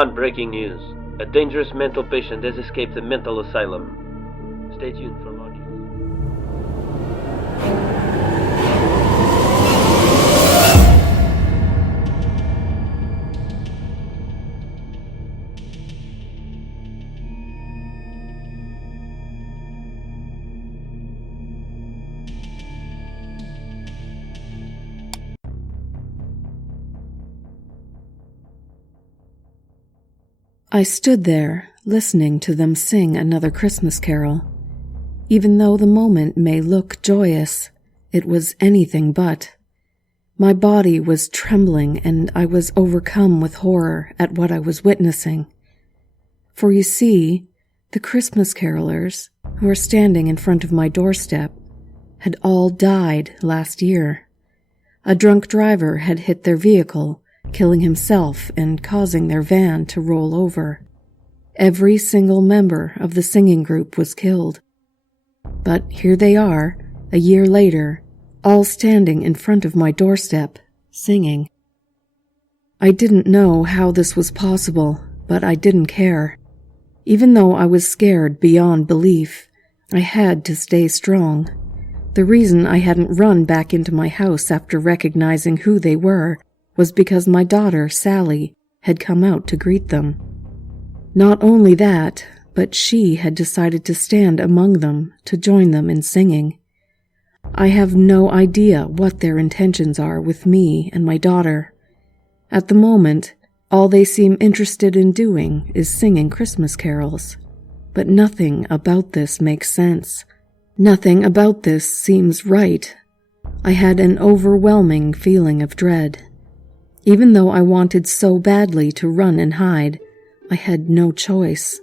On breaking news, a dangerous mental patient has escaped the mental asylum. Stay tuned for more news. I stood there, listening to them sing another Christmas carol. Even though the moment may look joyous, it was anything but. My body was trembling and I was overcome with horror at what I was witnessing. For you see, the Christmas carolers, who are standing in front of my doorstep, had all died last year. A drunk driver had hit their vehicle, killing himself and causing their van to roll over. Every single member of the singing group was killed. But here they are, a year later, all standing in front of my doorstep, singing. I didn't know how this was possible, but I didn't care. Even though I was scared beyond belief, I had to stay strong. The reason I hadn't run back into my house after recognizing who they were was because my daughter, Sally, had come out to greet them. Not only that, but she had decided to stand among them to join them in singing. I have no idea what their intentions are with me and my daughter. At the moment, all they seem interested in doing is singing Christmas carols. But nothing about this makes sense. Nothing about this seems right. I had an overwhelming feeling of dread. Even though I wanted so badly to run and hide, I had no choice.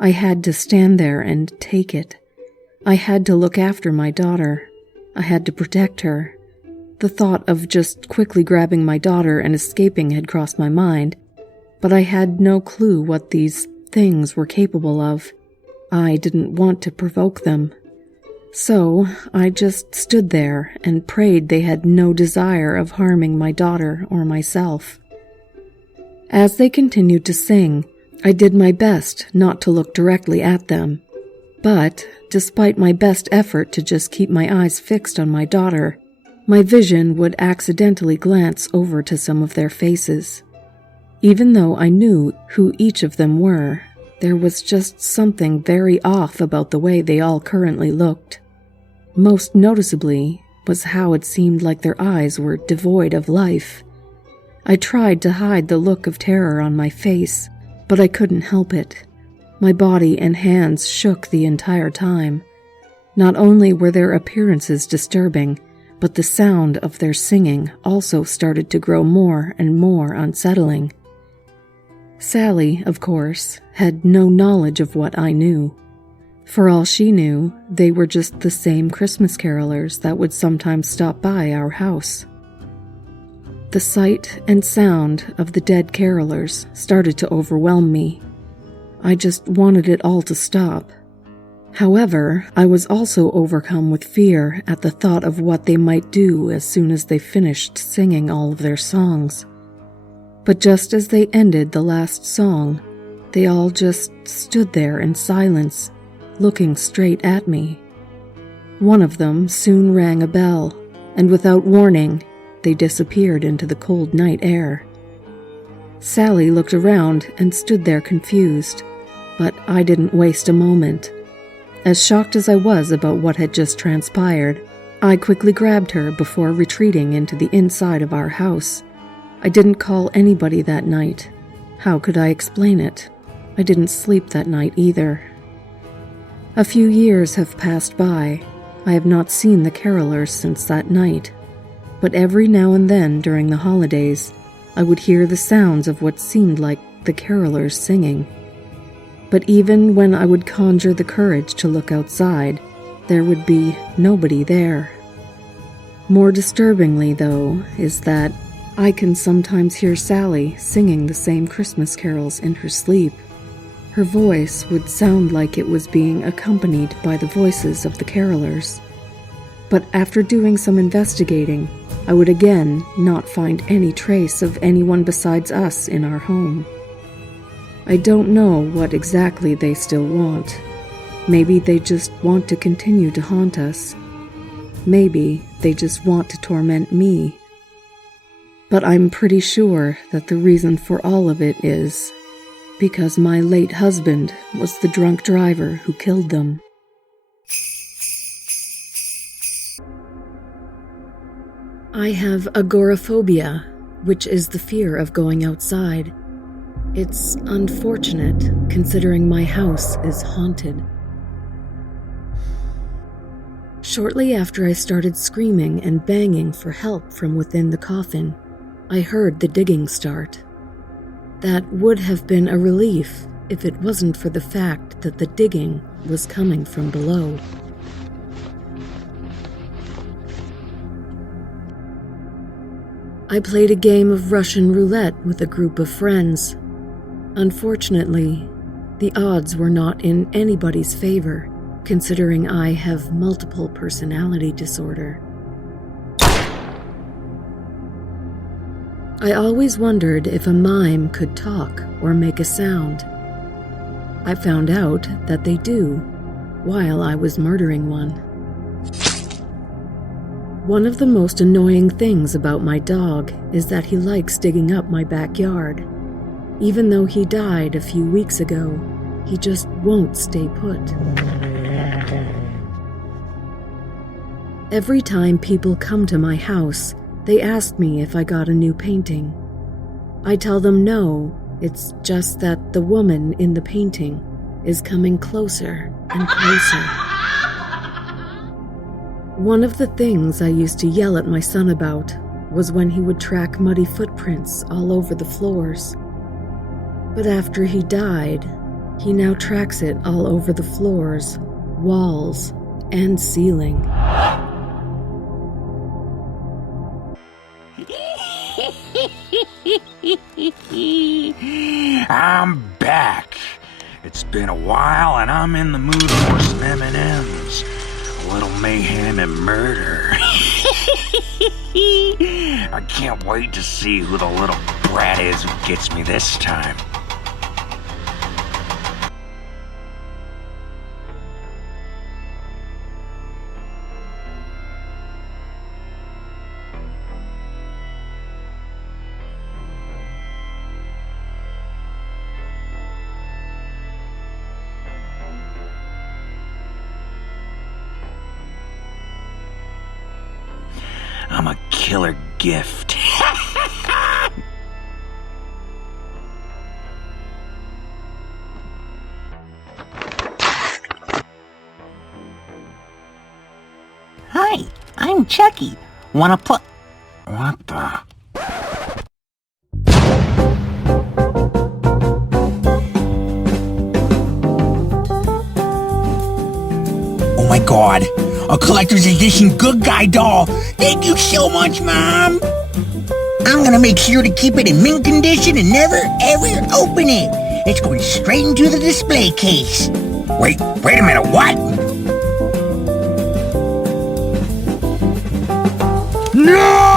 I had to stand there and take it. I had to look after my daughter. I had to protect her. The thought of just quickly grabbing my daughter and escaping had crossed my mind, but I had no clue what these things were capable of. I didn't want to provoke them. So I just stood there and prayed they had no desire of harming my daughter or myself. As they continued to sing, I did my best not to look directly at them. But, despite my best effort to just keep my eyes fixed on my daughter, my vision would accidentally glance over to some of their faces. Even though I knew who each of them were, there was just something very off about the way they all currently looked. Most noticeably was how it seemed like their eyes were devoid of life. I tried to hide the look of terror on my face, but I couldn't help it. My body and hands shook the entire time. Not only were their appearances disturbing, but the sound of their singing also started to grow more and more unsettling. Sally, of course, had no knowledge of what I knew. For all she knew, they were just the same Christmas carolers that would sometimes stop by our house. The sight and sound of the dead carolers started to overwhelm me. I just wanted it all to stop. However, I was also overcome with fear at the thought of what they might do as soon as they finished singing all of their songs. But just as they ended the last song, they all just stood there in silence, looking straight at me. One of them soon rang a bell, and without warning, they disappeared into the cold night air. Sally looked around and stood there confused, but I didn't waste a moment. As shocked as I was about what had just transpired, I quickly grabbed her before retreating into the inside of our house. I didn't call anybody that night. How could I explain it? I didn't sleep that night either. A few years have passed by. I have not seen the carolers since that night. But every now and then during the holidays, I would hear the sounds of what seemed like the carolers singing. But even when I would conjure the courage to look outside, there would be nobody there. More disturbingly, though, is that I can sometimes hear Sally singing the same Christmas carols in her sleep. Her voice would sound like it was being accompanied by the voices of the carolers. But after doing some investigating, I would again not find any trace of anyone besides us in our home. I don't know what exactly they still want. Maybe they just want to continue to haunt us. Maybe they just want to torment me. But I'm pretty sure that the reason for all of it is because my late husband was the drunk driver who killed them. I have agoraphobia, which is the fear of going outside. It's unfortunate, considering my house is haunted. Shortly after I started screaming and banging for help from within the coffin, I heard the digging start. That would have been a relief if it wasn't for the fact that the digging was coming from below. I played a game of Russian roulette with a group of friends. Unfortunately, the odds were not in anybody's favor, considering I have multiple personality disorder. I always wondered if a mime could talk or make a sound. I found out that they do, while I was murdering one. One of the most annoying things about my dog is that he likes digging up my backyard. Even though he died a few weeks ago, he just won't stay put. Every time people come to my house, they ask me if I got a new painting. I tell them no, it's just that the woman in the painting is coming closer and closer. One of the things I used to yell at my son about was when he would track muddy footprints all over the floors. But after he died, he now tracks it all over the floors, walls, and ceiling. I'm back. It's been a while and I'm in the mood for some M&Ms. A little mayhem and murder. I can't wait to see who the little brat is who gets me this time. I'm a killer gift. Hi, I'm Chucky. Wanna play? What the? Oh my god, a collector's edition Good Guy doll. Thank you so much, Mom. I'm gonna make sure to keep it in mint condition and never ever open it. It's going straight into the display case. Wait a minute, what? No!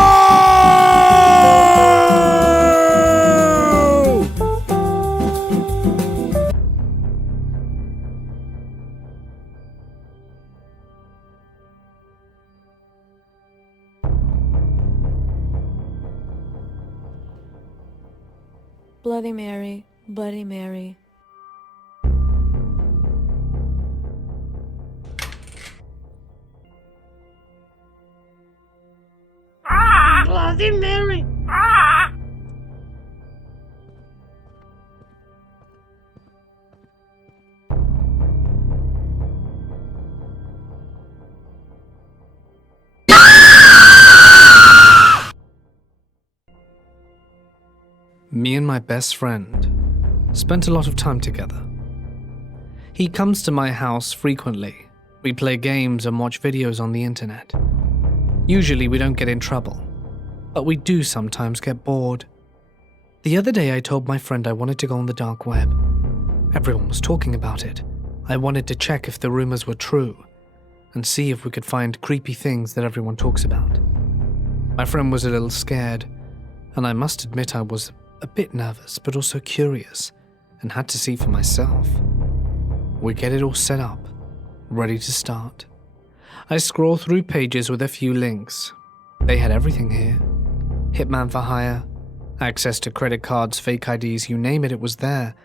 Bloody Mary, Bloody Mary. Bloody Mary! Me and my best friend spent a lot of time together. He comes to my house frequently. We play games and watch videos on the internet. Usually we don't get in trouble, but we do sometimes get bored. The other day I told my friend I wanted to go on the dark web. Everyone was talking about it. I wanted to check if the rumors were true and see if we could find creepy things that everyone talks about. My friend was a little scared, and I must admit I was a bit nervous, but also curious, and had to see for myself. We get it all set up, ready to start. I scroll through pages with a few links. They had everything here. Hitman for hire, access to credit cards, fake IDs, you name it, it was there.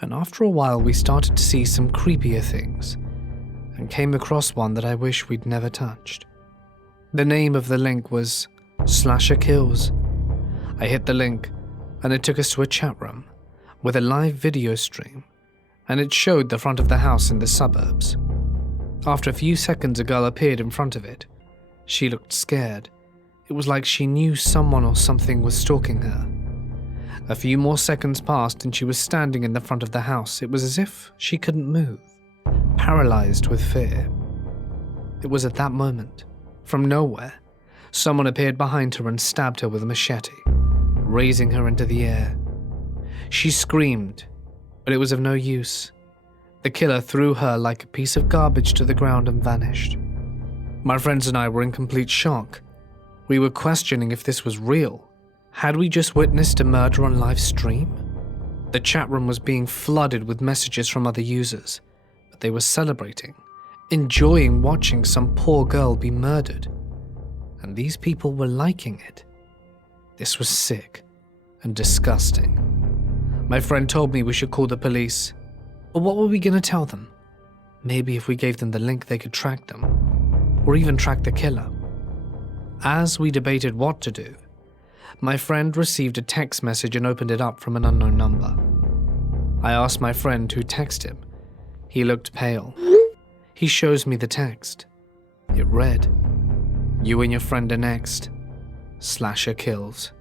And after a while we started to see some creepier things, and came across one that I wish we'd never touched. The name of the link was Slasher Kills. I hit the link, and it took us to a chat room with a live video stream, and it showed the front of the house in the suburbs. After a few seconds, a girl appeared in front of it. She looked scared. It was like she knew someone or something was stalking her. A few more seconds passed and she was standing in the front of the house. It was as if she couldn't move, paralyzed with fear. It was at that moment, from nowhere, someone appeared behind her and stabbed her with a machete, raising her into the air. She screamed, but it was of no use. The killer threw her like a piece of garbage to the ground and vanished. My friends and I were in complete shock. We were questioning if this was real. Had we just witnessed a murder on live stream? The chat room was being flooded with messages from other users, but they were celebrating, enjoying watching some poor girl be murdered. And these people were liking it. This was sick and disgusting. My friend told me we should call the police. But what were we going to tell them? Maybe if we gave them the link they could track them, or even track the killer. As we debated what to do, my friend received a text message and opened it up from an unknown number. I asked my friend who texted him. He looked pale. He shows me the text. It read, "You and your friend are next. Slasher kills."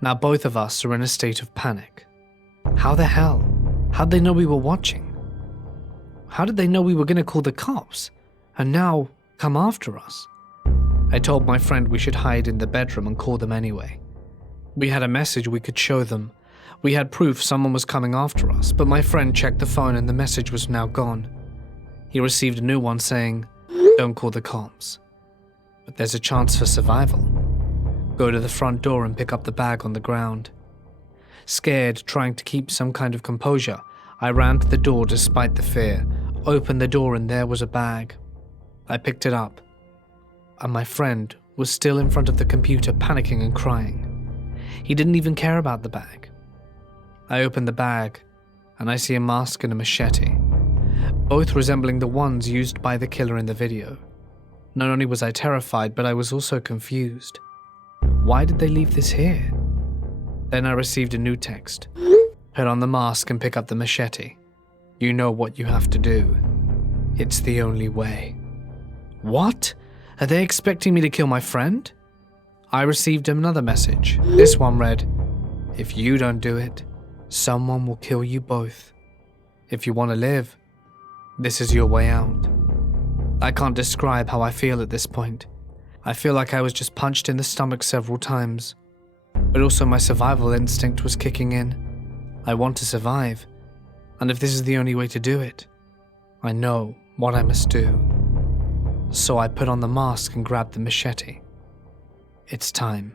Now both of us are in a state of panic. How the hell? How'd they know we were watching? How did they know we were going to call the cops and now come after us? I told my friend we should hide in the bedroom and call them anyway. We had a message we could show them. We had proof someone was coming after us, but my friend checked the phone and the message was now gone. He received a new one saying, "Don't call the cops. But there's a chance for survival. Go to the front door and pick up the bag on the ground." Scared, trying to keep some kind of composure, I ran to the door despite the fear, opened the door and there was a bag. I picked it up, and my friend was still in front of the computer panicking and crying. He didn't even care about the bag. I opened the bag, and I see a mask and a machete, both resembling the ones used by the killer in the video. Not only was I terrified, but I was also confused. Why did they leave this here? Then I received a new text. Put on the mask and pick up the machete. You know what you have to do. It's the only way. What? Are they expecting me to kill my friend? I received another message. This one read, "If you don't do it, someone will kill you both. If you want to live, this is your way out." I can't describe how I feel at this point. I feel like I was just punched in the stomach several times. But also my survival instinct was kicking in. I want to survive. And if this is the only way to do it, I know what I must do. So I put on the mask and grabbed the machete. It's time.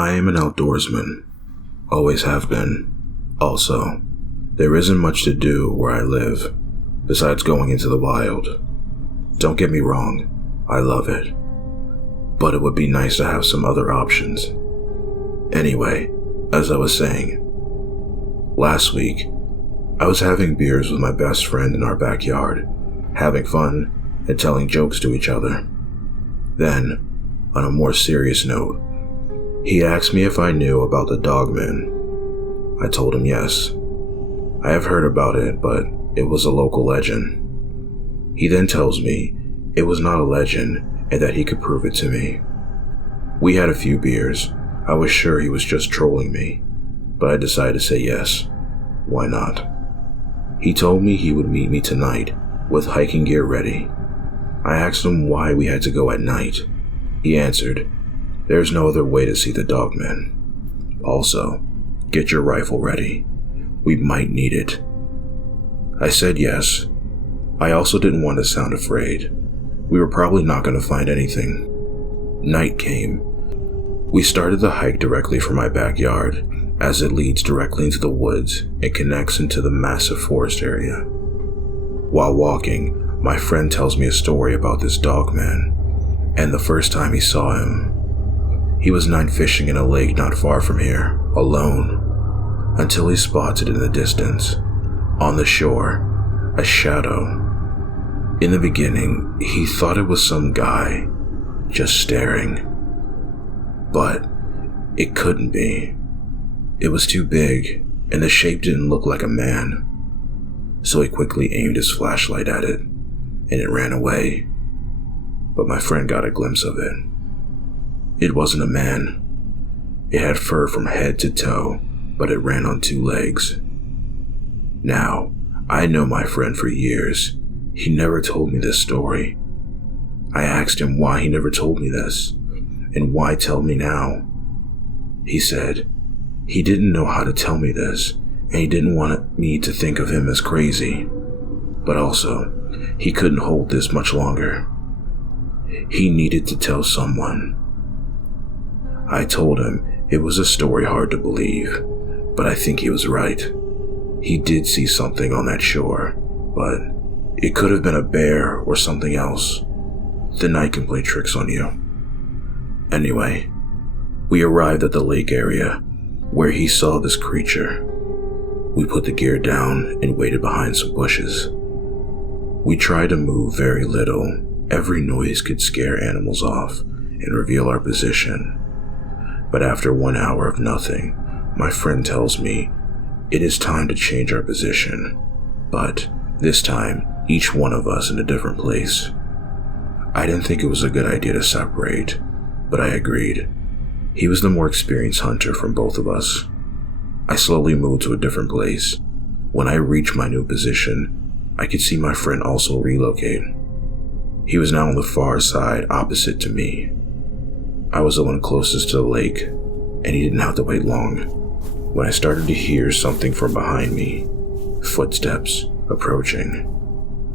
I am an outdoorsman. Always have been. Also, there isn't much to do where I live, besides going into the wild. Don't get me wrong, I love it. But it would be nice to have some other options. Anyway, as I was saying, last week, I was having beers with my best friend in our backyard, having fun and telling jokes to each other. Then, on a more serious note, he asked me if I knew about the Dogman. I told him yes. I have heard about it, but it was a local legend. He then tells me it was not a legend and that he could prove it to me. We had a few beers. I was sure he was just trolling me, but I decided to say yes. Why not? He told me he would meet me tonight with hiking gear ready. I asked him why we had to go at night. He answered, "There's no other way to see the Dogman. Also, get your rifle ready. We might need it." I said yes. I also didn't want to sound afraid. We were probably not going to find anything. Night came. We started the hike directly from my backyard, as it leads directly into the woods and connects into the massive forest area. While walking, my friend tells me a story about this Dogman, and the first time he saw him. He was night fishing in a lake not far from here, alone, until he spots it in the distance, on the shore, a shadow. In the beginning, he thought it was some guy, just staring. But it couldn't be. It was too big, and the shape didn't look like a man. So he quickly aimed his flashlight at it, and it ran away. But my friend got a glimpse of it. It wasn't a man. It had fur from head to toe, but it ran on 2 legs. Now, I know my friend for years. He never told me this story. I asked him why he never told me this, and why tell me now. He said he didn't know how to tell me this, and he didn't want me to think of him as crazy. But also, he couldn't hold this much longer. He needed to tell someone. I told him it was a story hard to believe, but I think he was right. He did see something on that shore, but it could have been a bear or something else. The night can play tricks on you. Anyway, we arrived at the lake area where he saw this creature. We put the gear down and waited behind some bushes. We tried to move very little. Every noise could scare animals off and reveal our position. But after 1 hour of nothing, my friend tells me it is time to change our position. But this time, each one of us in a different place. I didn't think it was a good idea to separate, but I agreed. He was the more experienced hunter from both of us. I slowly moved to a different place. When I reached my new position, I could see my friend also relocate. He was now on the far side opposite to me. I was the one closest to the lake, and he didn't have to wait long. When I started to hear something from behind me, footsteps approaching.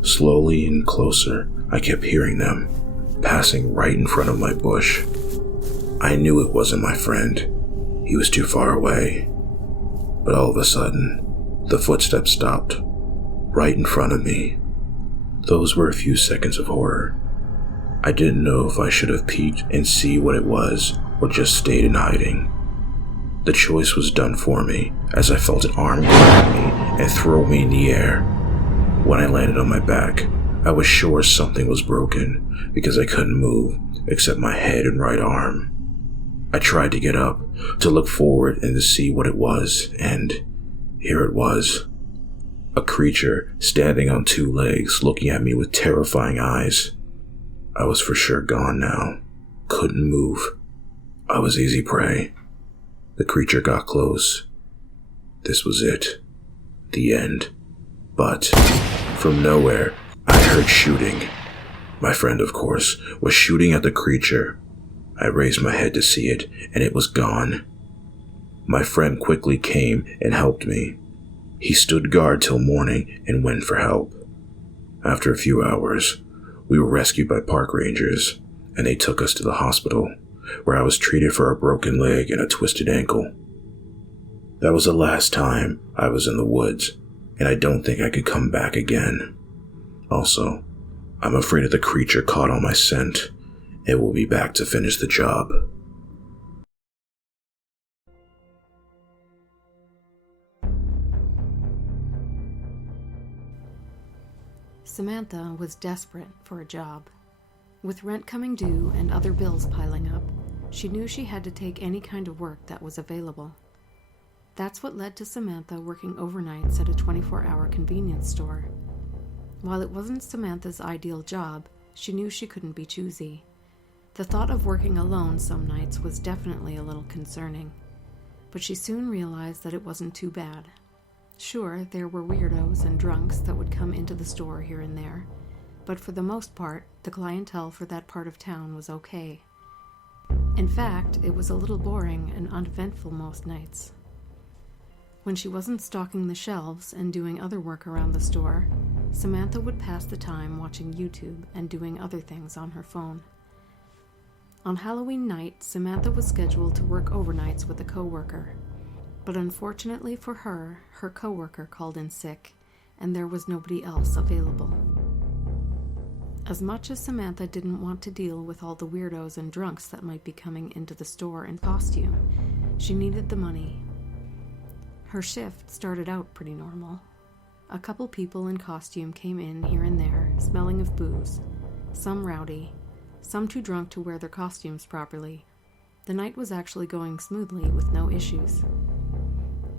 Slowly and closer, I kept hearing them, passing right in front of my bush. I knew it wasn't my friend. He was too far away. But all of a sudden, the footsteps stopped, right in front of me. Those were a few seconds of horror. I didn't know if I should have peeked and see what it was, or just stayed in hiding. The choice was done for me, as I felt an arm grab me and throw me in the air. When I landed on my back, I was sure something was broken, because I couldn't move, except my head and right arm. I tried to get up, to look forward and to see what it was, and here it was. A creature standing on 2 legs, looking at me with terrifying eyes. I was for sure gone now. Couldn't move. I was easy prey. The creature got close. This was it. The end. But from nowhere, I heard shooting. My friend, of course, was shooting at the creature. I raised my head to see it, and it was gone. My friend quickly came and helped me. He stood guard till morning and went for help. After a few hours, we were rescued by park rangers, and they took us to the hospital, where I was treated for a broken leg and a twisted ankle. That was the last time I was in the woods, and I don't think I could come back again. Also, I'm afraid of the creature caught on my scent. It will be back to finish the job. Samantha was desperate for a job. With rent coming due and other bills piling up, she knew she had to take any kind of work that was available. That's what led to Samantha working overnights at a 24-hour convenience store. While it wasn't Samantha's ideal job, she knew she couldn't be choosy. The thought of working alone some nights was definitely a little concerning, but she soon realized that it wasn't too bad. Sure, there were weirdos and drunks that would come into the store here and there, but for the most part, the clientele for that part of town was okay. In fact, it was a little boring and uneventful most nights. When she wasn't stocking the shelves and doing other work around the store, Samantha would pass the time watching YouTube and doing other things on her phone. On Halloween night, Samantha was scheduled to work overnights with a coworker. But unfortunately for her, her coworker called in sick, and there was nobody else available. As much as Samantha didn't want to deal with all the weirdos and drunks that might be coming into the store in costume, she needed the money. Her shift started out pretty normal. A couple people in costume came in here and there, smelling of booze, some rowdy, some too drunk to wear their costumes properly. The night was actually going smoothly with no issues.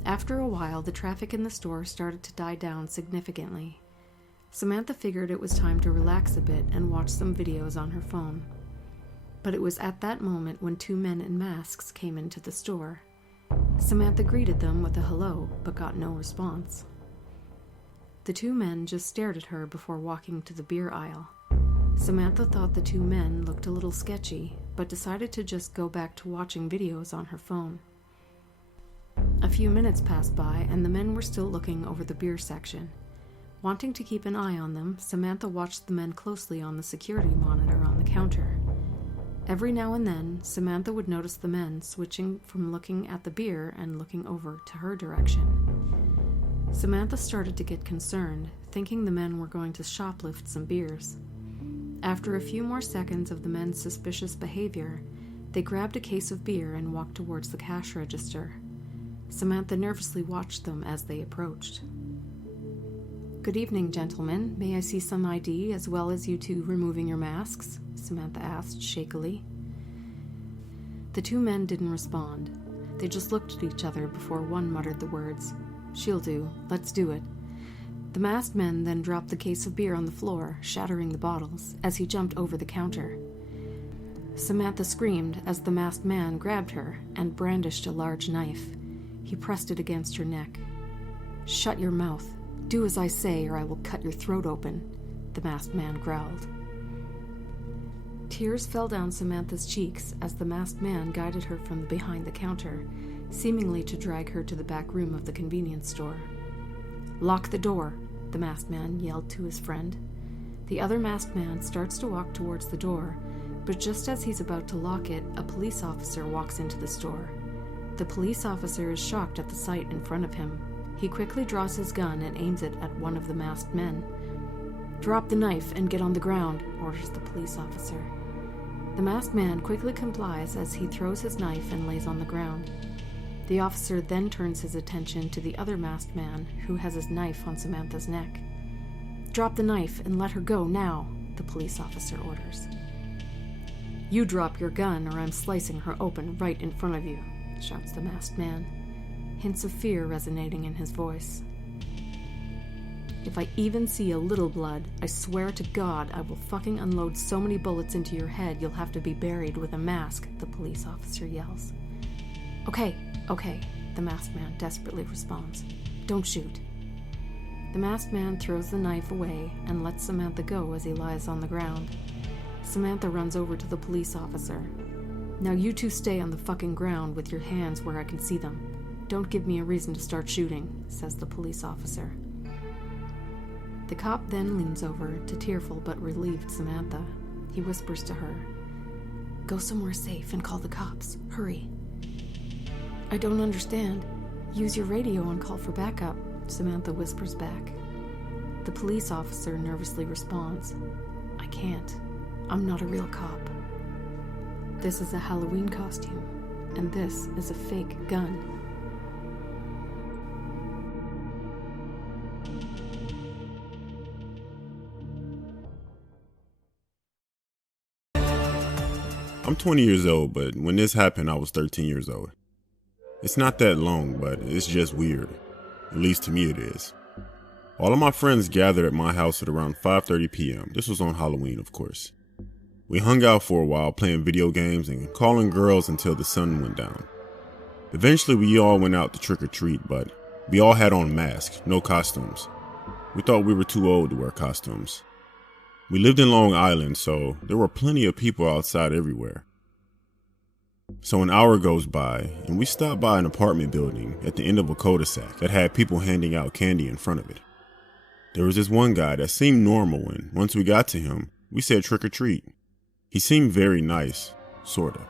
After a while, the traffic in the store started to die down significantly. Samantha figured it was time to relax a bit and watch some videos on her phone. But it was at that moment when two men in masks came into the store. Samantha greeted them with a hello, but got no response. The two men just stared at her before walking to the beer aisle. Samantha thought the two men looked a little sketchy, but decided to just go back to watching videos on her phone. A few minutes passed by, and the men were still looking over the beer section. Wanting to keep an eye on them, Samantha watched the men closely on the security monitor on the counter. Every now and then, Samantha would notice the men switching from looking at the beer and looking over to her direction. Samantha started to get concerned, thinking the men were going to shoplift some beers. After a few more seconds of the men's suspicious behavior, they grabbed a case of beer and walked towards the cash register. Samantha nervously watched them as they approached. "Good evening, gentlemen. May I see some ID as well as you two removing your masks?" Samantha asked shakily. The two men didn't respond. They just looked at each other before one muttered the words, "She'll do. Let's do it." The masked man then dropped the case of beer on the floor, shattering the bottles, as he jumped over the counter. Samantha screamed as the masked man grabbed her and brandished a large knife. He pressed it against her neck. "Shut your mouth. Do as I say or I will cut your throat open," the masked man growled. Tears fell down Samantha's cheeks as the masked man guided her from behind the counter, seemingly to drag her to the back room of the convenience store. "Lock the door," the masked man yelled to his friend. The other masked man starts to walk towards the door, but just as he's about to lock it, a police officer walks into the store. The police officer is shocked at the sight in front of him. He quickly draws his gun and aims it at one of the masked men. "Drop the knife and get on the ground," orders the police officer. The masked man quickly complies as he throws his knife and lays on the ground. The officer then turns his attention to the other masked man, who has his knife on Samantha's neck. "Drop the knife and let her go now," the police officer orders. "You drop your gun or I'm slicing her open right in front of you," shouts the masked man, hints of fear resonating in his voice. "If I even see a little blood, I swear to God I will fucking unload so many bullets into your head you'll have to be buried with a mask," the police officer yells. Okay, the masked man desperately responds. "Don't shoot." The masked man throws the knife away and lets Samantha go as he lies on the ground. Samantha runs over to the police officer. "Now you two stay on the fucking ground with your hands where I can see them. Don't give me a reason to start shooting," says the police officer. The cop then leans over to tearful but relieved Samantha. He whispers to her, Go somewhere safe and call the cops. Hurry. I don't understand. Use your radio and call for backup, Samantha whispers back. The police officer nervously responds, I can't. I'm not a real cop. This is a Halloween costume, and this is a fake gun. I'm 20 years old, but when this happened, I was 13 years old. It's not that long, but it's just weird. At least to me it is. All of my friends gathered at my house at around 5:30 p.m. This was on Halloween, of course. We hung out for a while playing video games and calling girls until the sun went down. Eventually we all went out to trick or treat, but we all had on masks, no costumes. We thought we were too old to wear costumes. We lived in Long Island, so there were plenty of people outside everywhere. So an hour goes by, and we stopped by an apartment building at the end of a cul-de-sac that had people handing out candy in front of it. There was this one guy that seemed normal, and once we got to him, we said trick or treat. He seemed very nice, sorta.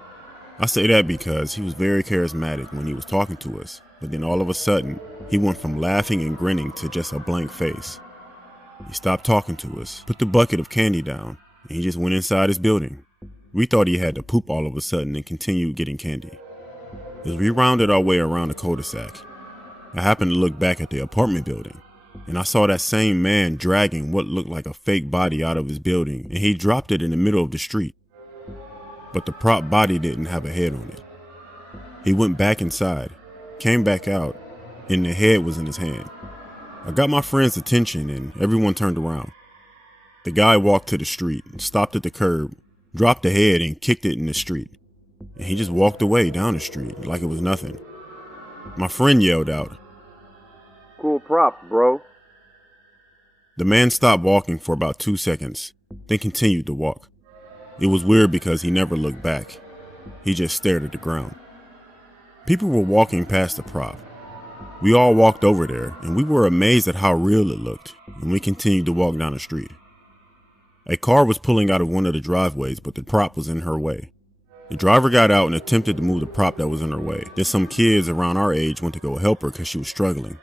I say that because he was very charismatic when he was talking to us, but then all of a sudden, he went from laughing and grinning to just a blank face. He stopped talking to us, put the bucket of candy down, and he just went inside his building. We thought he had to poop all of a sudden and continued getting candy. As we rounded our way around the cul-de-sac, I happened to look back at the apartment building, and I saw that same man dragging what looked like a fake body out of his building, and he dropped it in the middle of the street. But the prop body didn't have a head on it. He went back inside, came back out, and the head was in his hand. I got my friend's attention and everyone turned around. The guy walked to the street, stopped at the curb, dropped the head and kicked it in the street. And he just walked away down the street like it was nothing. My friend yelled out, Cool props, bro. The man stopped walking for about 2 seconds, then continued to walk. It was weird because he never looked back. He just stared at the ground. People were walking past the prop. We all walked over there, and we were amazed at how real it looked, and we continued to walk down the street. A car was pulling out of one of the driveways, but the prop was in her way. The driver got out and attempted to move the prop that was in her way. Then some kids around our age went to go help her because she was struggling.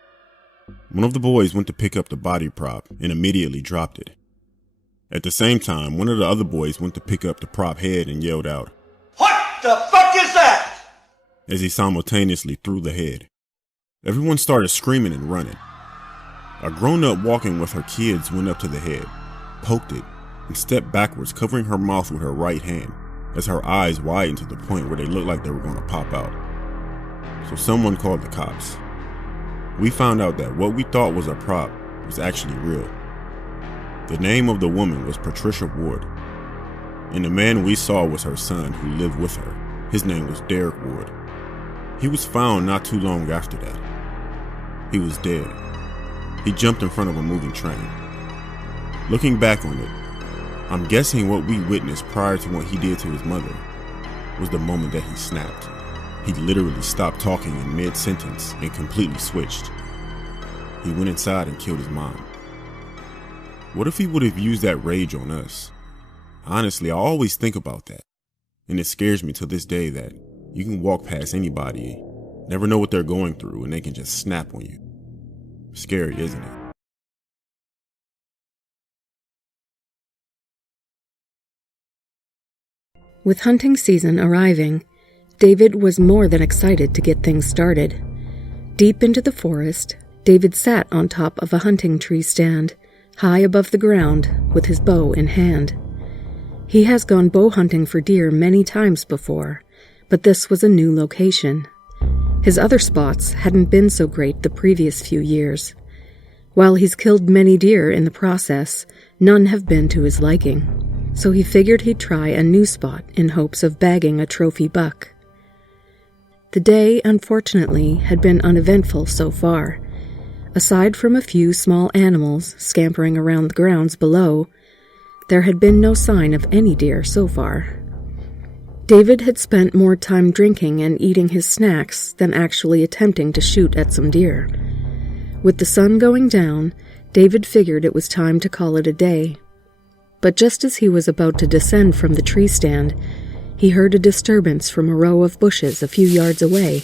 One of the boys went to pick up the body prop and immediately dropped it. At the same time, one of the other boys went to pick up the prop head and yelled out, What the fuck is that? As he simultaneously threw the head. Everyone started screaming and running. A grown-up walking with her kids went up to the head, poked it, and stepped backwards, covering her mouth with her right hand, as her eyes widened to the point where they looked like they were going to pop out. So someone called the cops. We found out that what we thought was a prop was actually real. The name of the woman was Patricia Ward, and the man we saw was her son who lived with her. His name was Derek Ward. He was found not too long after that. He was dead. He jumped in front of a moving train. Looking back on it, I'm guessing what we witnessed prior to what he did to his mother was the moment that he snapped. He literally stopped talking in mid-sentence and completely switched. He went inside and killed his mom. What if he would have used that rage on us? Honestly, I always think about that. And it scares me to this day that you can walk past anybody, never know what they're going through, and they can just snap on you. Scary, isn't it? With hunting season arriving, David was more than excited to get things started. Deep into the forest, David sat on top of a hunting tree stand, high above the ground, with his bow in hand. He has gone bow hunting for deer many times before, but this was a new location. His other spots hadn't been so great the previous few years. While he's killed many deer in the process, none have been to his liking, so he figured he'd try a new spot in hopes of bagging a trophy buck. The day, unfortunately, had been uneventful so far. Aside from a few small animals scampering around the grounds below, there had been no sign of any deer so far. David had spent more time drinking and eating his snacks than actually attempting to shoot at some deer. With the sun going down, David figured it was time to call it a day. But just as he was about to descend from the tree stand, he heard a disturbance from a row of bushes a few yards away.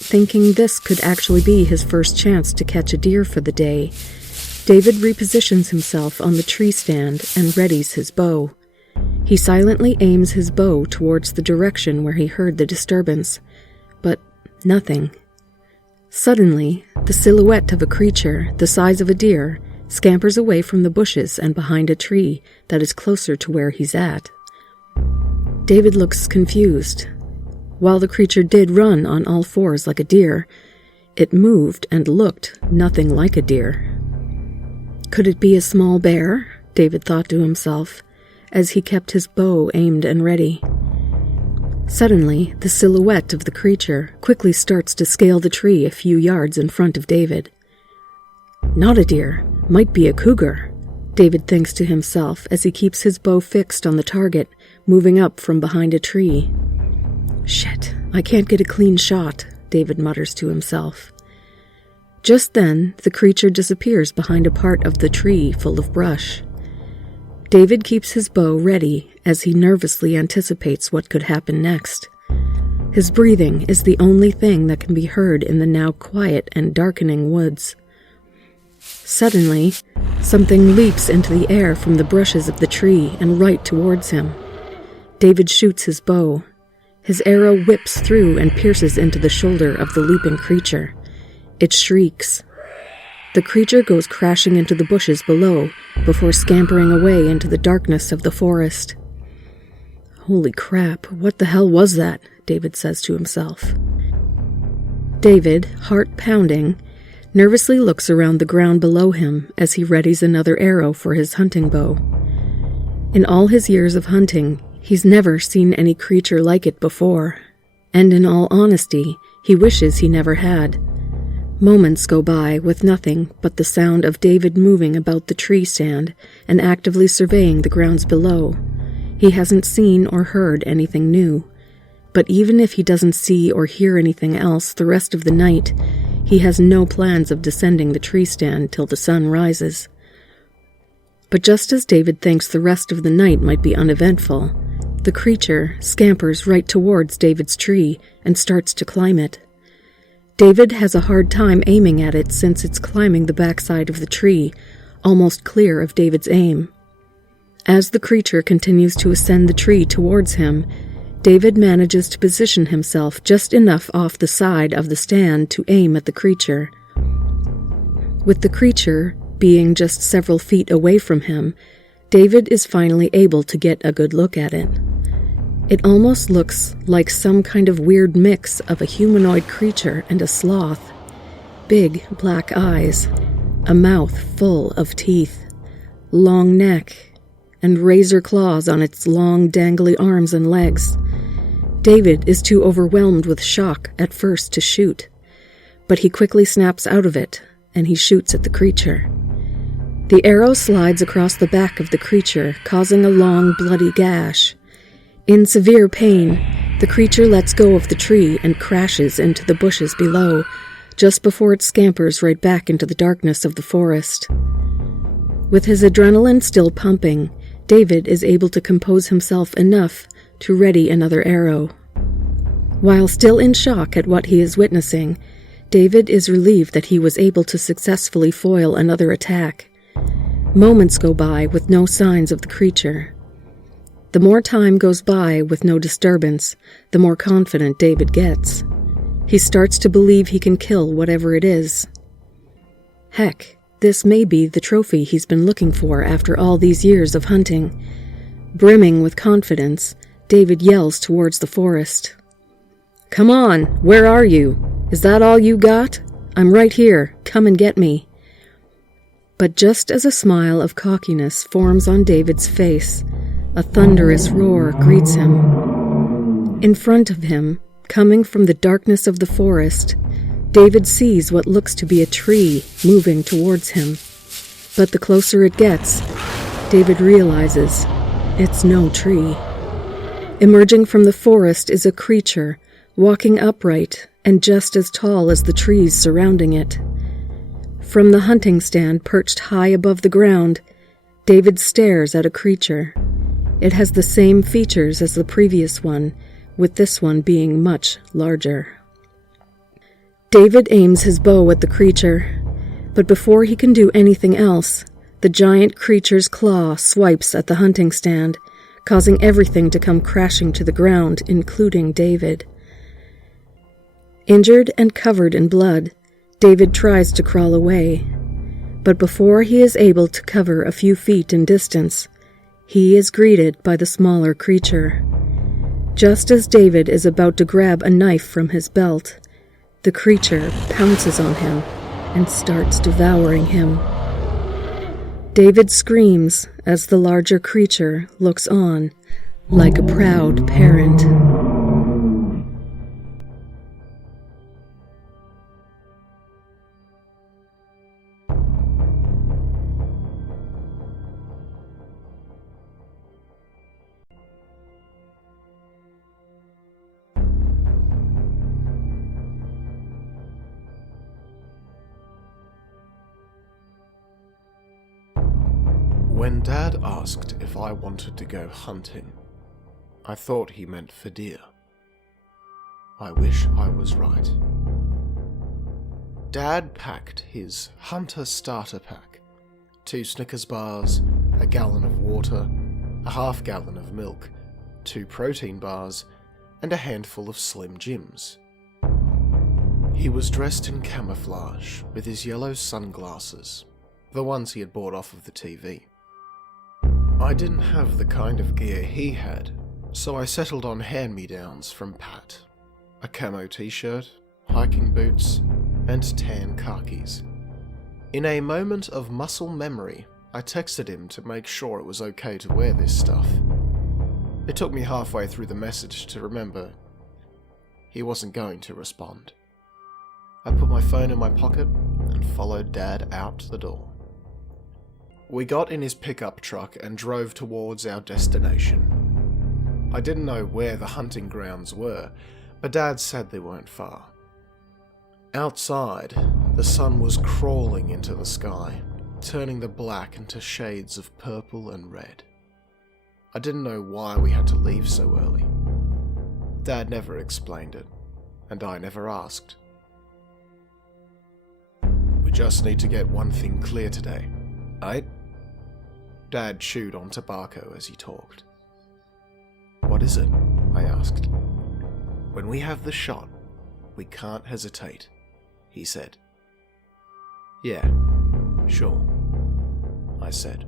Thinking this could actually be his first chance to catch a deer for the day, David repositions himself on the tree stand and readies his bow. He silently aims his bow towards the direction where he heard the disturbance, but nothing. Suddenly, the silhouette of a creature the size of a deer scampers away from the bushes and behind a tree that is closer to where he's at. David looks confused. While the creature did run on all fours like a deer, it moved and looked nothing like a deer. Could it be a small bear? David thought to himself, as he kept his bow aimed and ready. Suddenly, the silhouette of the creature quickly starts to scale the tree a few yards in front of David. Not a deer, might be a cougar, David thinks to himself as he keeps his bow fixed on the target, moving up from behind a tree. Shit, I can't get a clean shot, David mutters to himself. Just then, the creature disappears behind a part of the tree full of brush. David keeps his bow ready as he nervously anticipates what could happen next. His breathing is the only thing that can be heard in the now quiet and darkening woods. Suddenly, something leaps into the air from the brushes of the tree and right towards him. David shoots his bow. His arrow whips through and pierces into the shoulder of the leaping creature. It shrieks. The creature goes crashing into the bushes below before scampering away into the darkness of the forest. Holy crap, what the hell was that? David says to himself. David, heart pounding, nervously looks around the ground below him as he readies another arrow for his hunting bow. In all his years of hunting, he's never seen any creature like it before, and in all honesty, he wishes he never had. Moments go by with nothing but the sound of David moving about the tree stand and actively surveying the grounds below. He hasn't seen or heard anything new, but even if he doesn't see or hear anything else the rest of the night, he has no plans of descending the tree stand till the sun rises. But just as David thinks the rest of the night might be uneventful, the creature scampers right towards David's tree and starts to climb it. David has a hard time aiming at it since it's climbing the backside of the tree, almost clear of David's aim. As the creature continues to ascend the tree towards him, David manages to position himself just enough off the side of the stand to aim at the creature. With the creature being just several feet away from him, David is finally able to get a good look at it. It almost looks like some kind of weird mix of a humanoid creature and a sloth. Big black eyes, a mouth full of teeth, long neck, and razor claws on its long dangly arms and legs. David is too overwhelmed with shock at first to shoot, but he quickly snaps out of it, and he shoots at the creature. The arrow slides across the back of the creature, causing a long, bloody gash. In severe pain, the creature lets go of the tree and crashes into the bushes below, just before it scampers right back into the darkness of the forest. With his adrenaline still pumping, David is able to compose himself enough to ready another arrow. While still in shock at what he is witnessing, David is relieved that he was able to successfully foil another attack. Moments go by with no signs of the creature. The more time goes by with no disturbance, the more confident David gets. He starts to believe he can kill whatever it is. Heck, this may be the trophy he's been looking for after all these years of hunting. Brimming with confidence, David yells towards the forest. "Come on, where are you? Is that all you got? I'm right here, come and get me." But just as a smile of cockiness forms on David's face, a thunderous roar greets him. In front of him, coming from the darkness of the forest, David sees what looks to be a tree moving towards him. But the closer it gets, David realizes it's no tree. Emerging from the forest is a creature, walking upright and just as tall as the trees surrounding it. From the hunting stand perched high above the ground, David stares at a creature. It has the same features as the previous one, with this one being much larger. David aims his bow at the creature, but before he can do anything else, the giant creature's claw swipes at the hunting stand, causing everything to come crashing to the ground, including David. Injured and covered in blood, David tries to crawl away, but before he is able to cover a few feet in distance, he is greeted by the smaller creature. Just as David is about to grab a knife from his belt, the creature pounces on him and starts devouring him. David screams as the larger creature looks on like a proud parent. When Dad asked if I wanted to go hunting, I thought he meant for deer. I wish I was right. Dad packed his hunter starter pack, 2 Snickers bars, a gallon of water, a half gallon of milk, 2 protein bars, and a handful of Slim Jims. He was dressed in camouflage with his yellow sunglasses, the ones he had bought off of the TV. I didn't have the kind of gear he had, so I settled on hand-me-downs from Pat. A camo t-shirt, hiking boots, and tan khakis. In a moment of muscle memory, I texted him to make sure it was okay to wear this stuff. It took me halfway through the message to remember he wasn't going to respond. I put my phone in my pocket and followed Dad out the door. We got in his pickup truck and drove towards our destination. I didn't know where the hunting grounds were, but Dad said they weren't far. Outside, the sun was crawling into the sky, turning the black into shades of purple and red. I didn't know why we had to leave so early. Dad never explained it, and I never asked. We just need to get one thing clear today, right? Dad chewed on tobacco as he talked. What is it? I asked. When we have the shot, we can't hesitate, he said. Yeah, sure, I said.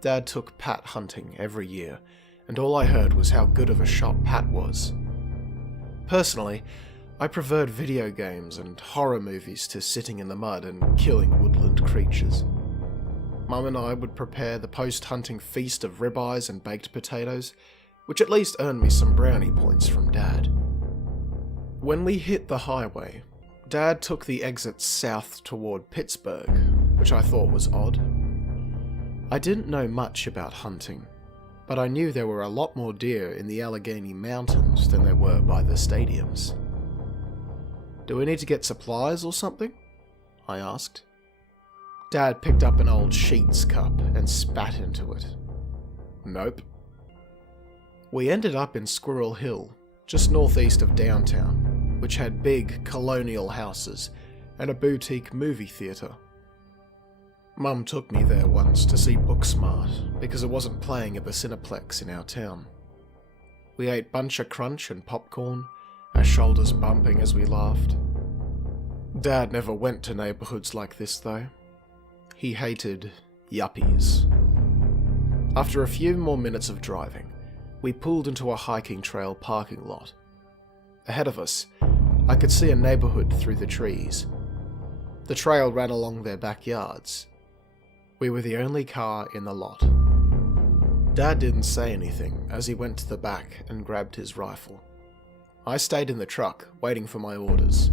Dad took Pat hunting every year, and all I heard was how good of a shot Pat was. Personally, I preferred video games and horror movies to sitting in the mud and killing woodland creatures. Mum and I would prepare the post-hunting feast of ribeyes and baked potatoes, which at least earned me some brownie points from Dad. When we hit the highway, Dad took the exit south toward Pittsburgh, which I thought was odd. I didn't know much about hunting, but I knew there were a lot more deer in the Allegheny Mountains than there were by the stadiums. Do we need to get supplies or something? I asked. Dad picked up an old Sheets cup and spat into it. Nope. We ended up in Squirrel Hill, just northeast of downtown, which had big colonial houses and a boutique movie theatre. Mum took me there once to see Booksmart because it wasn't playing at the Cineplex in our town. We ate Bunch of Crunch and popcorn, our shoulders bumping as we laughed. Dad never went to neighbourhoods like this though. He hated yuppies. After a few more minutes of driving, we pulled into a hiking trail parking lot. Ahead of us, I could see a neighbourhood through the trees. The trail ran along their backyards. We were the only car in the lot. Dad didn't say anything as he went to the back and grabbed his rifle. I stayed in the truck, waiting for my orders.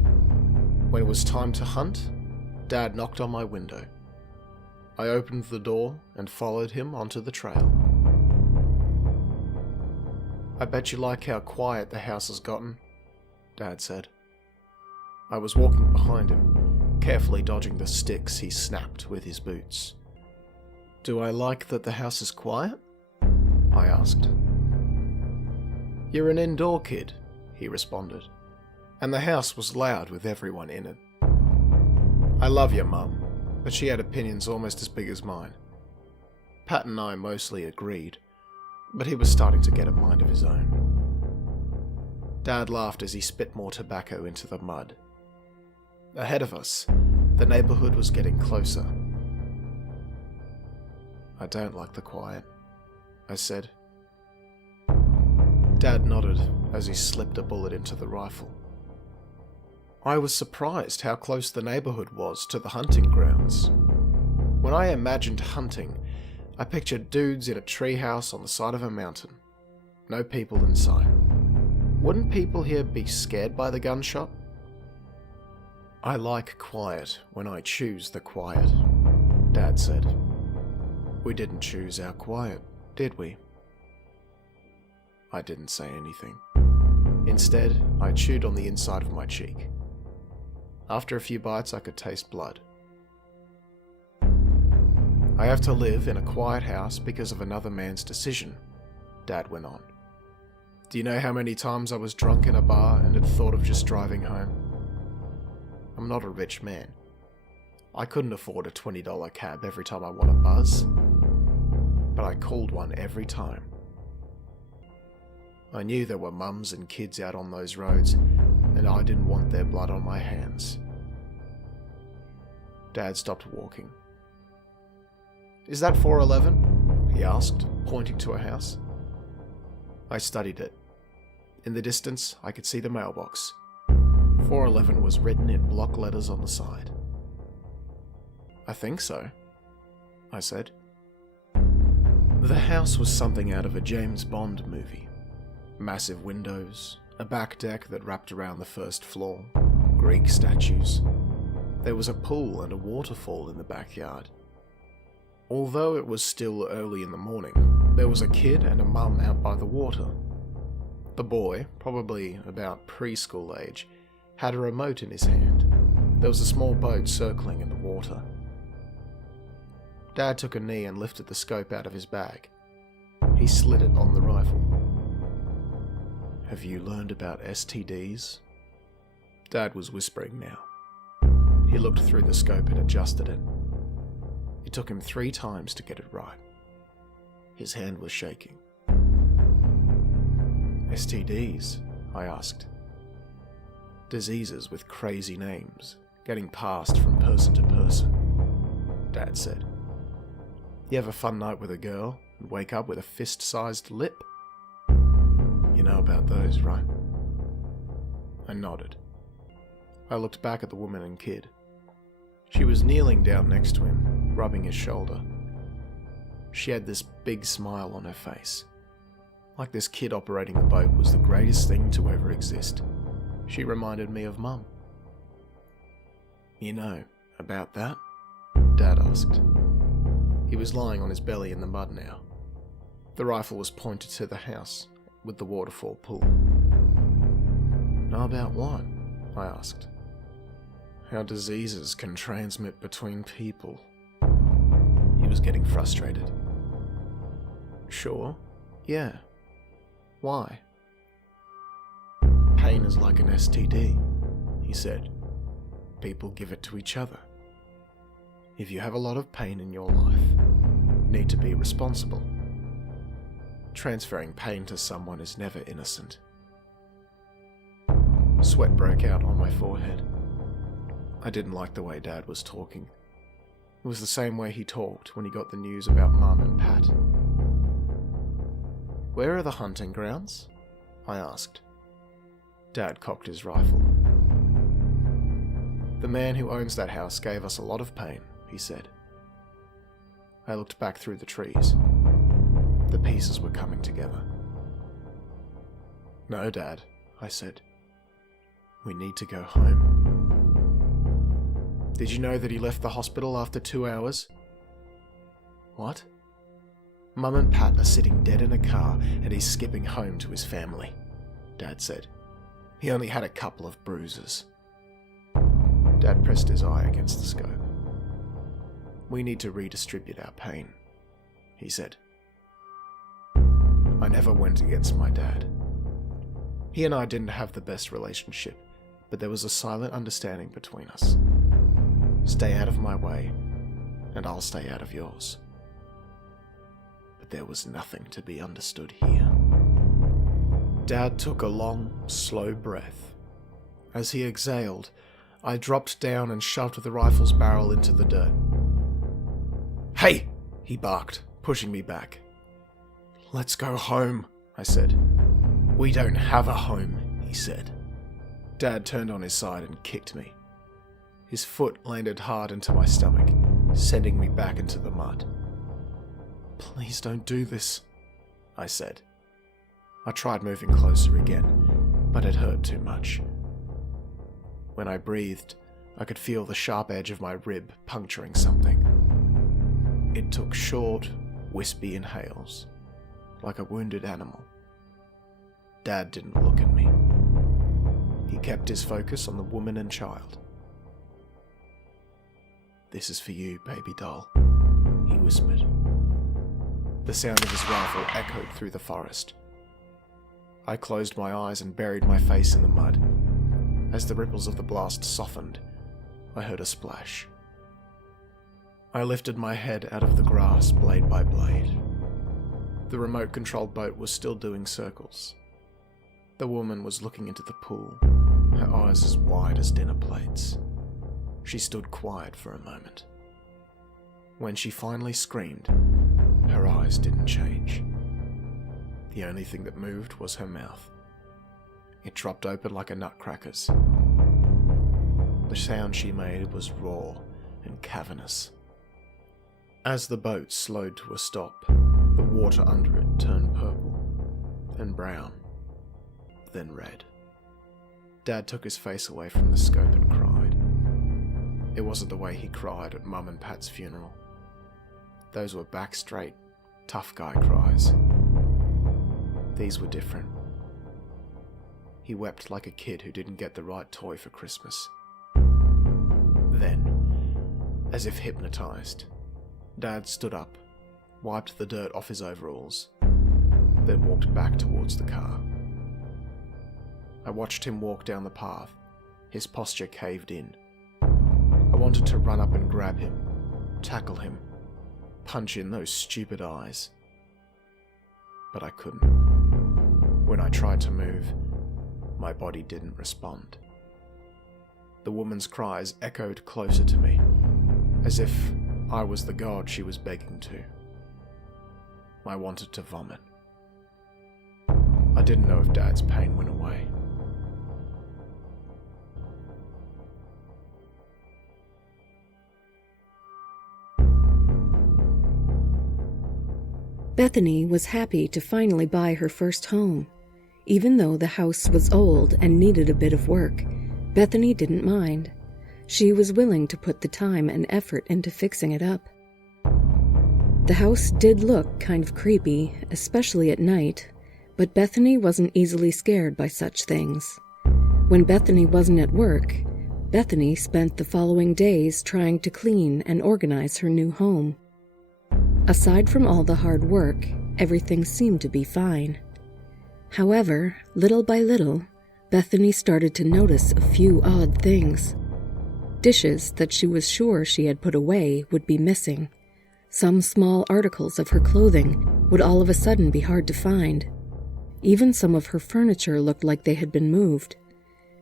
When it was time to hunt, Dad knocked on my window. I opened the door and followed him onto the trail. I bet you like how quiet the house has gotten, Dad said. I was walking behind him, carefully dodging the sticks he snapped with his boots. Do I like that the house is quiet? I asked. "You're an indoor kid," he responded, and the house was loud with everyone in it. I love your mum, but she had opinions almost as big as mine. Pat and I mostly agreed, but he was starting to get a mind of his own. Dad laughed as he spit more tobacco into the mud. Ahead of us, the neighborhood was getting closer. "I don't like the quiet," I said. Dad nodded as he slipped a bullet into the rifle. I was surprised how close the neighborhood was to the hunting grounds. When I imagined hunting, I pictured dudes in a treehouse on the side of a mountain. No people in sight. Wouldn't people here be scared by the gunshot? "I like quiet when I choose the quiet," Dad said. "We didn't choose our quiet, did we?" I didn't say anything. Instead, I chewed on the inside of my cheek. After a few bites, I could taste blood. "I have to live in a quiet house because of another man's decision," Dad went on. "Do you know how many times I was drunk in a bar and had thought of just driving home? I'm not a rich man. I couldn't afford a $20 cab every time I want a buzz, but I called one every time. I knew there were mums and kids out on those roads, and I didn't want their blood on my hands." Dad stopped walking. "Is that 411? He asked, pointing to a house. I studied it. In the distance, I could see the mailbox. 411 was written in block letters on the side. "I think so," I said. The house was something out of a James Bond movie. Massive windows, a back deck that wrapped around the first floor, Greek statues. There was a pool and a waterfall in the backyard. Although it was still early in the morning, there was a kid and a mum out by the water. The boy, probably about preschool age, had a remote in his hand. There was a small boat circling in the water. Dad took a knee and lifted the scope out of his bag. He slid it on the rifle. "Have you learned about STDs?" Dad was whispering now. He looked through the scope and adjusted it. It took him 3 times to get it right. His hand was shaking. "STDs?" I asked. "Diseases with crazy names, getting passed from person to person," Dad said. "You have a fun night with a girl and wake up with a fist-sized lip? You know about those, right?" I nodded. I looked back at the woman and kid. She was kneeling down next to him, rubbing his shoulder. She had this big smile on her face. Like this kid operating the boat was the greatest thing to ever exist. She reminded me of Mum. "You know about that?" Dad asked. He was lying on his belly in the mud now. The rifle was pointed to the house, with the waterfall pool. "Know about what?" I asked. "How diseases can transmit between people." He was getting frustrated. "Sure, yeah. Why?" "Pain is like an STD," he said. "People give it to each other. If you have a lot of pain in your life, you need to be responsible. Transferring pain to someone is never innocent." Sweat broke out on my forehead. I didn't like the way Dad was talking. It was the same way he talked when he got the news about Mum and Pat. "Where are the hunting grounds?" I asked. Dad cocked his rifle. "The man who owns that house gave us a lot of pain," he said. I looked back through the trees. The pieces were coming together. "No, Dad," I said. "We need to go home." "Did you know that he left the hospital after 2 hours?" "What?" "Mum and Pat are sitting dead in a car and he's skipping home to his family," Dad said. "He only had a couple of bruises." Dad pressed his eye against the scope. "We need to redistribute our pain," he said. I never went against my dad. He and I didn't have the best relationship, but there was a silent understanding between us. Stay out of my way, and I'll stay out of yours. But there was nothing to be understood here. Dad took a long, slow breath. As he exhaled, I dropped down and shoved the rifle's barrel into the dirt. "Hey!" he barked, pushing me back. "Let's go home," I said. "We don't have a home," he said. Dad turned on his side and kicked me. His foot landed hard into my stomach, sending me back into the mud. "Please don't do this," I said. I tried moving closer again, but it hurt too much. When I breathed, I could feel the sharp edge of my rib puncturing something. It took short, wispy inhales, like a wounded animal. Dad didn't look at me. He kept his focus on the woman and child. "This is for you, baby doll," he whispered. The sound of his rifle echoed through the forest. I closed my eyes and buried my face in the mud. As the ripples of the blast softened, I heard a splash. I lifted my head out of the grass blade by blade. The remote-controlled boat was still doing circles. The woman was looking into the pool, her eyes as wide as dinner plates. She stood quiet for a moment. When she finally screamed, her eyes didn't change. The only thing that moved was her mouth. It dropped open like a nutcracker's. The sound she made was raw and cavernous. As the boat slowed to a stop, the water under it turned purple, then brown, then red. Dad took his face away from the scope and cried. It wasn't the way he cried at Mum and Pat's funeral. Those were back straight, tough guy cries. These were different. He wept like a kid who didn't get the right toy for Christmas. Then, as if hypnotized, Dad stood up, wiped the dirt off his overalls, then walked back towards the car. I watched him walk down the path, his posture caved in. I wanted to run up and grab him, tackle him, punch in those stupid eyes. But I couldn't. When I tried to move, my body didn't respond. The woman's cries echoed closer to me, as if I was the god she was begging to. I wanted to vomit. I didn't know if Dad's pain went away. Bethany was happy to finally buy her first home. Even though the house was old and needed a bit of work, Bethany didn't mind. She was willing to put the time and effort into fixing it up. The house did look kind of creepy, especially at night, but Bethany wasn't easily scared by such things. When Bethany wasn't at work, Bethany spent the following days trying to clean and organize her new home. Aside from all the hard work, everything seemed to be fine. However, little by little, Bethany started to notice a few odd things. Dishes that she was sure she had put away would be missing. Some small articles of her clothing would all of a sudden be hard to find. Even some of her furniture looked like they had been moved.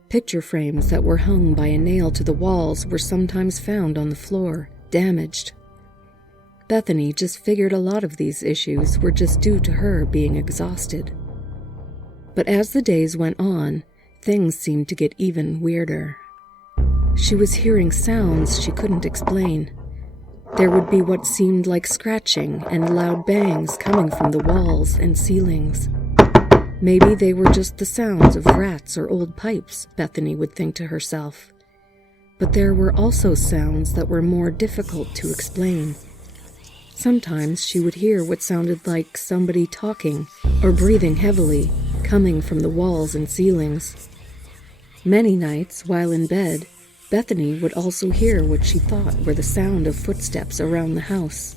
Picture frames that were hung by a nail to the walls were sometimes found on the floor, damaged. Bethany just figured a lot of these issues were just due to her being exhausted. But as the days went on, things seemed to get even weirder. She was hearing sounds she couldn't explain. There would be what seemed like scratching and loud bangs coming from the walls and ceilings. Maybe they were just the sounds of rats or old pipes, Bethany would think to herself. But there were also sounds that were more difficult to explain. Sometimes she would hear what sounded like somebody talking or breathing heavily, coming from the walls and ceilings. Many nights, while in bed, Bethany would also hear what she thought were the sound of footsteps around the house.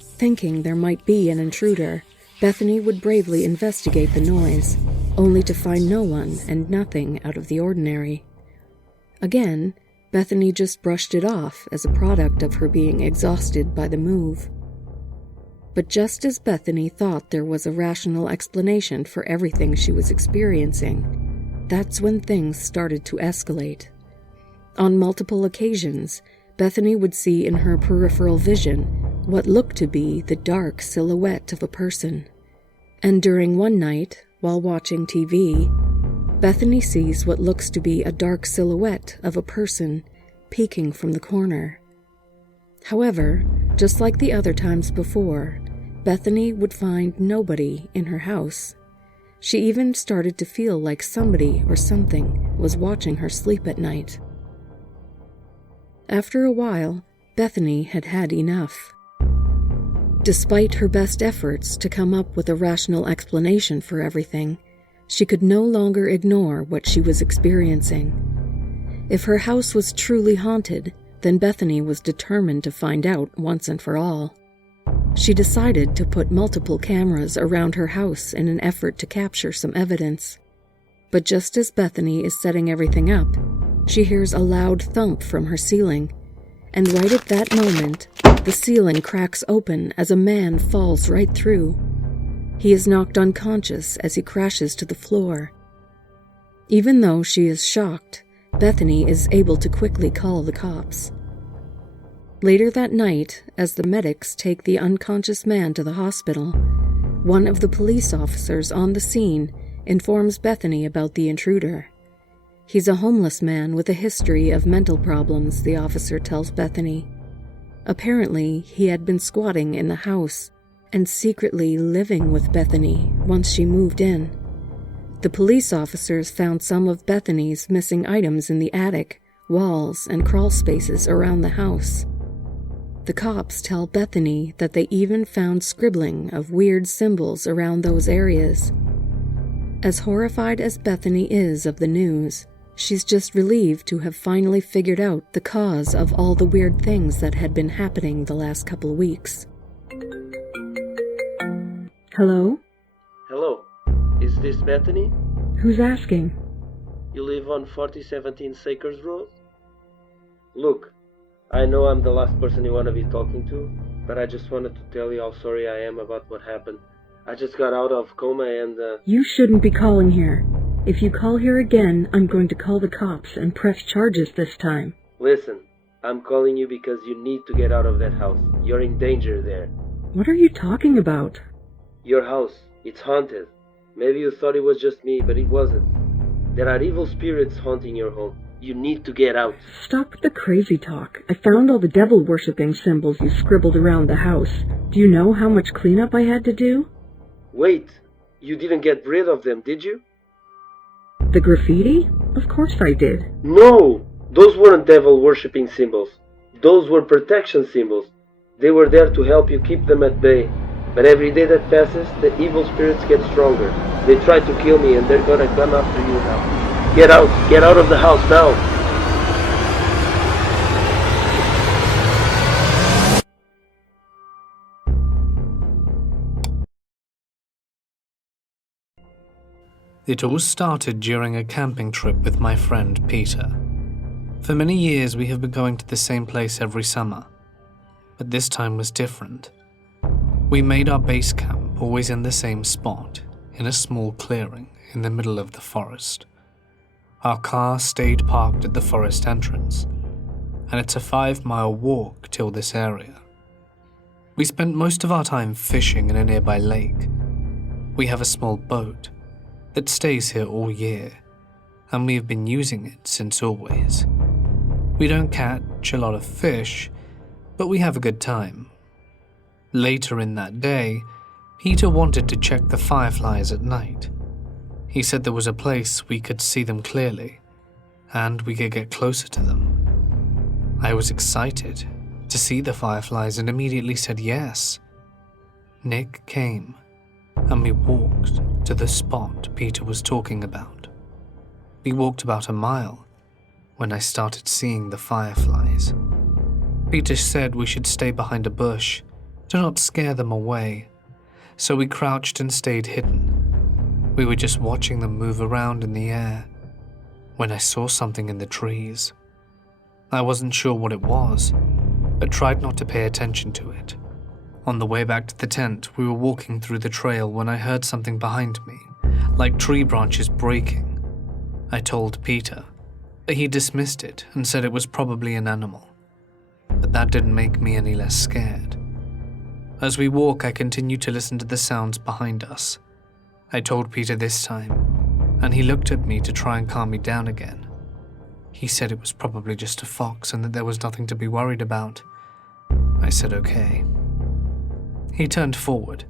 Thinking there might be an intruder, Bethany would bravely investigate the noise, only to find no one and nothing out of the ordinary. Again, Bethany just brushed it off as a product of her being exhausted by the move. But just as Bethany thought there was a rational explanation for everything she was experiencing, that's when things started to escalate. On multiple occasions, Bethany would see in her peripheral vision what looked to be the dark silhouette of a person. And during one night, while watching TV, Bethany sees what looks to be a dark silhouette of a person peeking from the corner. However, just like the other times before, Bethany would find nobody in her house. She even started to feel like somebody or something was watching her sleep at night. After a while, Bethany had had enough. Despite her best efforts to come up with a rational explanation for everything, she could no longer ignore what she was experiencing. If her house was truly haunted, then Bethany was determined to find out once and for all. She decided to put multiple cameras around her house in an effort to capture some evidence. But just as Bethany is setting everything up, she hears a loud thump from her ceiling, and right at that moment, the ceiling cracks open as a man falls right through. He is knocked unconscious as he crashes to the floor. Even though she is shocked, Bethany is able to quickly call the cops. Later that night, as the medics take the unconscious man to the hospital, one of the police officers on the scene informs Bethany about the intruder. He's a homeless man with a history of mental problems, the officer tells Bethany. Apparently, he had been squatting in the house and secretly living with Bethany once she moved in. The police officers found some of Bethany's missing items in the attic, walls, and crawl spaces around the house. The cops tell Bethany that they even found scribbling of weird symbols around those areas. As horrified as Bethany is of the news, she's just relieved to have finally figured out the cause of all the weird things that had been happening the last couple weeks. Hello? Hello, is this Bethany? Who's asking? You live on 4017 Sakers Road? Look, I know I'm the last person you want to be talking to, but I just wanted to tell you how sorry I am about what happened. I just got out of coma and, You shouldn't be calling here. If you call here again, I'm going to call the cops and press charges this time. Listen, I'm calling you because you need to get out of that house. You're in danger there. What are you talking about? Your house, it's haunted. Maybe you thought it was just me, but it wasn't. There are evil spirits haunting your home. You need to get out. Stop the crazy talk. I found all the devil-worshipping symbols you scribbled around the house. Do you know how much cleanup I had to do? Wait, you didn't get rid of them, did you? The graffiti? Of course I did. No! Those weren't devil-worshipping symbols. Those were protection symbols. They were there to help you keep them at bay. But every day that passes, the evil spirits get stronger. They tried to kill me and they're gonna come after you now. Get out of the house now! It all started during a camping trip with my friend Peter. For many years we have been going to the same place every summer, but this time was different. We made our base camp always in the same spot, in a small clearing in the middle of the forest. Our car stayed parked at the forest entrance, and it's a 5-mile walk till this area. We spent most of our time fishing in a nearby lake. We have a small boat that stays here all year, and we have been using it since always. We don't catch a lot of fish, but we have a good time. Later in that day, Peter wanted to check the fireflies at night. He said there was a place we could see them clearly, and we could get closer to them. I was excited to see the fireflies and immediately said yes. Nick came, and we walked to the spot Peter was talking about. We walked about a mile when I started seeing the fireflies. Peter said we should stay behind a bush to not scare them away, so we crouched and stayed hidden. We were just watching them move around in the air when I saw something in the trees. I wasn't sure what it was, but tried not to pay attention to it. On the way back to the tent, we were walking through the trail when I heard something behind me, like tree branches breaking. I told Peter, but he dismissed it and said it was probably an animal. But that didn't make me any less scared. As we walk, I continued to listen to the sounds behind us. I told Peter this time, and he looked at me to try and calm me down again. He said it was probably just a fox and that there was nothing to be worried about. I said okay. He turned forward,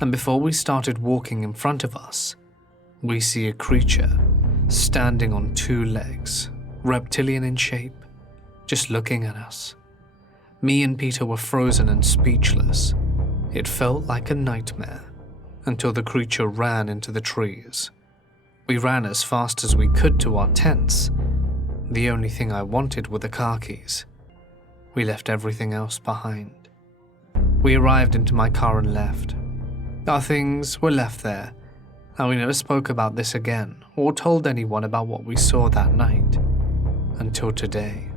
and before we started walking in front of us, we see a creature standing on 2 legs, reptilian in shape, just looking at us. Me and Peter were frozen and speechless. It felt like a nightmare until the creature ran into the trees. We ran as fast as we could to our tents. The only thing I wanted were the car keys. We left everything else behind. We arrived into my car and left. Our things were left there, and we never spoke about this again or told anyone about what we saw that night until today.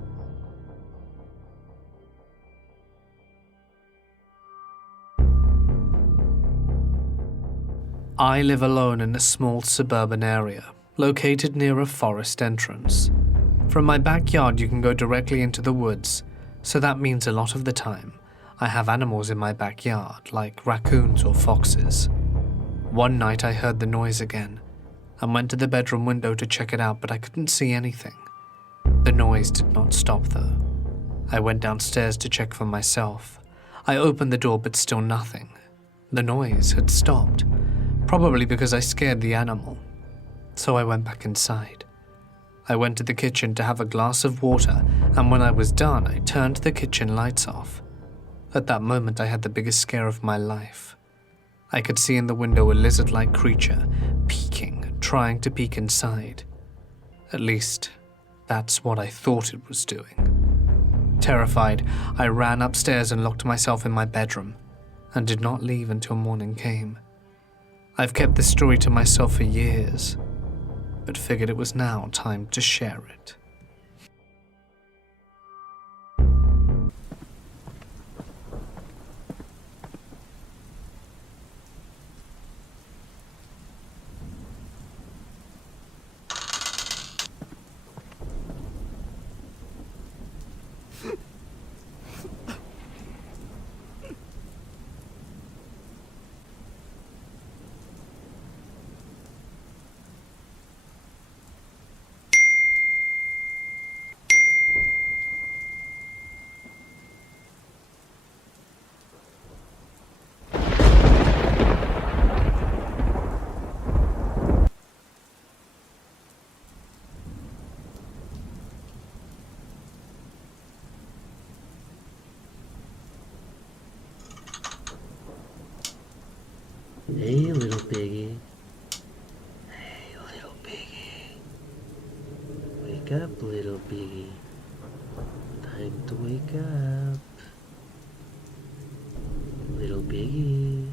I live alone in a small suburban area, located near a forest entrance. From my backyard you can go directly into the woods, so that means a lot of the time I have animals in my backyard, like raccoons or foxes. One night I heard the noise again, and went to the bedroom window to check it out, but I couldn't see anything. The noise did not stop though. I went downstairs to check for myself. I opened the door, but still nothing. The noise had stopped. Probably because I scared the animal. So I went back inside. I went to the kitchen to have a glass of water, and when I was done, I turned the kitchen lights off. At that moment, I had the biggest scare of my life. I could see in the window a lizard-like creature, peeking, trying to peek inside. At least, that's what I thought it was doing. Terrified, I ran upstairs and locked myself in my bedroom, and did not leave until morning came. I've kept this story to myself for years, but figured it was now time to share it. Hey, little piggy. Hey, little piggy. Wake up, little piggy. Time to wake up. Little piggy.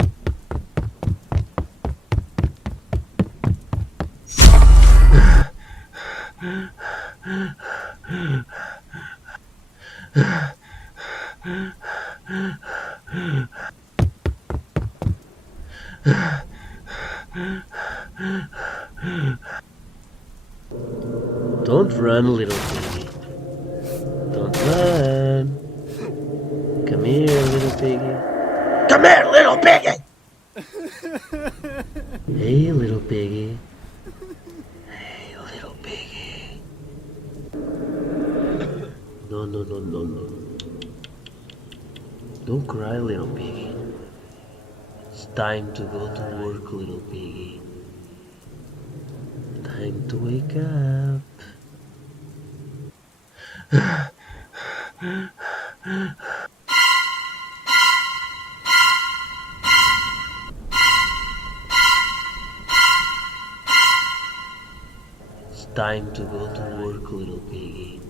Don't run, little piggy. Don't run. Come here, little piggy. Come here, little piggy! Hey, little piggy. Hey, little piggy. No, no, no, no, no. Don't cry, little piggy. It's time to go to work, little piggy. Time to wake up. It's time to go to work, little piggy.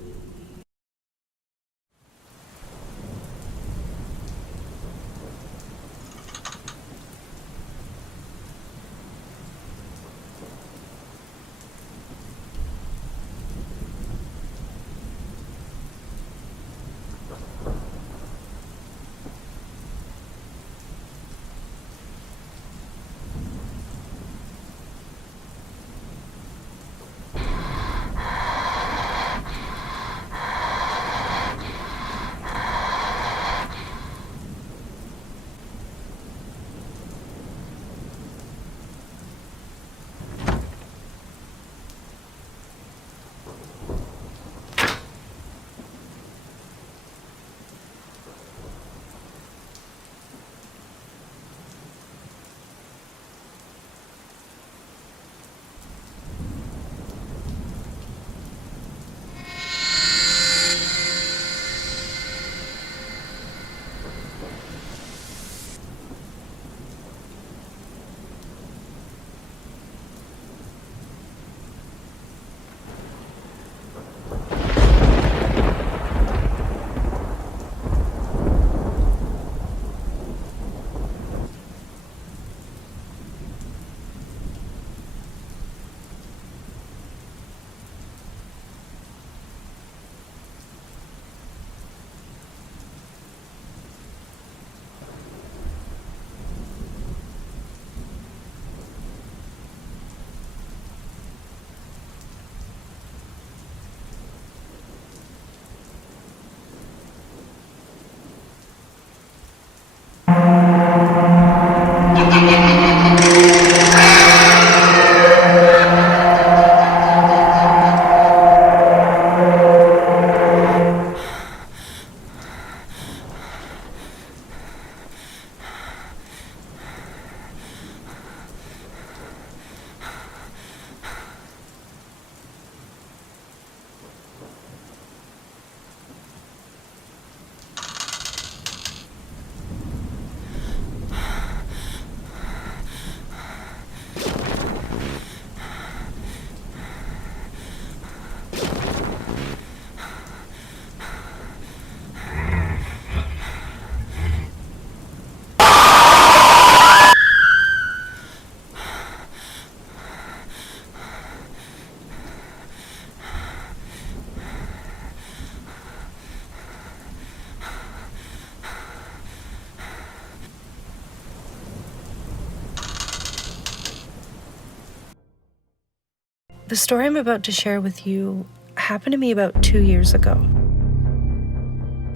The story I'm about to share with you happened to me about 2 years ago.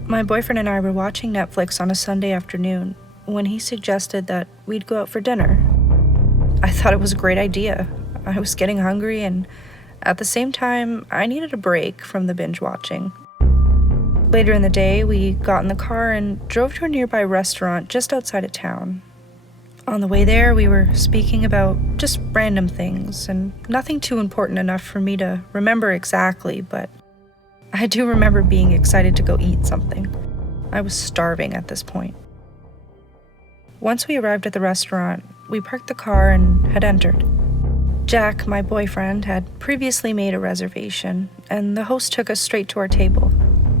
My boyfriend and I were watching Netflix on a Sunday afternoon when he suggested that we'd go out for dinner. I thought it was a great idea. I was getting hungry, and at the same time, I needed a break from the binge watching. Later in the day, we got in the car and drove to a nearby restaurant just outside of town. On the way there, we were speaking about just random things, and nothing too important enough for me to remember exactly, but I do remember being excited to go eat something. I was starving at this point. Once we arrived at the restaurant, we parked the car and had entered. Jack, my boyfriend, had previously made a reservation, and the host took us straight to our table.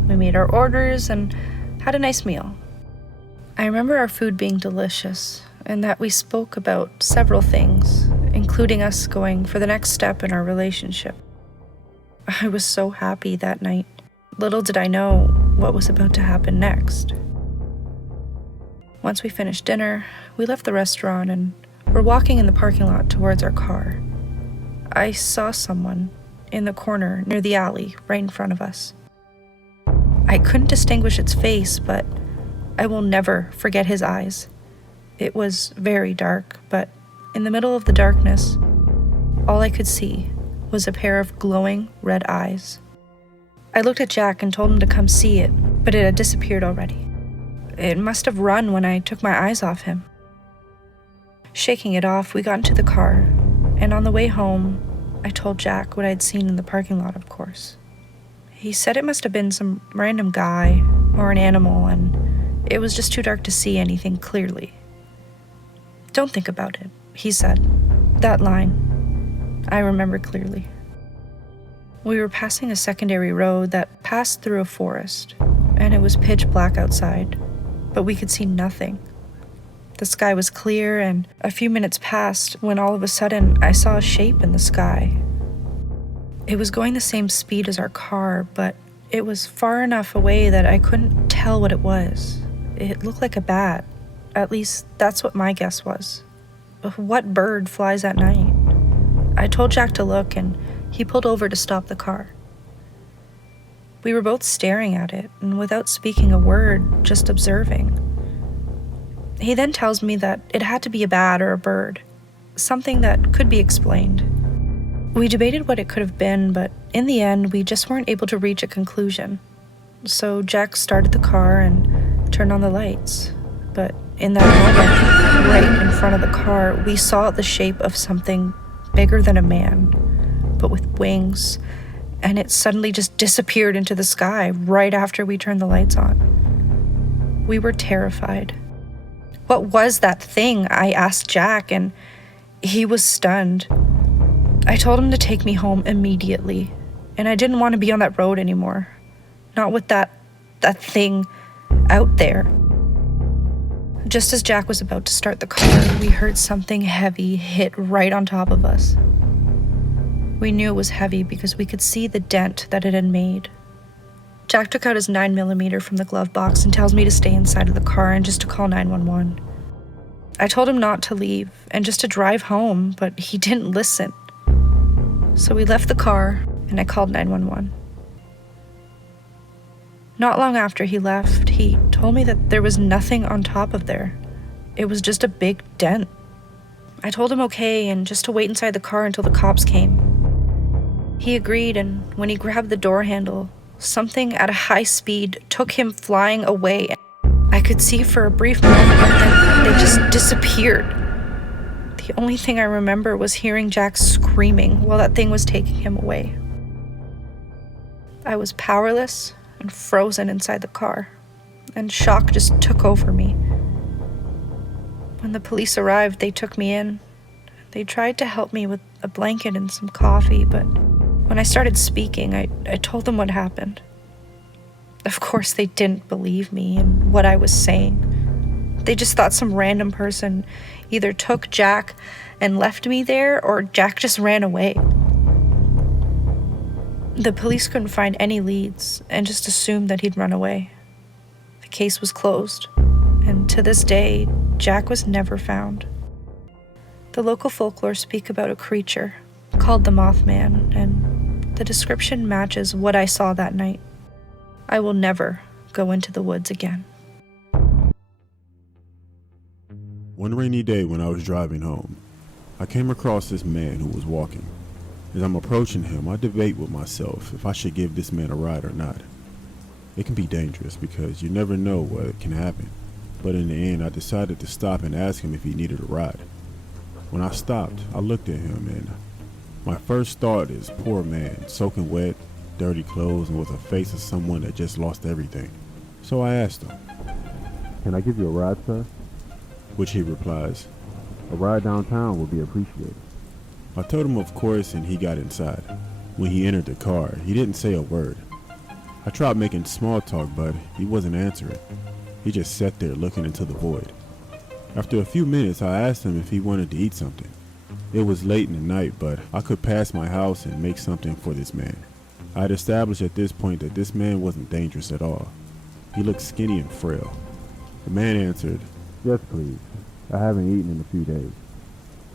We made our orders and had a nice meal. I remember our food being delicious, and that we spoke about several things, including us going for the next step in our relationship. I was so happy that night. Little did I know what was about to happen next. Once we finished dinner, we left the restaurant and were walking in the parking lot towards our car. I saw someone in the corner near the alley right in front of us. I couldn't distinguish its face, but I will never forget his eyes. It was very dark, but in the middle of the darkness, all I could see was a pair of glowing red eyes. I looked at Jack and told him to come see it, but it had disappeared already. It must have run when I took my eyes off him. Shaking it off, we got into the car, and on the way home, I told Jack what I'd seen in the parking lot, of course. He said it must have been some random guy or an animal, and it was just too dark to see anything clearly. "Don't think about it," he said. That line, I remember clearly. We were passing a secondary road that passed through a forest, and it was pitch black outside, but we could see nothing. The sky was clear, and a few minutes passed when all of a sudden I saw a shape in the sky. It was going the same speed as our car, but it was far enough away that I couldn't tell what it was. It looked like a bat. At least, that's what my guess was. What bird flies at night? I told Jack to look, and he pulled over to stop the car. We were both staring at it, and without speaking a word, just observing. He then tells me that it had to be a bat or a bird, something that could be explained. We debated what it could have been, but in the end, we just weren't able to reach a conclusion. So Jack started the car and turned on the lights. But in that moment, right in front of the car, we saw the shape of something bigger than a man, but with wings, and it suddenly just disappeared into the sky right after we turned the lights on. We were terrified. "What was that thing?" I asked Jack, and he was stunned. I told him to take me home immediately, and I didn't want to be on that road anymore. Not with that thing out there. Just as Jack was about to start the car, we heard something heavy hit right on top of us. We knew it was heavy because we could see the dent that it had made. Jack took out his 9mm from the glove box and tells me to stay inside of the car and just to call 911. I told him not to leave and just to drive home, but he didn't listen. So we left the car and I called 911. Not long after he left, he told me that there was nothing on top of there. It was just a big dent. I told him okay and just to wait inside the car until the cops came. He agreed, and when he grabbed the door handle, something at a high speed took him flying away. I could see for a brief moment, but then they just disappeared. The only thing I remember was hearing Jack screaming while that thing was taking him away. I was powerless and frozen inside the car, and shock just took over me. When the police arrived, they took me in. They tried to help me with a blanket and some coffee, but when I started speaking, I told them what happened. Of course, they didn't believe me and what I was saying. They just thought some random person either took Jack and left me there, or Jack just ran away. The police couldn't find any leads and just assumed that he'd run away. The case was closed, and to this day, Jack was never found. The local folklore speak about a creature called called the Mothman, and the description matches what I saw that night. I will never go into the woods again. One rainy day when I was driving home, I came across this man who was walking. As I'm approaching him, I debate with myself if I should give this man a ride or not. It can be dangerous because you never know what can happen. But in the end, I decided to stop and ask him if he needed a ride. When I stopped, I looked at him and my first thought is, poor man, soaking wet, dirty clothes, and with a face of someone that just lost everything. So I asked him, "Can I give you a ride, sir?" Which he replies, "A ride downtown would be appreciated." I told him of course, and he got inside. When he entered the car, he didn't say a word. I tried making small talk, but he wasn't answering. He just sat there looking into the void. After a few minutes, I asked him if he wanted to eat something. It was late in the night, but I could pass my house and make something for this man. I had established at this point that this man wasn't dangerous at all. He looked skinny and frail. The man answered, "Yes, please. I haven't eaten in a few days."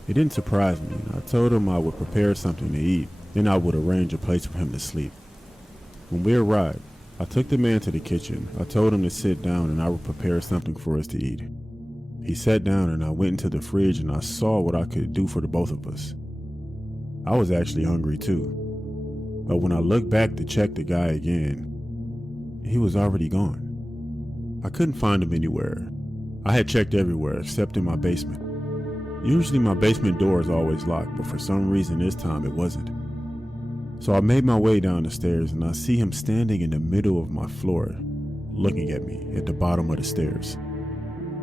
It didn't surprise me. I told him I would prepare something to eat, then I would arrange a place for him to sleep. When we arrived, I took the man to the kitchen. I told him to sit down and I would prepare something for us to eat. He sat down and I went into the fridge and I saw what I could do for the both of us. I was actually hungry too. But when I looked back to check the guy again, he was already gone. I couldn't find him anywhere. I had checked everywhere except in my basement. Usually my basement door is always locked, but for some reason this time it wasn't. So I made my way down the stairs and I see him standing in the middle of my floor, looking at me at the bottom of the stairs.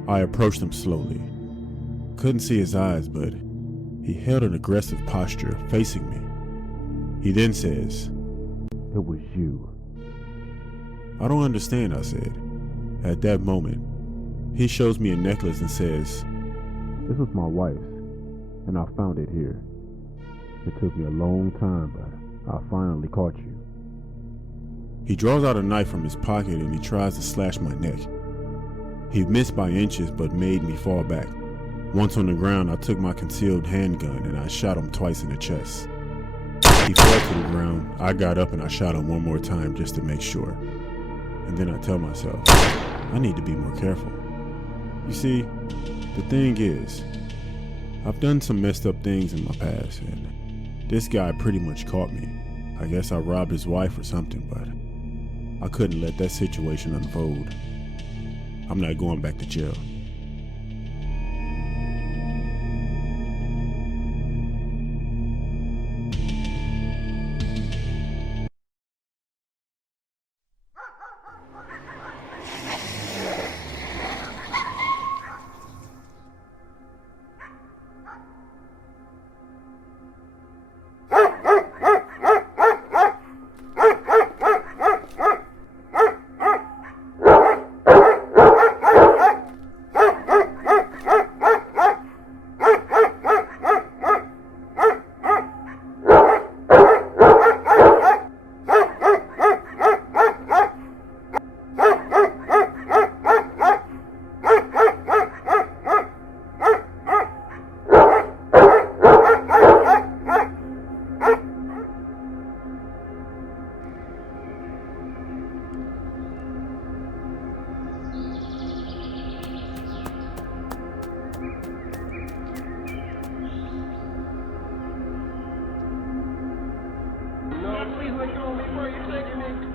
I approached him slowly. Couldn't see his eyes, but he held an aggressive posture facing me. He then says, "It was you." "I don't understand," I said. At that moment, he shows me a necklace and says, "This was my wife's, and I found it here. It took me a long time, but I finally caught you." He draws out a knife from his pocket and he tries to slash my neck. He missed by inches but made me fall back. Once on the ground, I took my concealed handgun and I shot him twice in the chest. He fell to the ground. I got up and I shot him one more time just to make sure. And then I tell myself, I need to be more careful. You see, the thing is, I've done some messed up things in my past, and this guy pretty much caught me. I guess I robbed his wife or something, but I couldn't let that situation unfold. I'm not going back to jail.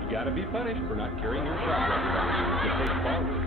You gotta be punished for not carrying your shot record on you. You take forward.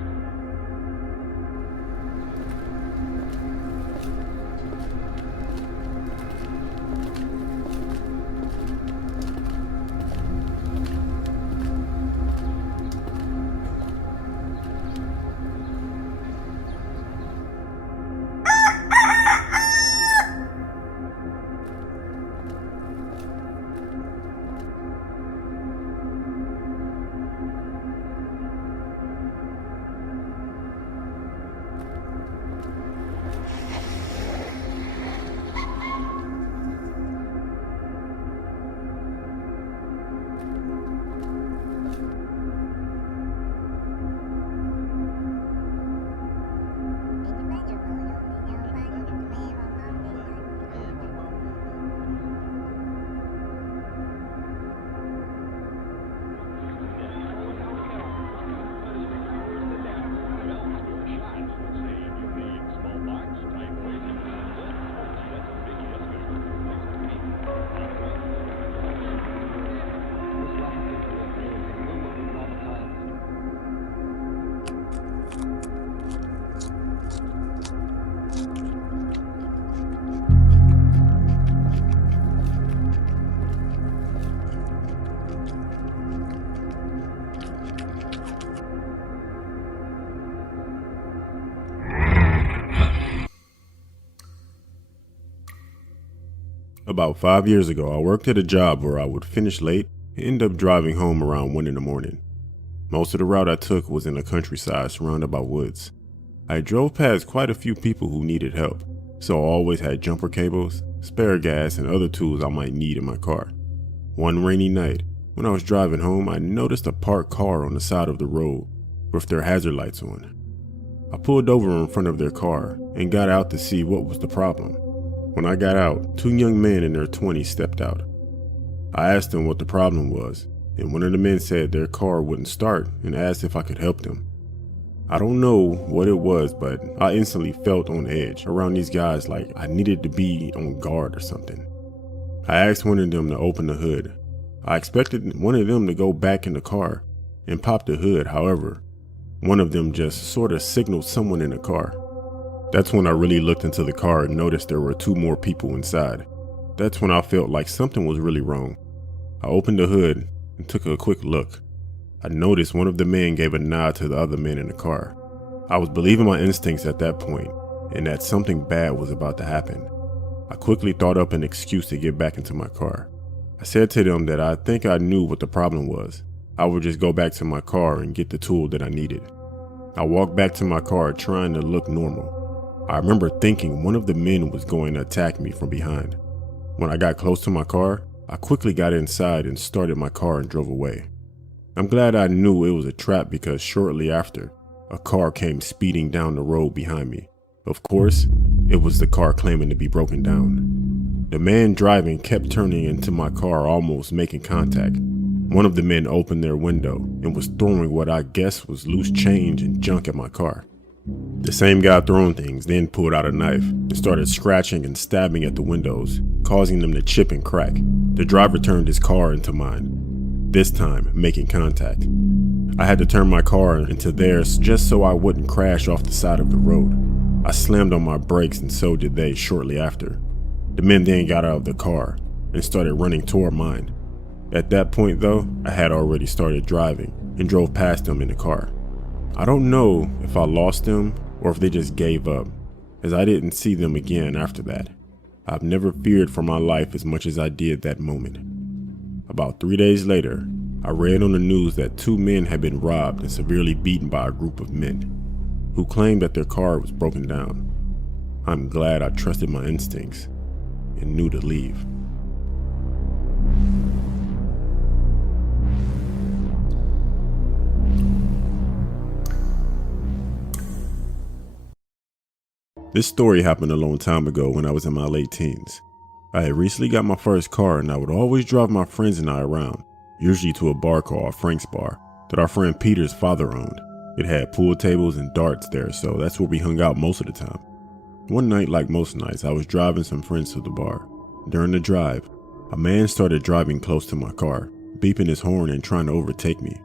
About 5 years ago, I worked at a job where I would finish late and end up driving home around 1 in the morning. Most of the route I took was in the countryside surrounded by woods. I drove past quite a few people who needed help, so I always had jumper cables, spare gas, and other tools I might need in my car. One rainy night, when I was driving home, I noticed a parked car on the side of the road with their hazard lights on. I pulled over in front of their car and got out to see what was the problem. When I got out, 2 young men in their 20s stepped out. I asked them what the problem was, and one of the men said their car wouldn't start and asked if I could help them. I don't know what it was, but I instantly felt on edge around these guys, like I needed to be on guard or something. I asked one of them to open the hood. I expected one of them to go back in the car and pop the hood. However, one of them just sort of signaled someone in the car. That's when I really looked into the car and noticed there were 2 more people inside. That's when I felt like something was really wrong. I opened the hood and took a quick look. I noticed one of the men gave a nod to the other men in the car. I was believing my instincts at that point and that something bad was about to happen. I quickly thought up an excuse to get back into my car. I said to them that I think I knew what the problem was. I would just go back to my car and get the tool that I needed. I walked back to my car trying to look normal. I remember thinking one of the men was going to attack me from behind. When I got close to my car, I quickly got inside and started my car and drove away. I'm glad I knew it was a trap because shortly after, a car came speeding down the road behind me. Of course, it was the car claiming to be broken down. The man driving kept turning into my car, almost making contact. One of the men opened their window and was throwing what I guess was loose change and junk at my car. The same guy throwing things then pulled out a knife and started scratching and stabbing at the windows, causing them to chip and crack. The driver turned his car into mine, this time making contact. I had to turn my car into theirs just so I wouldn't crash off the side of the road. I slammed on my brakes and so did they shortly after. The men then got out of the car and started running toward mine. At that point though, I had already started driving and drove past them in the car. I don't know if I lost them or if they just gave up, as I didn't see them again after that. I've never feared for my life as much as I did that moment. About 3 days later, I read on the news that 2 men had been robbed and severely beaten by a group of men who claimed that their car was broken down. I'm glad I trusted my instincts and knew to leave. This story happened a long time ago when I was in my late teens. I had recently got my first car and I would always drive my friends and I around, usually to a bar called Frank's Bar that our friend Peter's father owned. It had pool tables and darts there, so that's where we hung out most of the time. One night, like most nights, I was driving some friends to the bar. During the drive, a man started driving close to my car, beeping his horn and trying to overtake me.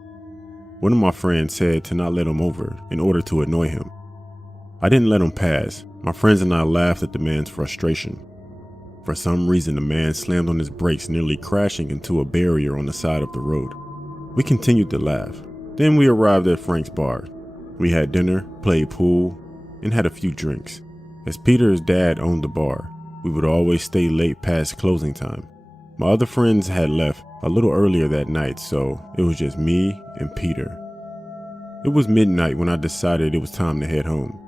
One of my friends said to not let him over in order to annoy him. I didn't let him pass. My friends and I laughed at the man's frustration. For some reason, the man slammed on his brakes, nearly crashing into a barrier on the side of the road. We continued to laugh. Then we arrived at Frank's Bar. We had dinner, played pool, and had a few drinks. As Peter's dad owned the bar, we would always stay late past closing time. My other friends had left a little earlier that night, so it was just me and Peter. It was midnight when I decided it was time to head home.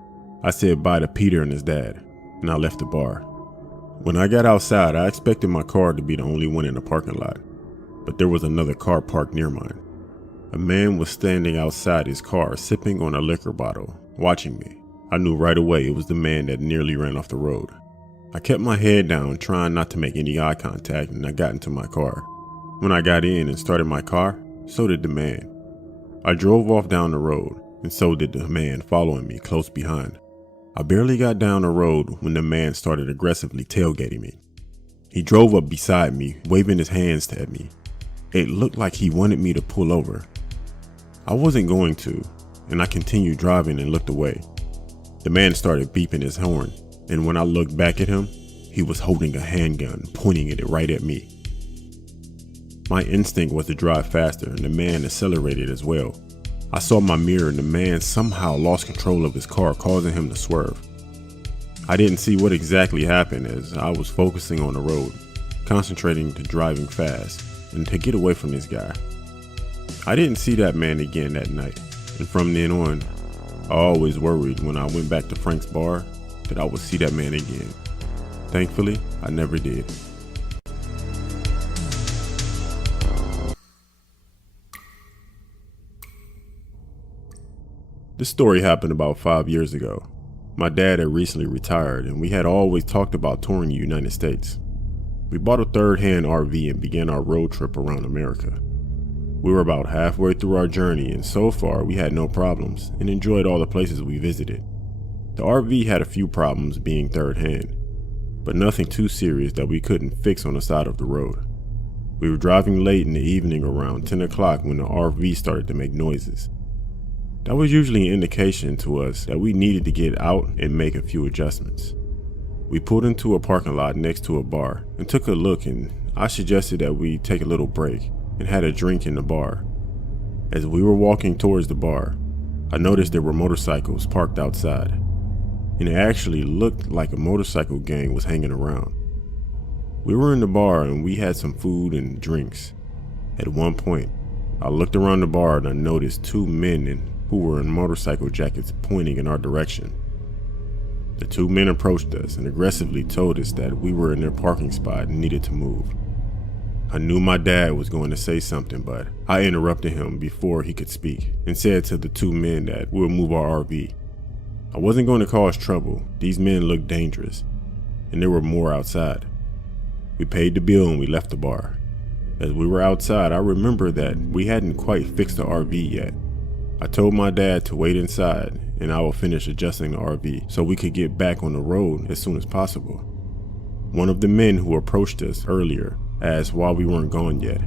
I said bye to Peter and his dad, and I left the bar. When I got outside, I expected my car to be the only one in the parking lot, but there was another car parked near mine. A man was standing outside his car, sipping on a liquor bottle, watching me. I knew right away it was the man that nearly ran off the road. I kept my head down, trying not to make any eye contact, and I got into my car. When I got in and started my car, so did the man. I drove off down the road, and so did the man following me close behind. I barely got down the road when the man started aggressively tailgating me. He drove up beside me, waving his hands at me. It looked like he wanted me to pull over. I wasn't going to, and I continued driving and looked away. The man started beeping his horn, and when I looked back at him, he was holding a handgun, pointing it right at me. My instinct was to drive faster, and the man accelerated as well. I saw my mirror and the man somehow lost control of his car, causing him to swerve. I didn't see what exactly happened as I was focusing on the road. concentrating to driving fast and to get away from this guy. I didn't see that man again that night, and from then on, I always worried when I went back to Frank's bar that I would see that man again. Thankfully, I never did. This story happened about 5 years ago. My dad had recently retired, and we had always talked about touring the United States. We bought a third-hand RV and began our road trip around America. We were about halfway through our journey, and so far we had no problems and enjoyed all the places we visited. The RV had a few problems being third-hand, but nothing too serious that we couldn't fix on the side of the road. We were driving late in the evening around 10 o'clock when the RV started to make noises. That was usually an indication to us that we needed to get out and make a few adjustments. We pulled into a parking lot next to a bar and took a look, and I suggested that we take a little break and had a drink in the bar. As we were walking towards the bar, I noticed there were motorcycles parked outside, and it actually looked like a motorcycle gang was hanging around. We were in the bar and we had some food and drinks. At one point, I looked around the bar and I noticed two men who were in motorcycle jackets pointing in our direction. The two men approached us and aggressively told us that we were in their parking spot and needed to move. I knew my dad was going to say something, but I interrupted him before he could speak and said to the two men that we'll move our RV. I wasn't going to cause trouble. These men looked dangerous, and there were more outside. We paid the bill and we left the bar. As we were outside, I remember that we hadn't quite fixed the RV yet. I told my dad to wait inside and I will finish adjusting the RV so we could get back on the road as soon as possible. One of the men who approached us earlier asked why we weren't gone yet.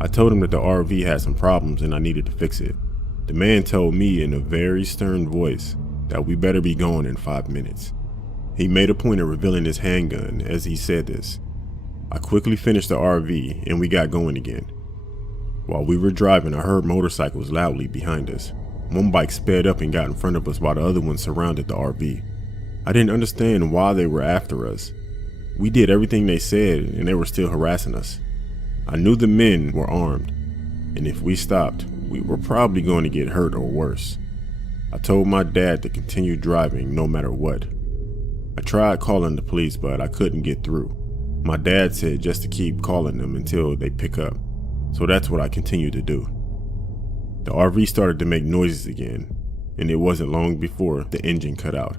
I told him that the RV had some problems and I needed to fix it. The man told me in a very stern voice that we better be gone in 5 minutes. He made a point of revealing his handgun as he said this. I quickly finished the RV and we got going again. While we were driving, I heard motorcycles loudly behind us. One bike sped up and got in front of us while the other one surrounded the RV. I didn't understand why they were after us. We did everything they said and they were still harassing us. I knew the men were armed, and if we stopped, we were probably going to get hurt or worse. I told my dad to continue driving no matter what. I tried calling the police, but I couldn't get through. My dad said just to keep calling them until they pick up, so that's what I continued to do. The RV started to make noises again, and it wasn't long before the engine cut out,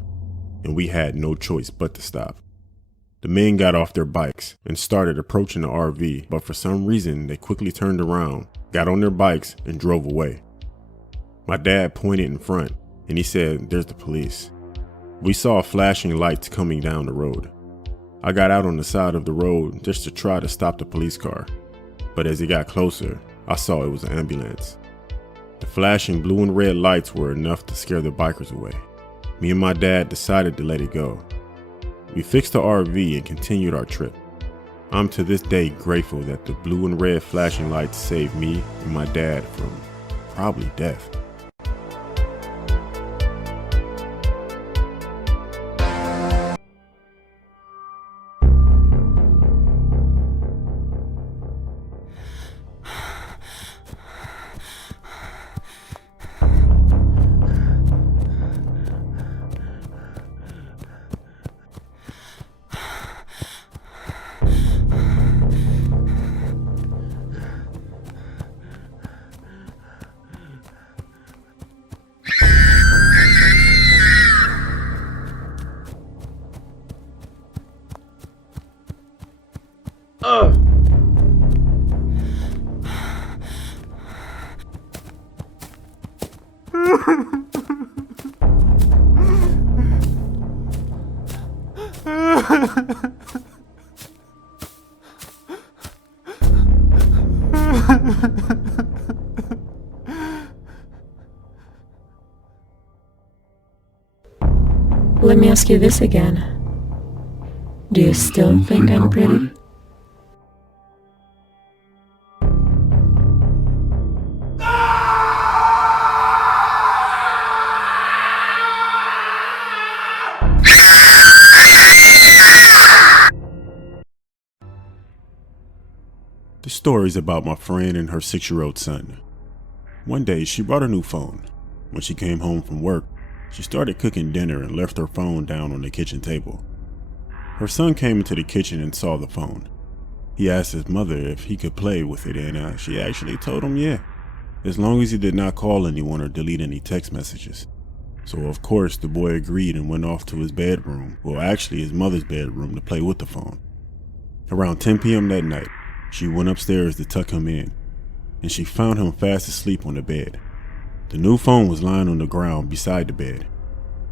and we had no choice but to stop. The men got off their bikes and started approaching the RV, but for some reason they quickly turned around, got on their bikes, and drove away. My dad pointed in front and he said, "There's the police." We saw flashing lights coming down the road. I got out on the side of the road just to try to stop the police car, but as it got closer, I saw it was an ambulance. The flashing blue and red lights were enough to scare the bikers away. Me and my dad decided to let it go. We fixed the RV and continued our trip. I'm to this day grateful that the blue and red flashing lights saved me and my dad from probably death. Let me ask you this again. Do you still think I'm pretty? story is about my friend and her 6-year-old son. One day, she brought a new phone. When she came home from work, she started cooking dinner and left her phone down on the kitchen table. Her son came into the kitchen and saw the phone. He asked his mother if he could play with it, and she actually told him yeah, as long as he did not call anyone or delete any text messages. So of course the boy agreed and went off to his bedroom, well actually his mother's bedroom, to play with the phone. Around 10 p.m. that night, she went upstairs to tuck him in, and she found him fast asleep on the bed. The new phone was lying on the ground beside the bed.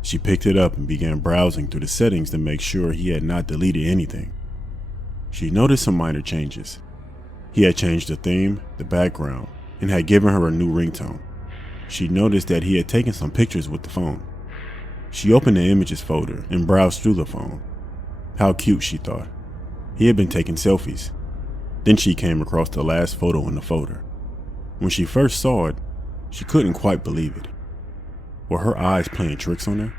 She picked it up and began browsing through the settings to make sure he had not deleted anything. She noticed some minor changes. He had changed the theme, the background, and had given her a new ringtone. She noticed that he had taken some pictures with the phone. She opened the images folder and browsed through the phone. How cute, she thought. He had been taking selfies. Then she came across the last photo in the folder. When she first saw it, she couldn't quite believe it. Were her eyes playing tricks on her?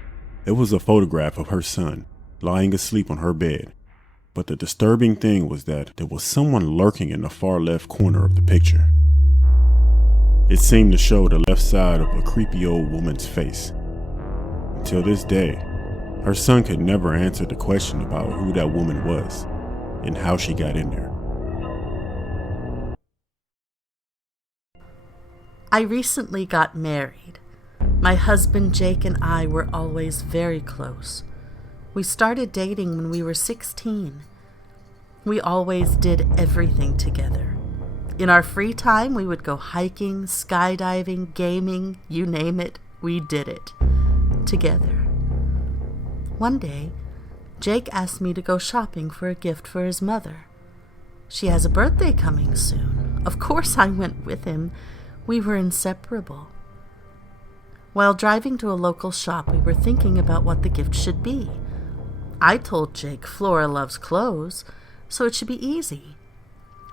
It was a photograph of her son lying asleep on her bed. But the disturbing thing was that there was someone lurking in the far left corner of the picture. It seemed to show the left side of a creepy old woman's face. Until this day, her son could never answer the question about who that woman was and how she got in there. I recently got married. My husband Jake and I were always very close. We started dating when we were 16. We always did everything together. In our free time, we would go hiking, skydiving, gaming, you name it, we did it. Together. One day, Jake asked me to go shopping for a gift for his mother. She has a birthday coming soon. Of course I went with him. We were inseparable. While driving to a local shop, we were thinking about what the gift should be. I told Jake Flora loves clothes, so it should be easy.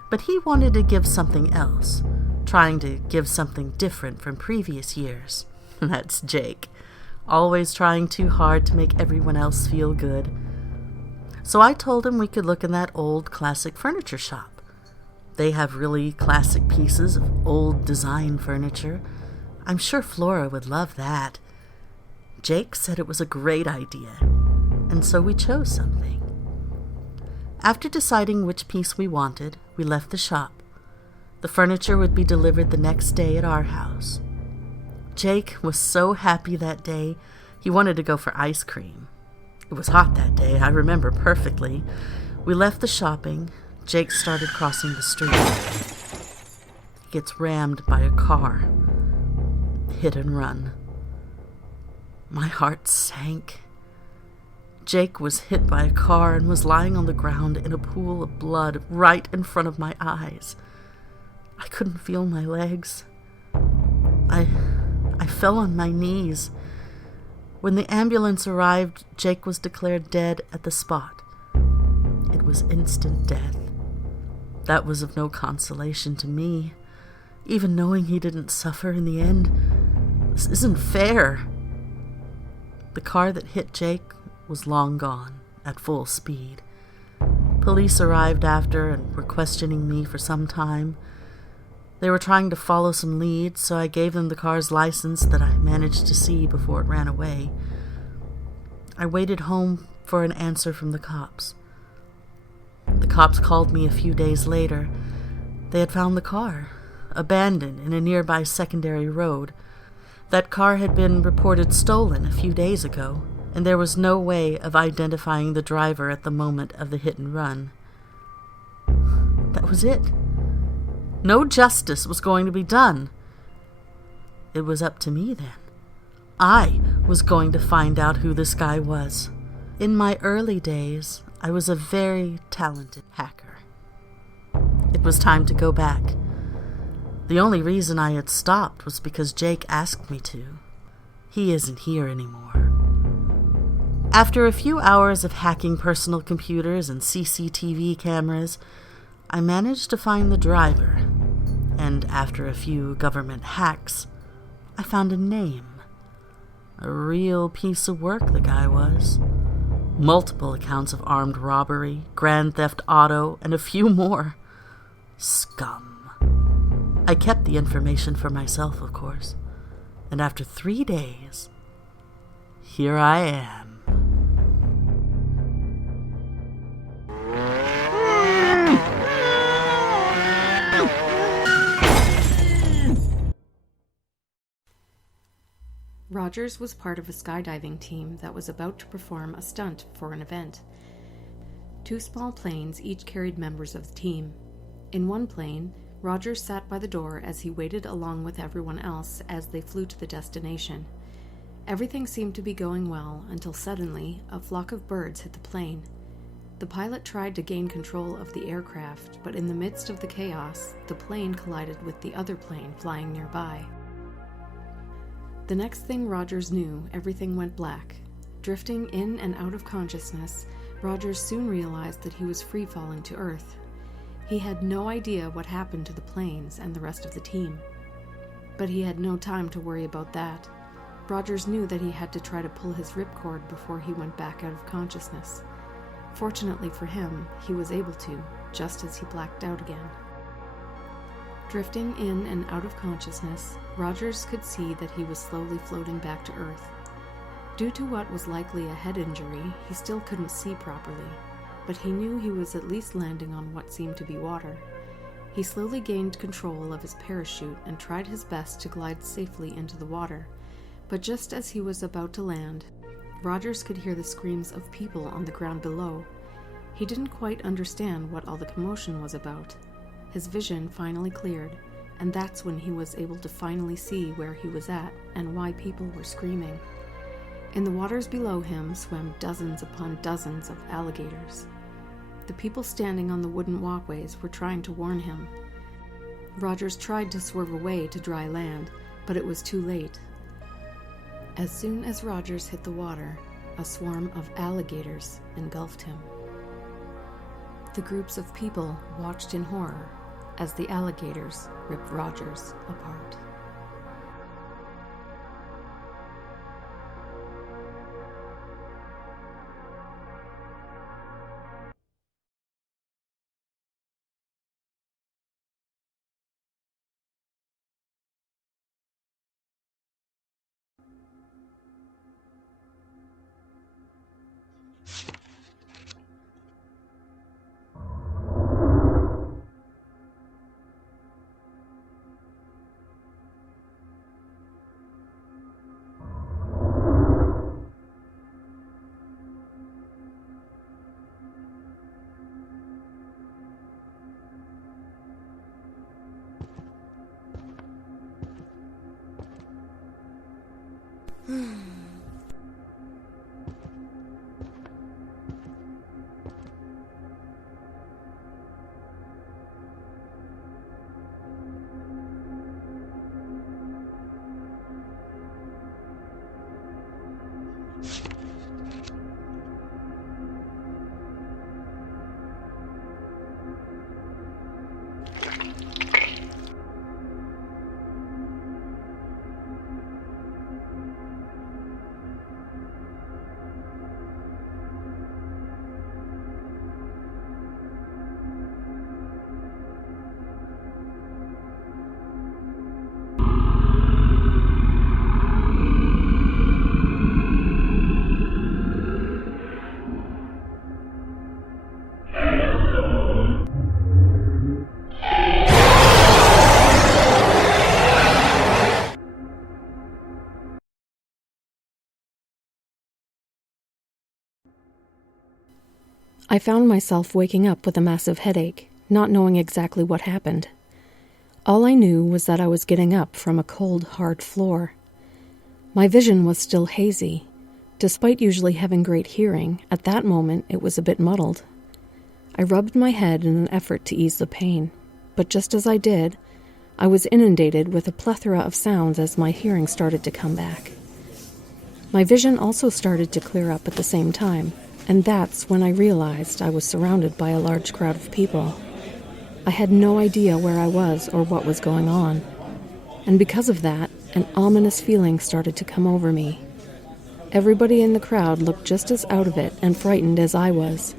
But he wanted to give something else, trying to give something different from previous years. That's Jake, always trying too hard to make everyone else feel good. So I told him we could look in that old classic furniture shop. They have really classic pieces of old design furniture. I'm sure Flora would love that. Jake said it was a great idea, and so we chose something. After deciding which piece we wanted, we left the shop. The furniture would be delivered the next day at our house. Jake was so happy that day, he wanted to go for ice cream. It was hot that day, I remember perfectly. We left the shopping. Jake started crossing the street. He gets rammed by a car. Hit and run. My heart sank. Jake was hit by a car and was lying on the ground in a pool of blood right in front of my eyes. I couldn't feel my legs. I fell on my knees. When the ambulance arrived, Jake was declared dead at the spot. It was instant death. That was of no consolation to me, even knowing he didn't suffer in the end. This isn't fair. The car that hit Jake was long gone, at full speed. Police arrived after and were questioning me for some time. They were trying to follow some leads, so I gave them the car's license that I managed to see before it ran away. I waited home for an answer from the cops. The cops called me a few days later. They had found the car, abandoned in a nearby secondary road. That car had been reported stolen a few days ago, and there was no way of identifying the driver at the moment of the hit and run. That was it. No justice was going to be done. It was up to me then. I was going to find out who this guy was. In my early days, I was a very talented hacker. It was time to go back. The only reason I had stopped was because Jake asked me to. He isn't here anymore. After a few hours of hacking personal computers and CCTV cameras, I managed to find the driver. And after a few government hacks, I found a name. A real piece of work the guy was. Multiple accounts of armed robbery, grand theft auto, and a few more. Scum. I kept the information for myself, of course, and after 3 days, here I am. Rogers was part of a skydiving team that was about to perform a stunt for an event. 2 small planes each carried members of the team. In one plane, Rogers sat by the door as he waited along with everyone else as they flew to the destination. Everything seemed to be going well until suddenly a flock of birds hit the plane. The pilot tried to gain control of the aircraft, but in the midst of the chaos, the plane collided with the other plane flying nearby. The next thing Rogers knew, everything went black. Drifting in and out of consciousness, Rogers soon realized that he was free-falling to Earth. He had no idea what happened to the planes and the rest of the team. But he had no time to worry about that. Rogers knew that he had to try to pull his ripcord before he went back out of consciousness. Fortunately for him, he was able to, just as he blacked out again. Drifting in and out of consciousness, Rogers could see that he was slowly floating back to Earth. Due to what was likely a head injury, he still couldn't see properly, but he knew he was at least landing on what seemed to be water. He slowly gained control of his parachute and tried his best to glide safely into the water, but just as he was about to land, Rogers could hear the screams of people on the ground below. He didn't quite understand what all the commotion was about. His vision finally cleared, and that's when he was able to finally see where he was at and why people were screaming. In the waters below him swam dozens upon dozens of alligators. The people standing on the wooden walkways were trying to warn him. Rogers tried to swerve away to dry land, but it was too late. As soon as Rogers hit the water, a swarm of alligators engulfed him. The groups of people watched in horror as the alligators ripped Rogers apart. I found myself waking up with a massive headache, not knowing exactly what happened. All I knew was that I was getting up from a cold, hard floor. My vision was still hazy. Despite usually having great hearing, at that moment it was a bit muddled. I rubbed my head in an effort to ease the pain, but just as I did, I was inundated with a plethora of sounds as my hearing started to come back. My vision also started to clear up at the same time, and that's when I realized I was surrounded by a large crowd of people. I had no idea where I was or what was going on, and because of that, an ominous feeling started to come over me. Everybody in the crowd looked just as out of it and frightened as I was.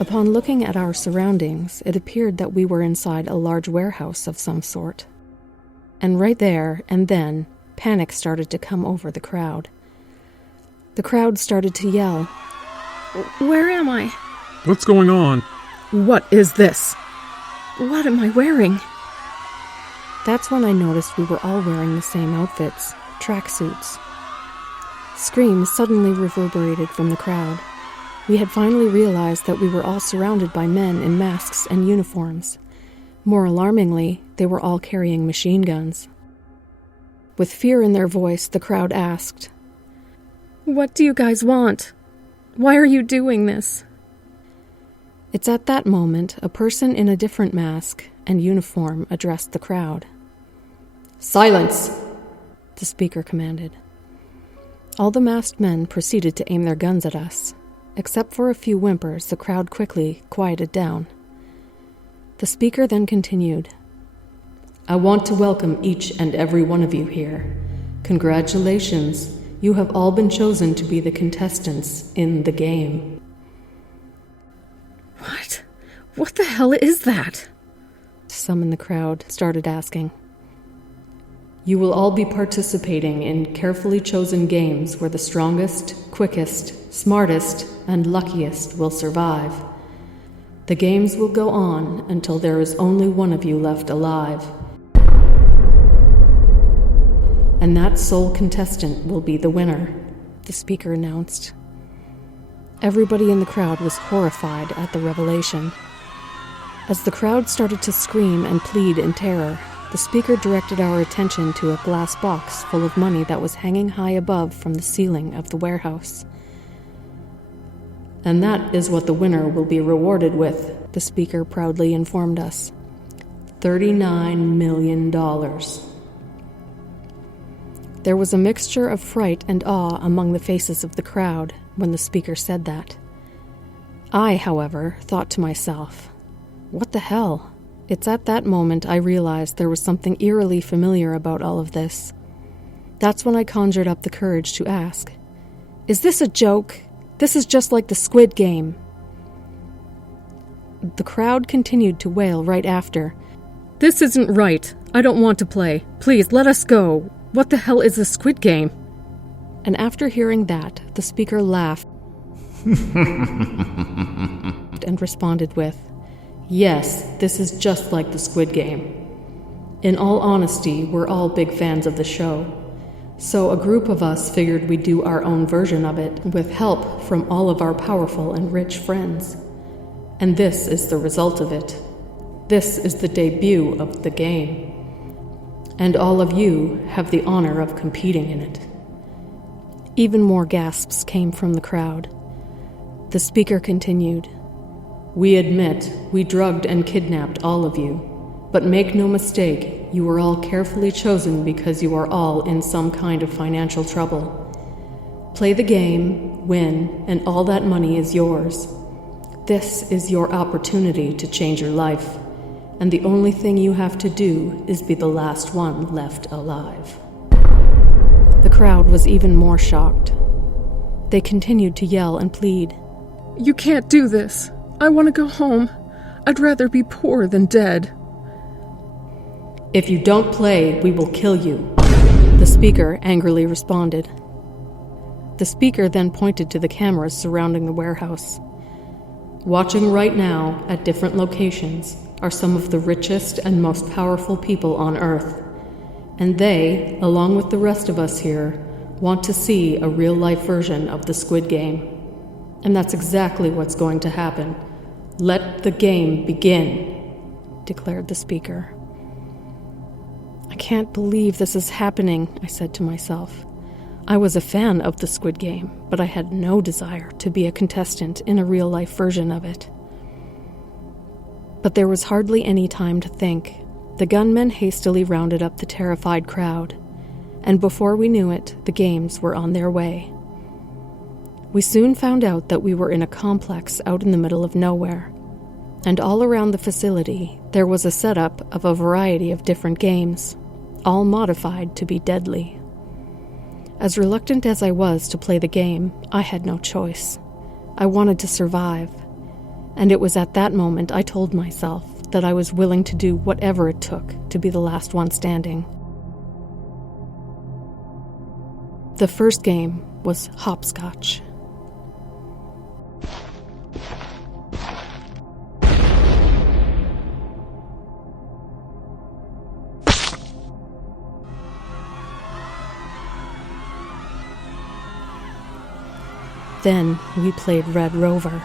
Upon looking at our surroundings, it appeared that we were inside a large warehouse of some sort. And right there and then, panic started to come over the crowd. The crowd started to yell, "Where am I? What's going on? What is this? What am I wearing?" That's when I noticed we were all wearing the same outfits, tracksuits. Screams suddenly reverberated from the crowd. We had finally realized that we were all surrounded by men in masks and uniforms. More alarmingly, they were all carrying machine guns. With fear in their voice, the crowd asked, "What do you guys want? Why are you doing this?" It's at that moment a person in a different mask and uniform addressed the crowd. "Silence!" the speaker commanded. All the masked men proceeded to aim their guns at us. Except for a few whimpers, the crowd quickly quieted down. The speaker then continued, "I want to welcome each and every one of you here. Congratulations, you have all been chosen to be the contestants in the game." What? What the hell is that? Some in the crowd started asking. "You will all be participating in carefully chosen games where the strongest, quickest, smartest, and luckiest will survive. The games will go on until there is only one of you left alive. And that sole contestant will be the winner," the speaker announced. Everybody in the crowd was horrified at the revelation. As the crowd started to scream and plead in terror, the speaker directed our attention to a glass box full of money that was hanging high above from the ceiling of the warehouse. "And that is what the winner will be rewarded with," the speaker proudly informed us. $39 million. There was a mixture of fright and awe among the faces of the crowd when the speaker said that. I, however, thought to myself, what the hell? It's at that moment I realized there was something eerily familiar about all of this. That's when I conjured up the courage to ask, "Is this a joke? This is just like the Squid Game." The crowd continued to wail right after, "This isn't right. I don't want to play. Please, let us go. What the hell is the Squid Game?" And after hearing that, the speaker laughed and responded with, "Yes, this is just like the Squid Game. In all honesty, we're all big fans of the show. So a group of us figured we'd do our own version of it with help from all of our powerful and rich friends. And this is the result of it. This is the debut of the game. And all of you have the honor of competing in it." Even more gasps came from the crowd. The speaker continued, "We admit we drugged and kidnapped all of you, but make no mistake, you were all carefully chosen because you are all in some kind of financial trouble. Play the game, win, and all that money is yours. This is your opportunity to change your life, and the only thing you have to do is be the last one left alive." The crowd was even more shocked. They continued to yell and plead, "You can't do this. I want to go home. I'd rather be poor than dead." "If you don't play, we will kill you," the speaker angrily responded. The speaker then pointed to the cameras surrounding the warehouse. "Watching right now, at different locations, are some of the richest and most powerful people on Earth. And they, along with the rest of us here, want to see a real-life version of the Squid Game. And that's exactly what's going to happen. Let the game begin," declared the speaker. "I can't believe this is happening," I said to myself. I was a fan of the Squid Game, but I had no desire to be a contestant in a real-life version of it. But there was hardly any time to think. The gunmen hastily rounded up the terrified crowd, and before we knew it, the games were on their way. We soon found out that we were in a complex out in the middle of nowhere, and all around the facility there was a setup of a variety of different games, all modified to be deadly. As reluctant as I was to play the game, I had no choice. I wanted to survive. And it was at that moment I told myself that I was willing to do whatever it took to be the last one standing. The first game was hopscotch. Then we played Red Rover.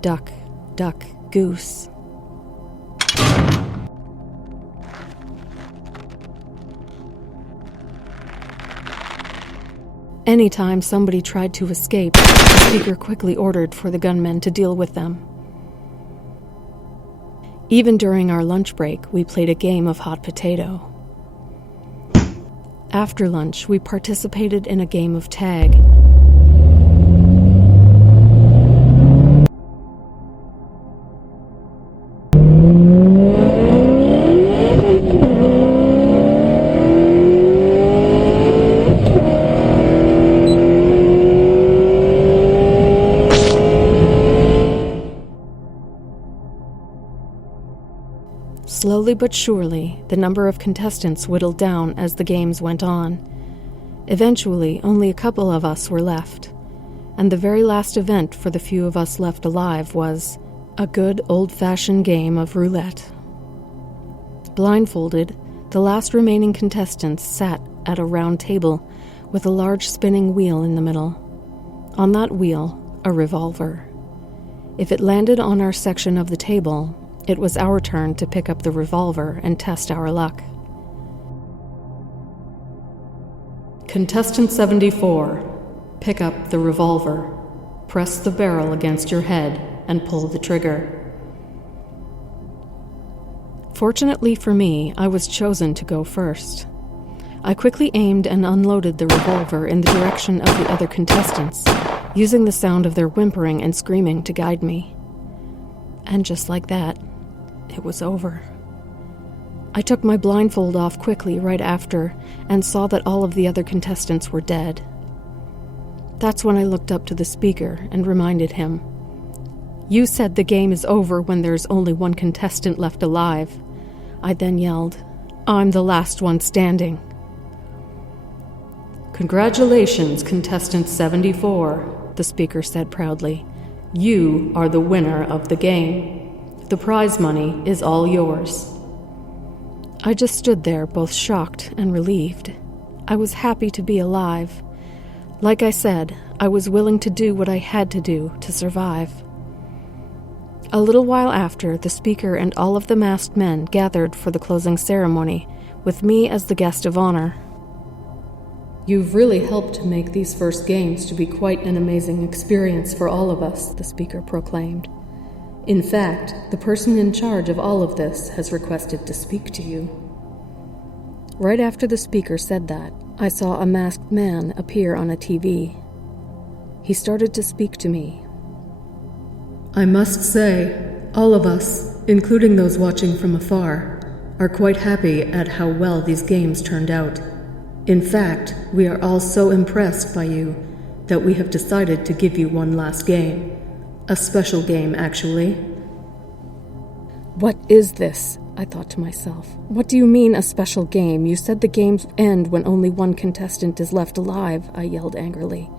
Duck, duck, goose. Anytime somebody tried to escape, the speaker quickly ordered for the gunmen to deal with them. Even during our lunch break, we played a game of hot potato. After lunch, we participated in a game of tag. Slowly but surely, the number of contestants whittled down as the games went on. Eventually, only a couple of us were left, and the very last event for the few of us left alive was a good old-fashioned game of roulette. Blindfolded, the last remaining contestants sat at a round table with a large spinning wheel in the middle. On that wheel, a revolver. If it landed on our section of the table, it was our turn to pick up the revolver and test our luck. Contestant 74, pick up the revolver. Press the barrel against your head and pull the trigger. Fortunately for me, I was chosen to go first. I quickly aimed and unloaded the revolver in the direction of the other contestants, using the sound of their whimpering and screaming to guide me. And just like that, it was over. I took my blindfold off quickly right after and saw that all of the other contestants were dead. That's when I looked up to the speaker and reminded him, "You said the game is over when there's only one contestant left alive." I then yelled, "I'm the last one standing." "Congratulations, contestant 74, the speaker said proudly. "You are the winner of the game. The prize money is all yours." I just stood there, both shocked and relieved. I was happy to be alive. Like I said, I was willing to do what I had to do to survive. A little while after, the speaker and all of the masked men gathered for the closing ceremony, with me as the guest of honor. "You've really helped to make these first games to be quite an amazing experience for all of us," the speaker proclaimed. "In fact, the person in charge of all of this has requested to speak to you." Right after the speaker said that, I saw a masked man appear on a TV. He started to speak to me. "I must say, all of us, including those watching from afar, are quite happy at how well these games turned out. In fact, we are all so impressed by you that we have decided to give you one last game. A special game, actually." "What is this?" I thought to myself. "What do you mean, a special game? You said the games end when only one contestant is left alive," I yelled angrily.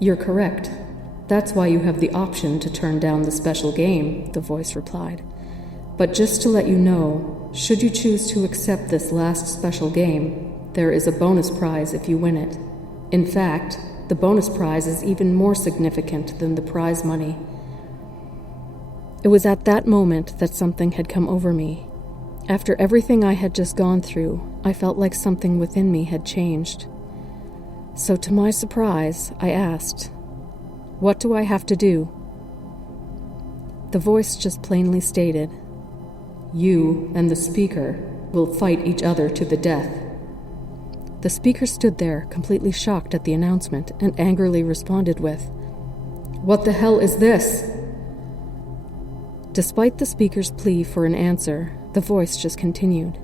"You're correct. That's why you have the option to turn down the special game," the voice replied. "But just to let you know, should you choose to accept this last special game, there is a bonus prize if you win it. In fact, the bonus prize is even more significant than the prize money." It was at that moment that something had come over me. After everything I had just gone through, I felt like something within me had changed. So to my surprise, I asked, What do I have to do? The voice just plainly stated, "You and the speaker will fight each other to the death." The speaker stood there, completely shocked at the announcement, and angrily responded with, "What the hell is this?" Despite the speaker's plea for an answer, the voice just continued,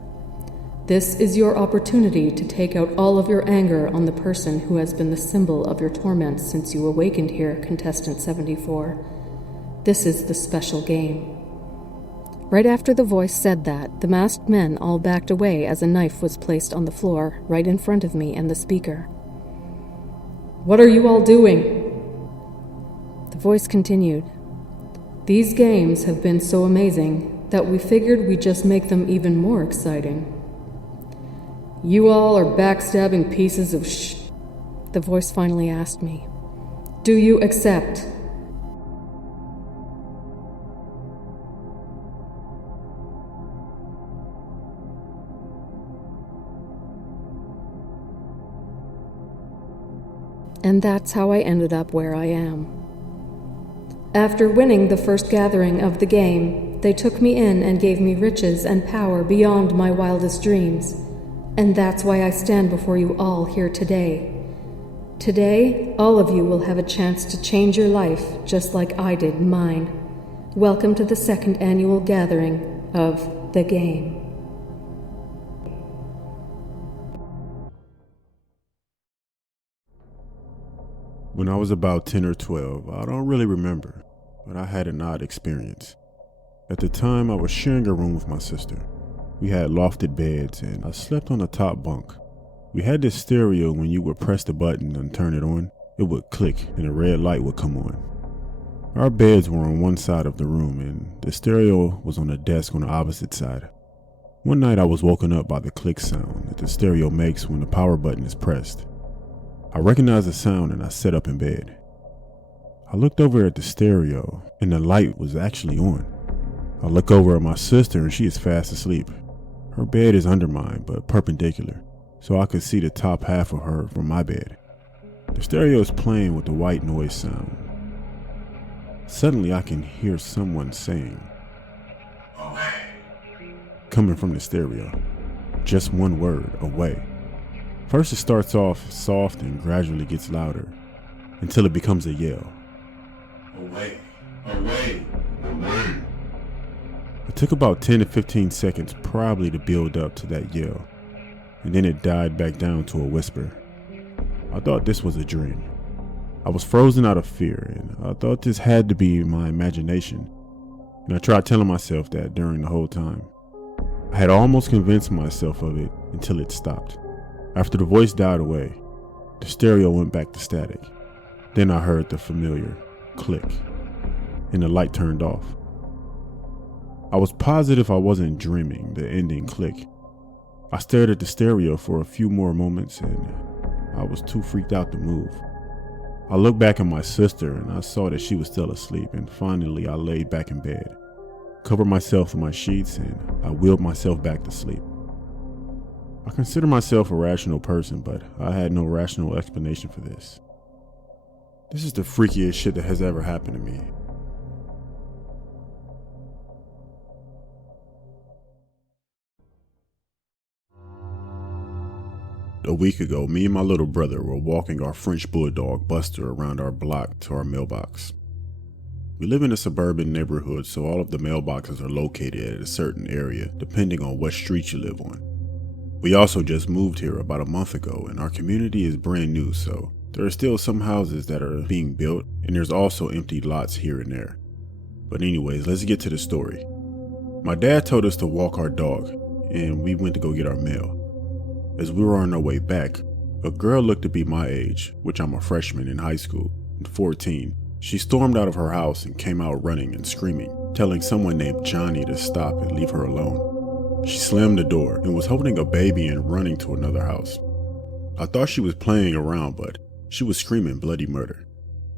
"This is your opportunity to take out all of your anger on the person who has been the symbol of your torments since you awakened here, Contestant 74. This is the special game." Right after the voice said that, the masked men all backed away as a knife was placed on the floor right in front of me and the speaker. "What are you all doing?" The voice continued, "These games have been so amazing that we figured we'd just make them even more exciting." "You all are backstabbing pieces of the voice finally asked me. "Do you accept?" And that's how I ended up where I am. After winning the first gathering of the game, they took me in and gave me riches and power beyond my wildest dreams. And that's why I stand before you all here today. Today, all of you will have a chance to change your life just like I did mine. Welcome to the second annual gathering of the game. When I was about 10 or 12, I don't really remember, but I had an odd experience. At the time, I was sharing a room with my sister. We had lofted beds, and I slept on the top bunk. We had this stereo. When you would press the button and turn it on, it would click and a red light would come on. Our beds were on one side of the room, and the stereo was on a desk on the opposite side. One night I was woken up by the click sound that the stereo makes when the power button is pressed. I recognized the sound and I sat up in bed. I looked over at the stereo and the light was actually on. I look over at my sister and she is fast asleep. Her bed is under mine but perpendicular, so I could see the top half of her from my bed. The stereo is playing with the white noise sound. Suddenly I can hear someone saying, "Away," coming from the stereo. Just one word, away. First it starts off soft and gradually gets louder until it becomes a yell. Away, away, away. It took about 10 to 15 seconds probably to build up to that yell, and then it died back down to a whisper. I thought this was a dream. I was frozen out of fear, and I thought this had to be my imagination, and I tried telling myself that during the whole time. I had almost convinced myself of it until it stopped. After the voice died away, the stereo went back to static. Then I heard the familiar click, and the light turned off. I was positive I wasn't dreaming the ending click. I stared at the stereo for a few more moments, and I was too freaked out to move. I looked back at my sister, and I saw that she was still asleep, and finally I laid back in bed, covered myself in my sheets, and I willed myself back to sleep. I consider myself a rational person, but I had no rational explanation for this. This is the freakiest shit that has ever happened to me. A week ago, me and my little brother were walking our French bulldog Buster around our block to our mailbox. We live in a suburban neighborhood, so all of the mailboxes are located at a certain area, depending on what street you live on. We also just moved here about a month ago, and our community is brand new, so there are still some houses that are being built, and there's also empty lots here and there. But anyways, let's get to the story. My dad told us to walk our dog, and we went to go get our mail. As we were on our way back, a girl looked to be my age, which I'm a freshman in high school, and 14. She stormed out of her house and came out running and screaming, telling someone named Johnny to stop and leave her alone. She slammed the door and was holding a baby and running to another house. I thought she was playing around, but she was screaming bloody murder.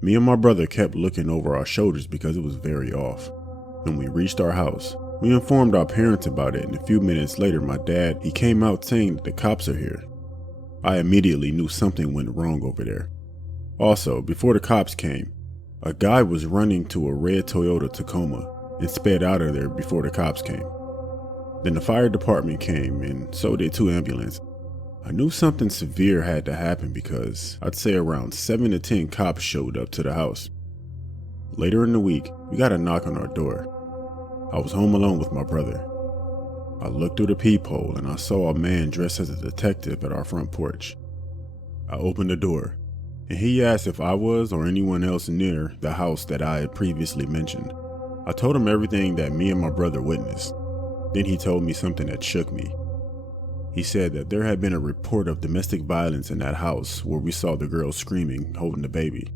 Me and my brother kept looking over our shoulders because it was very off. When we reached our house, we informed our parents about it, and a few minutes later my dad, he came out saying that the cops are here. I immediately knew something went wrong over there. Also, before the cops came, A guy was running to a red Toyota Tacoma and sped out of there before the cops came. Then the fire department came, and so did 2 ambulances. I knew something severe had to happen because I'd say around 7 to 10 cops showed up to the house. Later in the week, we got a knock on our door. I was home alone with my brother. I looked through the peephole and I saw a man dressed as a detective at our front porch. I opened the door, and he asked if I was or anyone else near the house that I had previously mentioned. I told him everything that me and my brother witnessed. Then he told me something that shook me. He said that there had been a report of domestic violence in that house where we saw the girl screaming, holding the baby.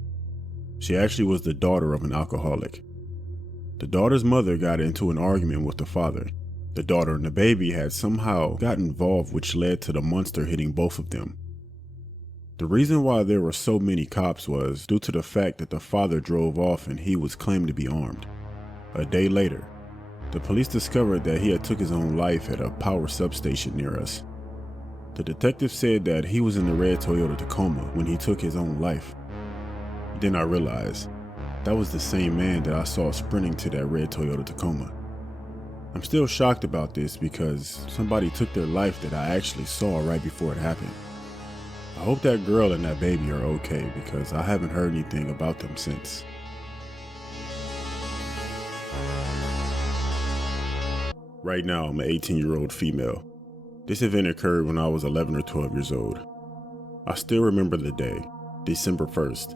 She actually was the daughter of an alcoholic. The daughter's mother got into an argument with the father. The daughter and the baby had somehow got involved, which led to the monster hitting both of them. The reason why there were so many cops was due to the fact that the father drove off and he was claimed to be armed. A day later, the police discovered that he had took his own life at a power substation near us. The detective said that he was in the red Toyota Tacoma when he took his own life. Then I realized that was the same man that I saw sprinting to that red Toyota Tacoma. I'm still shocked about this because somebody took their life that I actually saw right before it happened. I hope that girl and that baby are okay because I haven't heard anything about them since. Right now, I'm an 18-year-old female. This event occurred when I was 11 or 12 years old. I still remember the day, December 1st.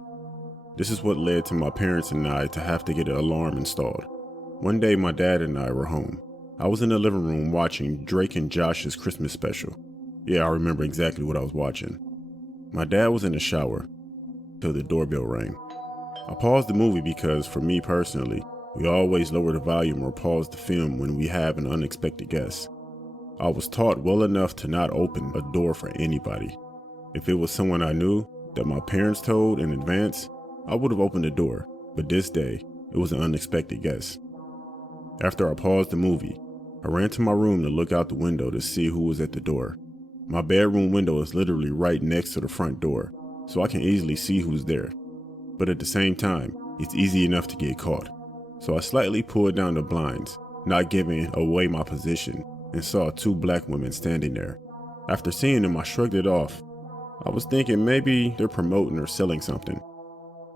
This is what led to my parents and I to have to get an alarm installed. One day, my dad and I were home. I was in the living room watching Drake and Josh's Christmas special. Yeah, I remember exactly what I was watching. My dad was in the shower till the doorbell rang. I paused the movie because, for me personally, we always lower the volume or pause the film when we have an unexpected guest. I was taught well enough to not open a door for anybody. If it was someone I knew that my parents told in advance, I would have opened the door, but this day, it was an unexpected guest. After I paused the movie, I ran to my room to look out the window to see who was at the door. My bedroom window is literally right next to the front door, so I can easily see who's there. But at the same time, it's easy enough to get caught. So I slightly pulled down the blinds, not giving away my position, and saw 2 black women standing there. After seeing them, I shrugged it off. I was thinking maybe they're promoting or selling something.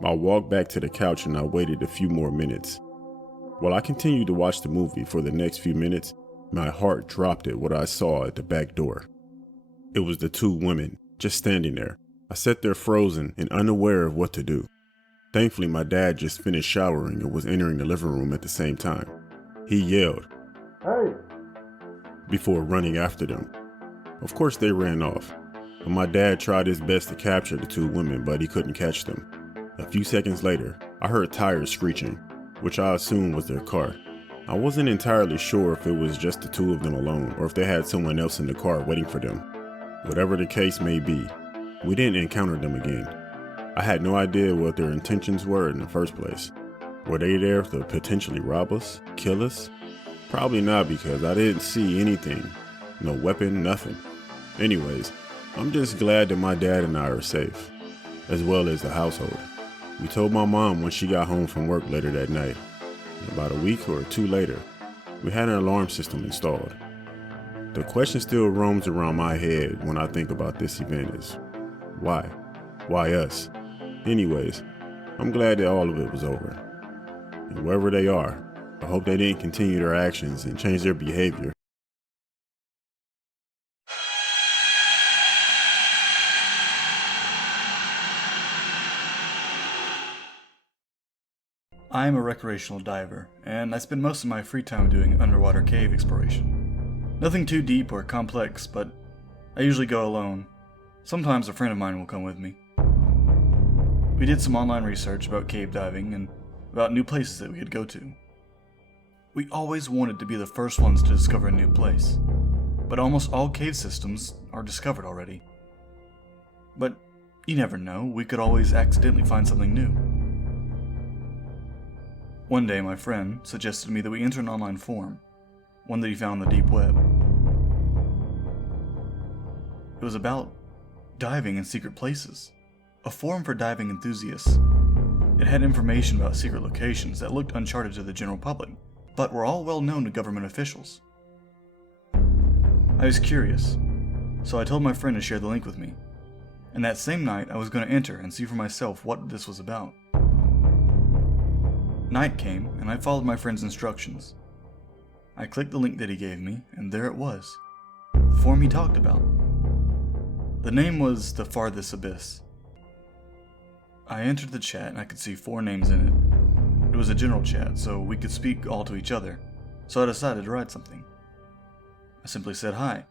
I walked back to the couch and I waited a few more minutes. While I continued to watch the movie for the next few minutes, my heart dropped at what I saw at the back door. It was the 2 women, just standing there. I sat there frozen and unaware of what to do. Thankfully, my dad just finished showering and was entering the living room at the same time. He yelled, "Hey!" before running after them. Of course, they ran off, but my dad tried his best to capture the 2 women, but he couldn't catch them. A few seconds later, I heard tires screeching, which I assumed was their car. I wasn't entirely sure if it was just the 2 of them alone or if they had someone else in the car waiting for them. Whatever the case may be, we didn't encounter them again. I had no idea what their intentions were in the first place. Were they there to potentially rob us, kill us? Probably not, because I didn't see anything. No weapon, nothing. Anyways, I'm just glad that my dad and I are safe, as well as the household. We told my mom when she got home from work later that night. About a week or 2 later, we had an alarm system installed. The question still roams around my head when I think about this event is, why? Why us? Anyways, I'm glad that all of it was over. And wherever they are, I hope they didn't continue their actions and change their behavior. I'm a recreational diver, and I spend most of my free time doing underwater cave exploration. Nothing too deep or complex, but I usually go alone. Sometimes a friend of mine will come with me. We did some online research about cave diving and about new places that we could go to. We always wanted to be the first ones to discover a new place, but almost all cave systems are discovered already. But you never know, we could always accidentally find something new. One day my friend suggested to me that we enter an online forum, one that he found on the deep web. It was about diving in secret places, a forum for diving enthusiasts. It had information about secret locations that looked uncharted to the general public, but were all well known to government officials. I was curious, so I told my friend to share the link with me, and that same night I was going to enter and see for myself what this was about. Night came, and I followed my friend's instructions. I clicked the link that he gave me, and there it was, the form he talked about. The name was The Farthest Abyss. I entered the chat and I could see 4 names in it. It was a general chat, so we could speak all to each other, so I decided to write something. I simply said hi.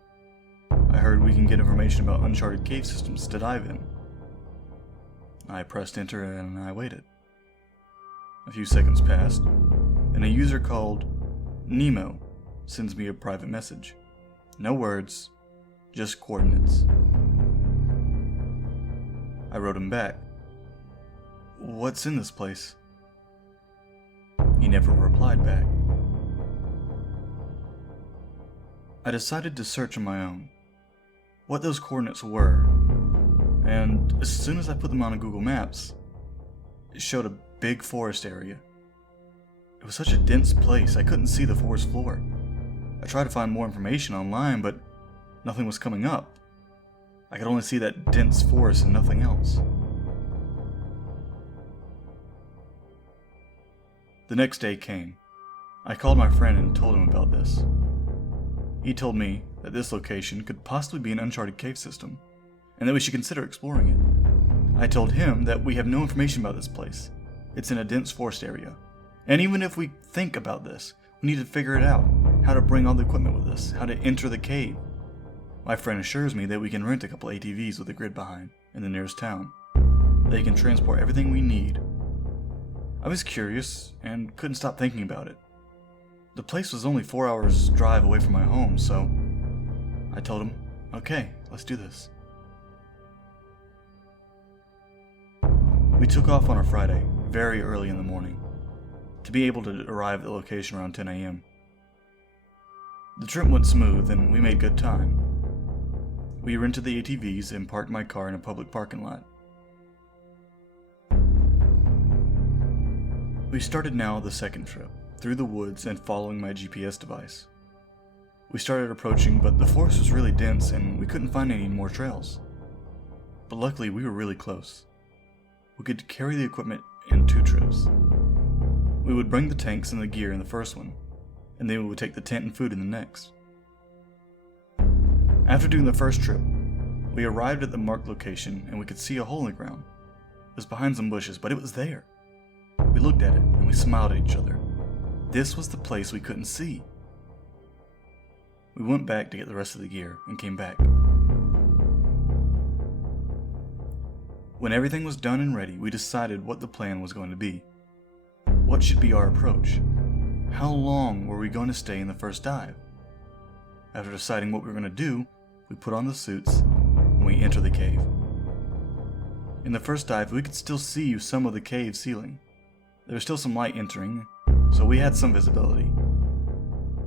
I heard we can get information about uncharted cave systems to dive in. I pressed enter and I waited. A few seconds passed, and a user called Nemo sends me a private message. No words, just coordinates. I wrote him back. What's in this place? He never replied back. I decided to search on my own, what those coordinates were, and as soon as I put them on Google Maps, it showed a big forest area. It was such a dense place, I couldn't see the forest floor. I tried to find more information online, but nothing was coming up. I could only see that dense forest and nothing else. The next day came. I called my friend and told him about this. He told me that this location could possibly be an uncharted cave system, and that we should consider exploring it. I told him that we have no information about this place. It's in a dense forest area. And even if we think about this, we need to figure it out. How to bring all the equipment with us, how to enter the cave. My friend assures me that we can rent a couple ATVs with a grid behind in the nearest town. They can transport everything we need. I was curious and couldn't stop thinking about it. The place was only 4 hours drive away from my home, so I told him, okay, let's do this. We took off on a Friday, very early in the morning, to be able to arrive at the location around 10 a.m. The trip went smooth and we made good time. We rented the ATVs and parked my car in a public parking lot. We started now the second trip, through the woods and following my GPS device. We started approaching, but the forest was really dense and we couldn't find any more trails. But luckily we were really close. We could carry the equipment in 2 trips. We would bring the tanks and the gear in the first one, and then we would take the tent and food in the next. After doing the first trip, we arrived at the marked location and we could see a hole in the ground. It was behind some bushes, but it was there. We looked at it and we smiled at each other. This was the place we couldn't see. We went back to get the rest of the gear and came back. When everything was done and ready, we decided what the plan was going to be. What should be our approach? How long were we going to stay in the first dive? After deciding what we were going to do, we put on the suits and we entered the cave. In the first dive, we could still see some of the cave ceiling. There was still some light entering, so we had some visibility.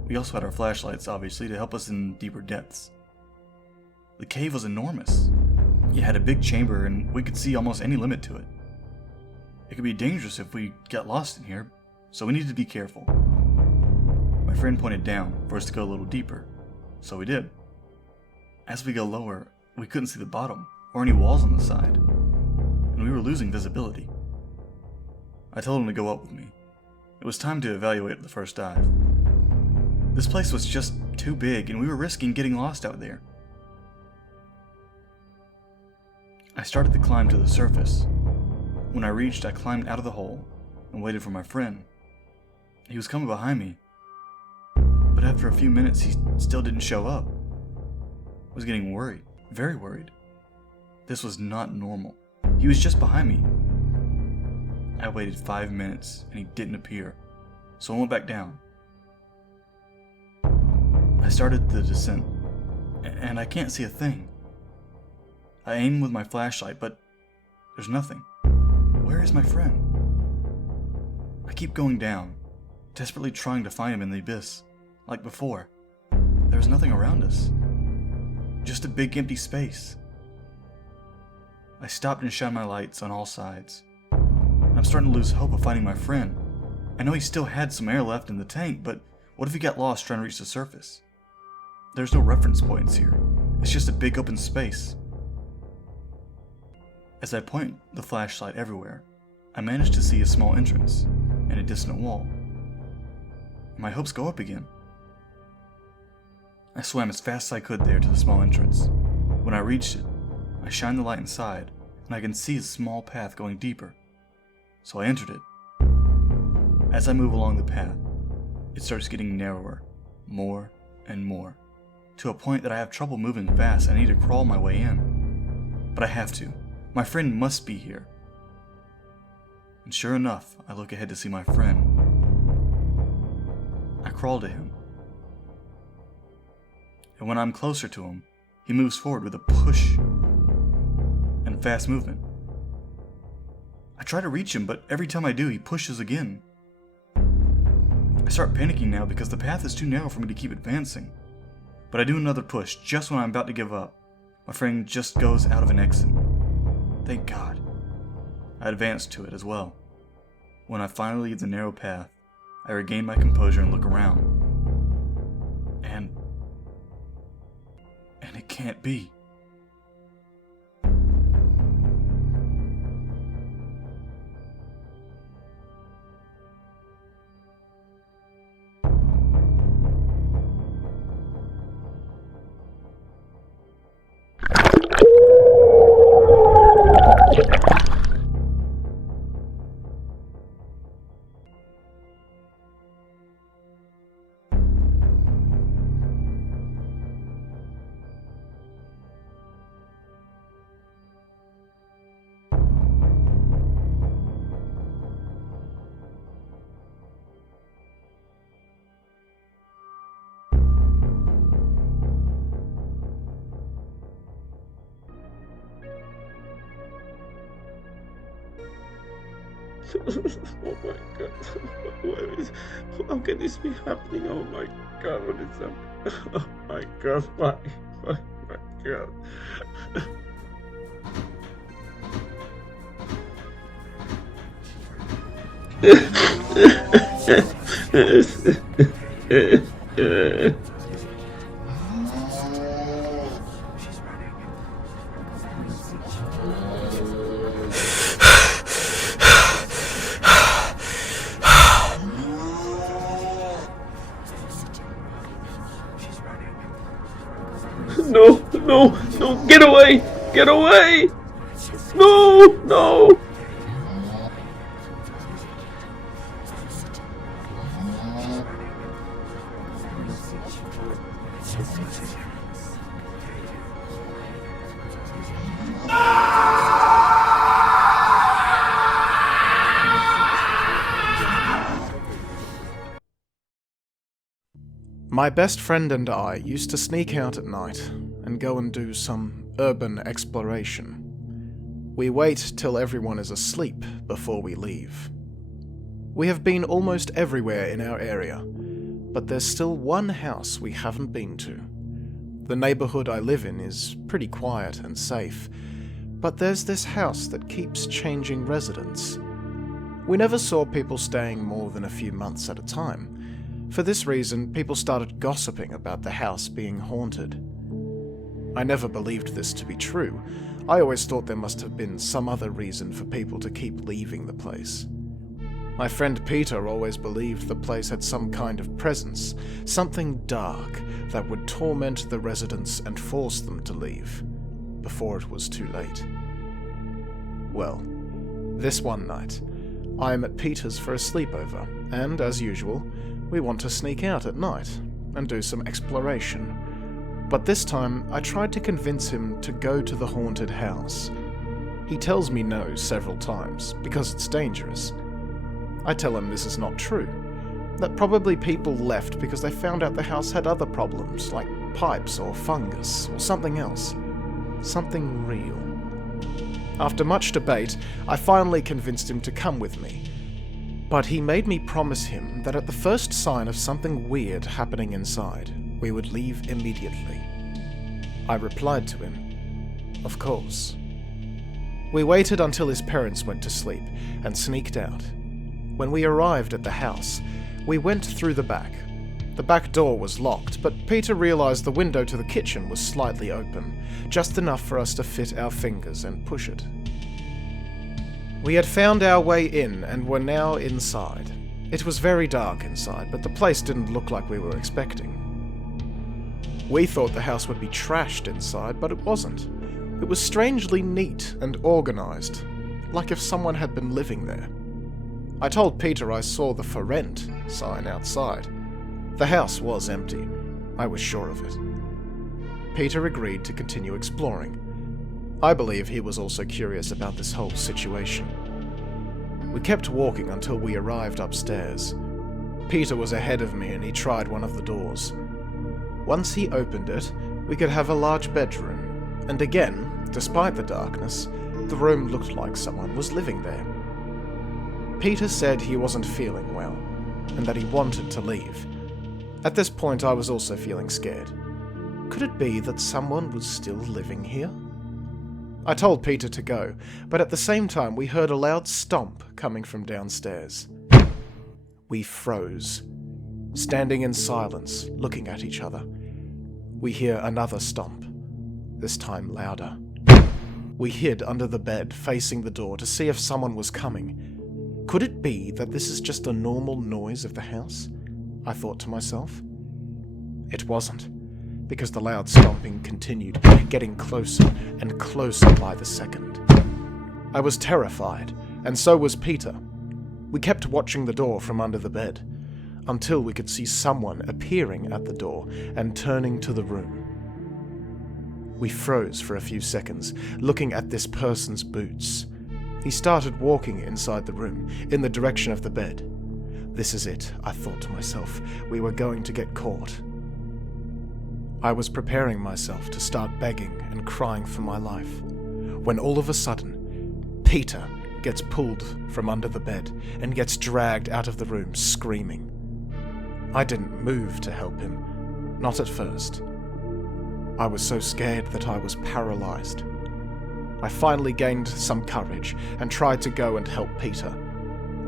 We also had our flashlights, obviously, to help us in deeper depths. The cave was enormous. It had a big chamber and we could see almost any limit to it. It could be dangerous if we got lost in here, so we needed to be careful. My friend pointed down for us to go a little deeper, so we did. As we go lower, we couldn't see the bottom or any walls on the side, and we were losing visibility. I told him to go up with me. It was time to evaluate the first dive. This place was just too big and we were risking getting lost out there. I started the climb to the surface. When I reached, I climbed out of the hole and waited for my friend. He was coming behind me, but after a few minutes he still didn't show up. I was getting worried, very worried. This was not normal. He was just behind me. I waited 5 minutes and he didn't appear, so I went back down. I started the descent, and I can't see a thing. I aim with my flashlight, but there's nothing. Where is my friend? I keep going down, desperately trying to find him in the abyss, like before. There was nothing around us. Just a big empty space. I stopped and shined my lights on all sides. I'm starting to lose hope of finding my friend. I know he still had some air left in the tank, but what if he got lost trying to reach the surface? There's no reference points here. It's just a big open space. As I point the flashlight everywhere, I manage to see a small entrance and a distant wall. My hopes go up again. I swam as fast as I could there to the small entrance. When I reached it, I shine the light inside, and I can see a small path going deeper. So I entered it. As I move along the path, it starts getting narrower, more and more, to a point that I have trouble moving fast and I need to crawl my way in. But I have to. My friend must be here. And sure enough, I look ahead to see my friend. I crawl to him. And when I'm closer to him, he moves forward with a push and fast movement. I try to reach him, but every time I do, he pushes again. I start panicking now because the path is too narrow for me to keep advancing. But I do another push just when I'm about to give up. My friend just goes out of an exit. Thank God. I advance to it as well. When I finally leave the narrow path, I regain my composure and look around. And it can't be. Oh my God. How can this be happening? Oh my God, what is happening? Oh my God, why? Oh my God. No, get away! Get away! No! My best friend and I used to sneak out at night and go and do some urban exploration. We wait till everyone is asleep before we leave. We have been almost everywhere in our area, but there's still one house we haven't been to. The neighborhood I live in is pretty quiet and safe, but there's this house that keeps changing residents. We never saw people staying more than a few months at a time. For this reason, people started gossiping about the house being haunted. I never believed this to be true. I always thought there must have been some other reason for people to keep leaving the place. My friend Peter always believed the place had some kind of presence, something dark that would torment the residents and force them to leave, before it was too late. Well, this one night, I am at Peter's for a sleepover, and as usual, we want to sneak out at night and do some exploration. But this time, I tried to convince him to go to the haunted house. He tells me no several times, because it's dangerous. I tell him this is not true, that probably people left because they found out the house had other problems, like pipes or fungus or something else. Something real. After much debate, I finally convinced him to come with me. But he made me promise him that at the first sign of something weird happening inside, we would leave immediately. I replied to him, "Of course." We waited until his parents went to sleep and sneaked out. When we arrived at the house, we went through the back. The back door was locked, but Peter realized the window to the kitchen was slightly open, just enough for us to fit our fingers and push it. We had found our way in and were now inside. It was very dark inside, but the place didn't look like we were expecting. We thought the house would be trashed inside, but it wasn't. It was strangely neat and organized, like if someone had been living there. I told Peter I saw the "For Rent" sign outside. The house was empty. I was sure of it. Peter agreed to continue exploring. I believe he was also curious about this whole situation. We kept walking until we arrived upstairs. Peter was ahead of me and he tried one of the doors. Once he opened it, we could have a large bedroom, and again, despite the darkness, the room looked like someone was living there. Peter said he wasn't feeling well, and that he wanted to leave. At this point, I was also feeling scared. Could it be that someone was still living here? I told Peter to go, but at the same time we heard a loud stomp coming from downstairs. We froze, standing in silence, looking at each other. We hear another stomp, this time louder. We hid under the bed, facing the door, to see if someone was coming. Could it be that this is just a normal noise of the house? I thought to myself. It wasn't, because the loud stomping continued, getting closer and closer by the second. I was terrified, and so was Peter. We kept watching the door from under the bed, until we could see someone appearing at the door and turning to the room. We froze for a few seconds, looking at this person's boots. He started walking inside the room, in the direction of the bed. This is it, I thought to myself. We were going to get caught. I was preparing myself to start begging and crying for my life, when all of a sudden, Peter gets pulled from under the bed and gets dragged out of the room, screaming. I didn't move to help him, not at first. I was so scared that I was paralyzed. I finally gained some courage and tried to go and help Peter.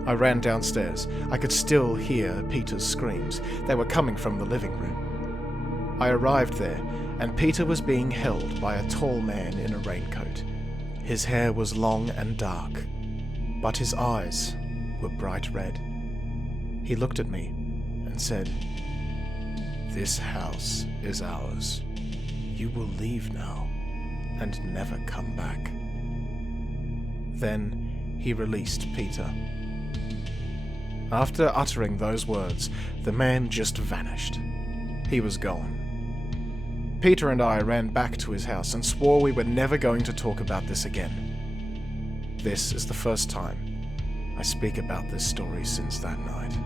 I ran downstairs. I could still hear Peter's screams. They were coming from the living room. I arrived there, and Peter was being held by a tall man in a raincoat. His hair was long and dark, but his eyes were bright red. He looked at me and said, "This house is ours. You will leave now and never come back." Then he released Peter. After uttering those words, the man just vanished. He was gone. Peter and I ran back to his house and swore we were never going to talk about this again. This is the first time I speak about this story since that night.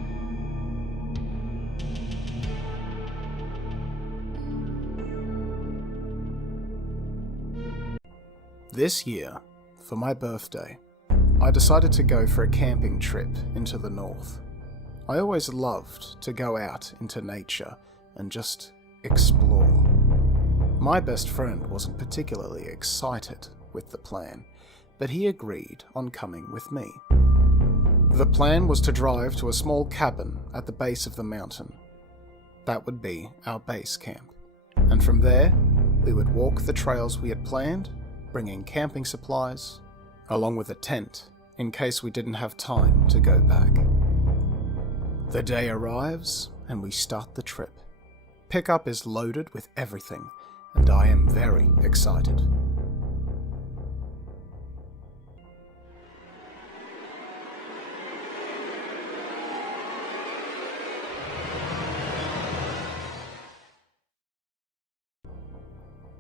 This year, for my birthday, I decided to go for a camping trip into the north. I always loved to go out into nature and just explore. My best friend wasn't particularly excited with the plan, but he agreed on coming with me. The plan was to drive to a small cabin at the base of the mountain. That would be our base camp, and from there, we would walk the trails we had planned, bringing camping supplies, along with a tent, in case we didn't have time to go back. The day arrives, and we start the trip. Pickup is loaded with everything, and I am very excited.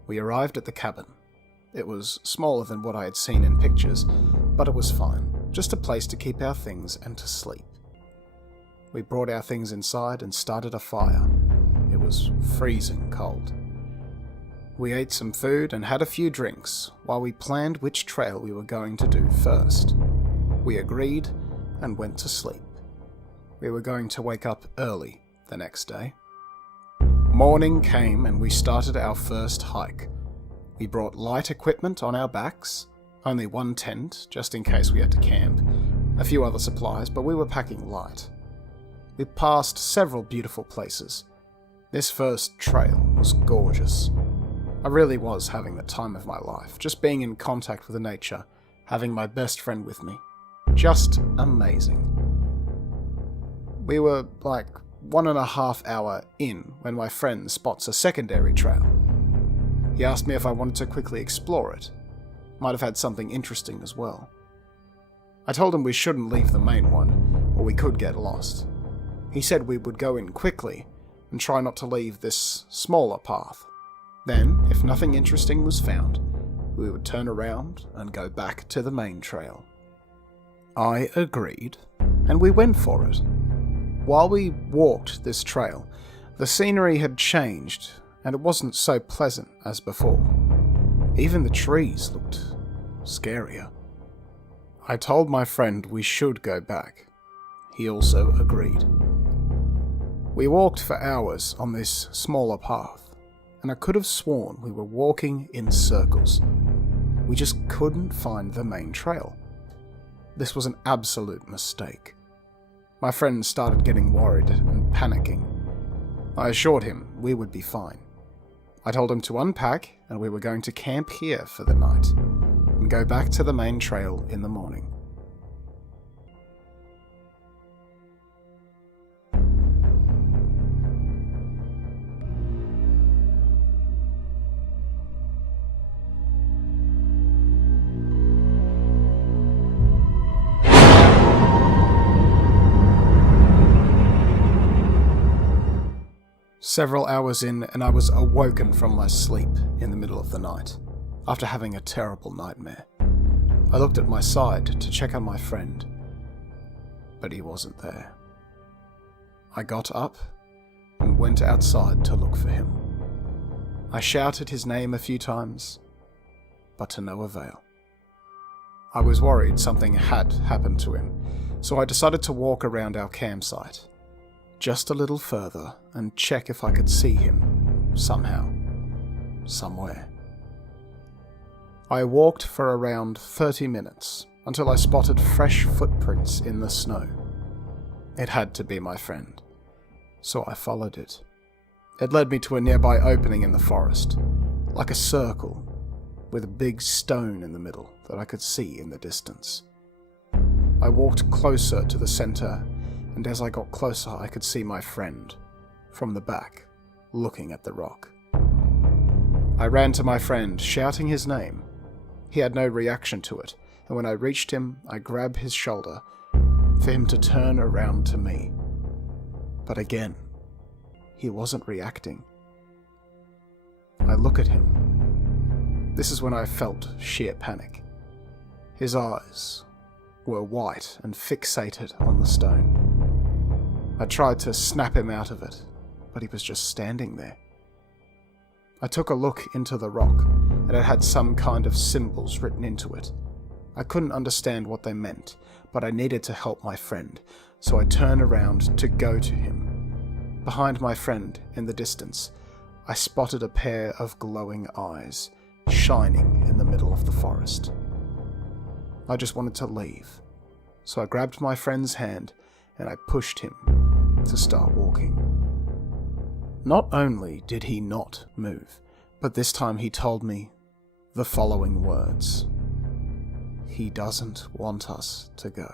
We arrived at the cabin. It was smaller than what I had seen in pictures, but it was fine. Just a place to keep our things and to sleep. We brought our things inside and started a fire. It was freezing cold. We ate some food and had a few drinks while we planned which trail we were going to do first. We agreed and went to sleep. We were going to wake up early the next day. Morning came and we started our first hike. We brought light equipment on our backs, Only one tent, just in case we had to camp, a few other supplies, but we were packing light. We passed several beautiful places. This first trail was gorgeous. I really was having the time of my life, just being in contact with nature, having my best friend with me. Just amazing. We were like 1.5 hours in when my friend spots a secondary trail. He asked me if I wanted to quickly explore it. Might have had something interesting as well. I told him we shouldn't leave the main one, or we could get lost. He said we would go in quickly and try not to leave this smaller path. Then, if nothing interesting was found, we would turn around and go back to the main trail. I agreed, and we went for it. While we walked this trail, the scenery had changed, and it wasn't so pleasant as before. Even the trees looked scarier. I told my friend we should go back. He also agreed. We walked for hours on this smaller path, and I could have sworn we were walking in circles. We just couldn't find the main trail. This was an absolute mistake. My friend started getting worried and panicking. I assured him we would be fine. I told him to unpack and we were going to camp here for the night and go back to the main trail in the morning. Several hours in, and I was awoken from my sleep in the middle of the night, after having a terrible nightmare. I looked at my side to check on my friend, but he wasn't there. I got up and went outside to look for him. I shouted his name a few times, but to no avail. I was worried something had happened to him, so I decided to walk around our campsite just a little further and check if I could see him somehow, somewhere. I walked for around 30 minutes until I spotted fresh footprints in the snow. It had to be my friend, so I followed it. It led me to a nearby opening in the forest, like a circle, with a big stone in the middle that I could see in the distance. I walked closer to the center, and as I got closer I could see my friend, from the back, looking at the rock. I ran to my friend, shouting his name. He had no reaction to it, and when I reached him, I grabbed his shoulder for him to turn around to me. But again, he wasn't reacting. I look at him. This is when I felt sheer panic. His eyes were white and fixated on the stone. I tried to snap him out of it, but he was just standing there. I took a look into the rock, and it had some kind of symbols written into it. I couldn't understand what they meant, but I needed to help my friend, so I turned around to go to him. Behind my friend, in the distance, I spotted a pair of glowing eyes, shining in the middle of the forest. I just wanted to leave, so I grabbed my friend's hand and I pushed him to start walking. Not only did he not move, but this time he told me the following words. He doesn't want us to go.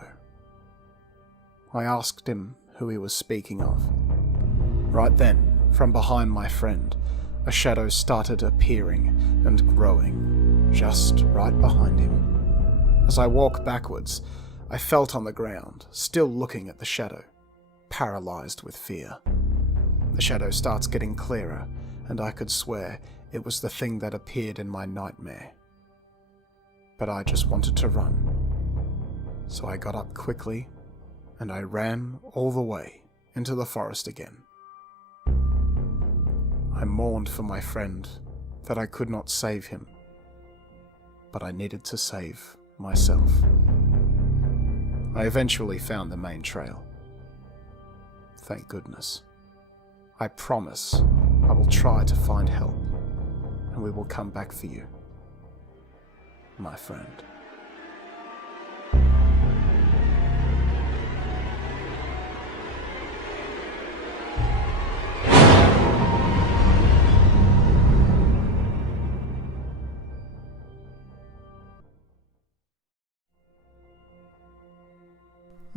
I asked him who he was speaking of. Right then, from behind my friend, a shadow started appearing and growing, just right behind him. As I walked backwards, I felt on the ground, still looking at the shadow, paralyzed with fear. The shadow starts getting clearer, and I could swear it was the thing that appeared in my nightmare. But I just wanted to run. So I got up quickly, and I ran all the way into the forest again. I mourned for my friend, that I could not save him, but I needed to save myself. I eventually found the main trail. Thank goodness. I promise I will try to find help, and we will come back for you, my friend.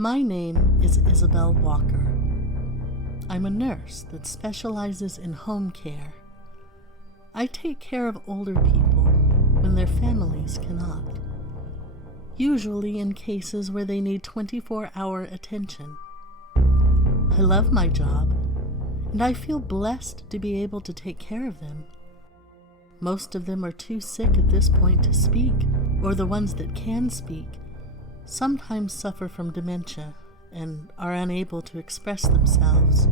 My name is Isabel Walker. I'm a nurse that specializes in home care. I take care of older people when their families cannot, usually in cases where they need 24-hour attention. I love my job, and I feel blessed to be able to take care of them. Most of them are too sick at this point to speak, or the ones that can speak sometimes suffer from dementia and are unable to express themselves.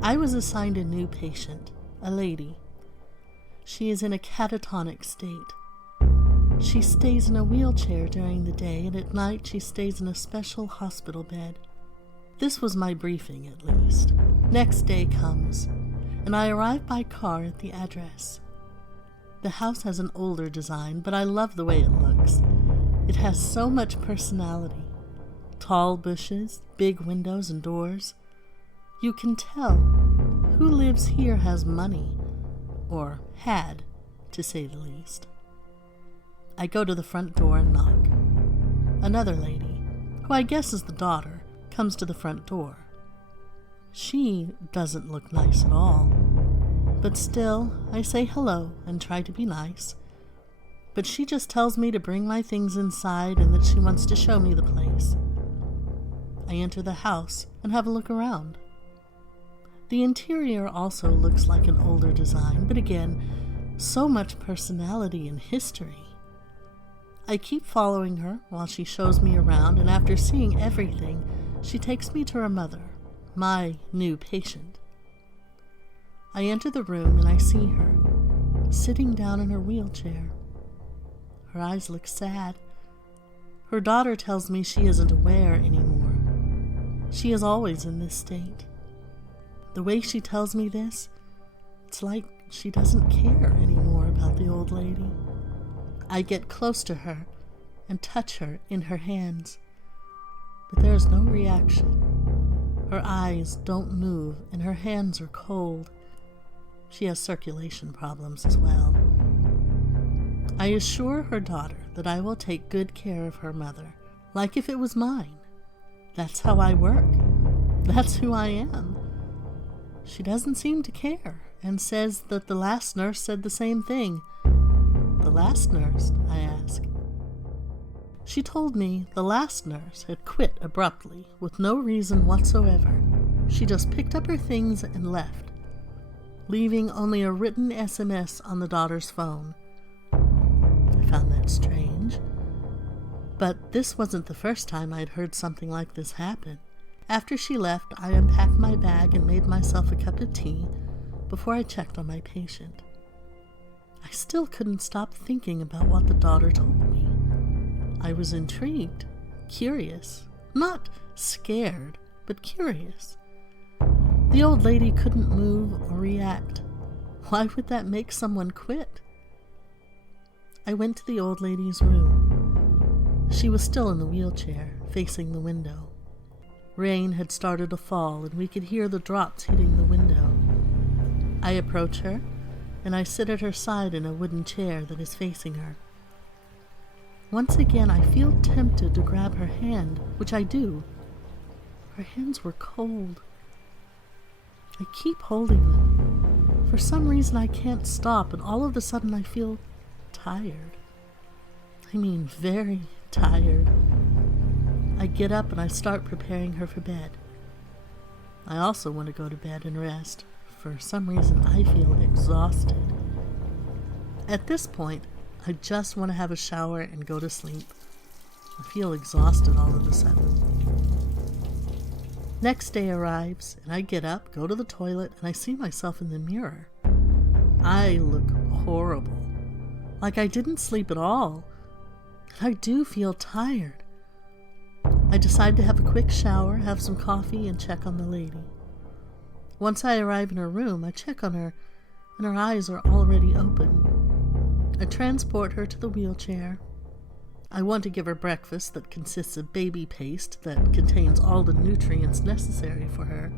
I was assigned a new patient, a lady. She is in a catatonic state. She stays in a wheelchair during the day, and at night she stays in a special hospital bed. This was my briefing, at least. Next day comes, and I arrive by car at the address. The house has an older design, but I love the way it looks. It has so much personality. Tall bushes, big windows and doors. You can tell who lives here has money, or had, to say the least. I go to the front door and knock. Another lady, who I guess is the daughter, comes to the front door. She doesn't look nice at all, but still, I say hello and try to be nice. But she just tells me to bring my things inside and that she wants to show me the place. I enter the house and have a look around. The interior also looks like an older design, but again, so much personality and history. I keep following her while she shows me around, and after seeing everything, she takes me to her mother, my new patient. I enter the room and I see her, sitting down in her wheelchair. Her eyes look sad. Her daughter tells me she isn't aware anymore. She is always in this state. The way she tells me this, it's like she doesn't care anymore about the old lady. I get close to her and touch her in her hands, but there is no reaction. Her eyes don't move and her hands are cold. She has circulation problems as well. I assure her daughter that I will take good care of her mother, like if it was mine. That's how I work. That's who I am. She doesn't seem to care and says that the last nurse said the same thing. The last nurse? I ask. She told me the last nurse had quit abruptly with no reason whatsoever. She just picked up her things and left, leaving only a written SMS on the daughter's phone. I found that strange. But this wasn't the first time I'd heard something like this happen. After she left, I unpacked my bag and made myself a cup of tea before I checked on my patient. I still couldn't stop thinking about what the daughter told me. I was intrigued, curious, not scared, but curious. The old lady couldn't move or react. Why would that make someone quit? I went to the old lady's room. She was still in the wheelchair, facing the window. Rain had started to fall, and we could hear the drops hitting the window. I approach her, and I sit at her side in a wooden chair that is facing her. Once again, I feel tempted to grab her hand, which I do. Her hands were cold. I keep holding them. For some reason, I can't stop, and all of a sudden I feel tired. I mean, very tired. I get up and I start preparing her for bed. I also want to go to bed and rest. For some reason, I feel exhausted. At this point, I just want to have a shower and go to sleep. I feel exhausted all of a sudden. Next day arrives, and I get up, go to the toilet, and I see myself in the mirror. I look horrible. Like I didn't sleep at all. And I do feel tired. I decide to have a quick shower, have some coffee, and check on the lady. Once I arrive in her room, I check on her, and her eyes are already open. I transport her to the wheelchair. I want to give her breakfast that consists of baby paste that contains all the nutrients necessary for her.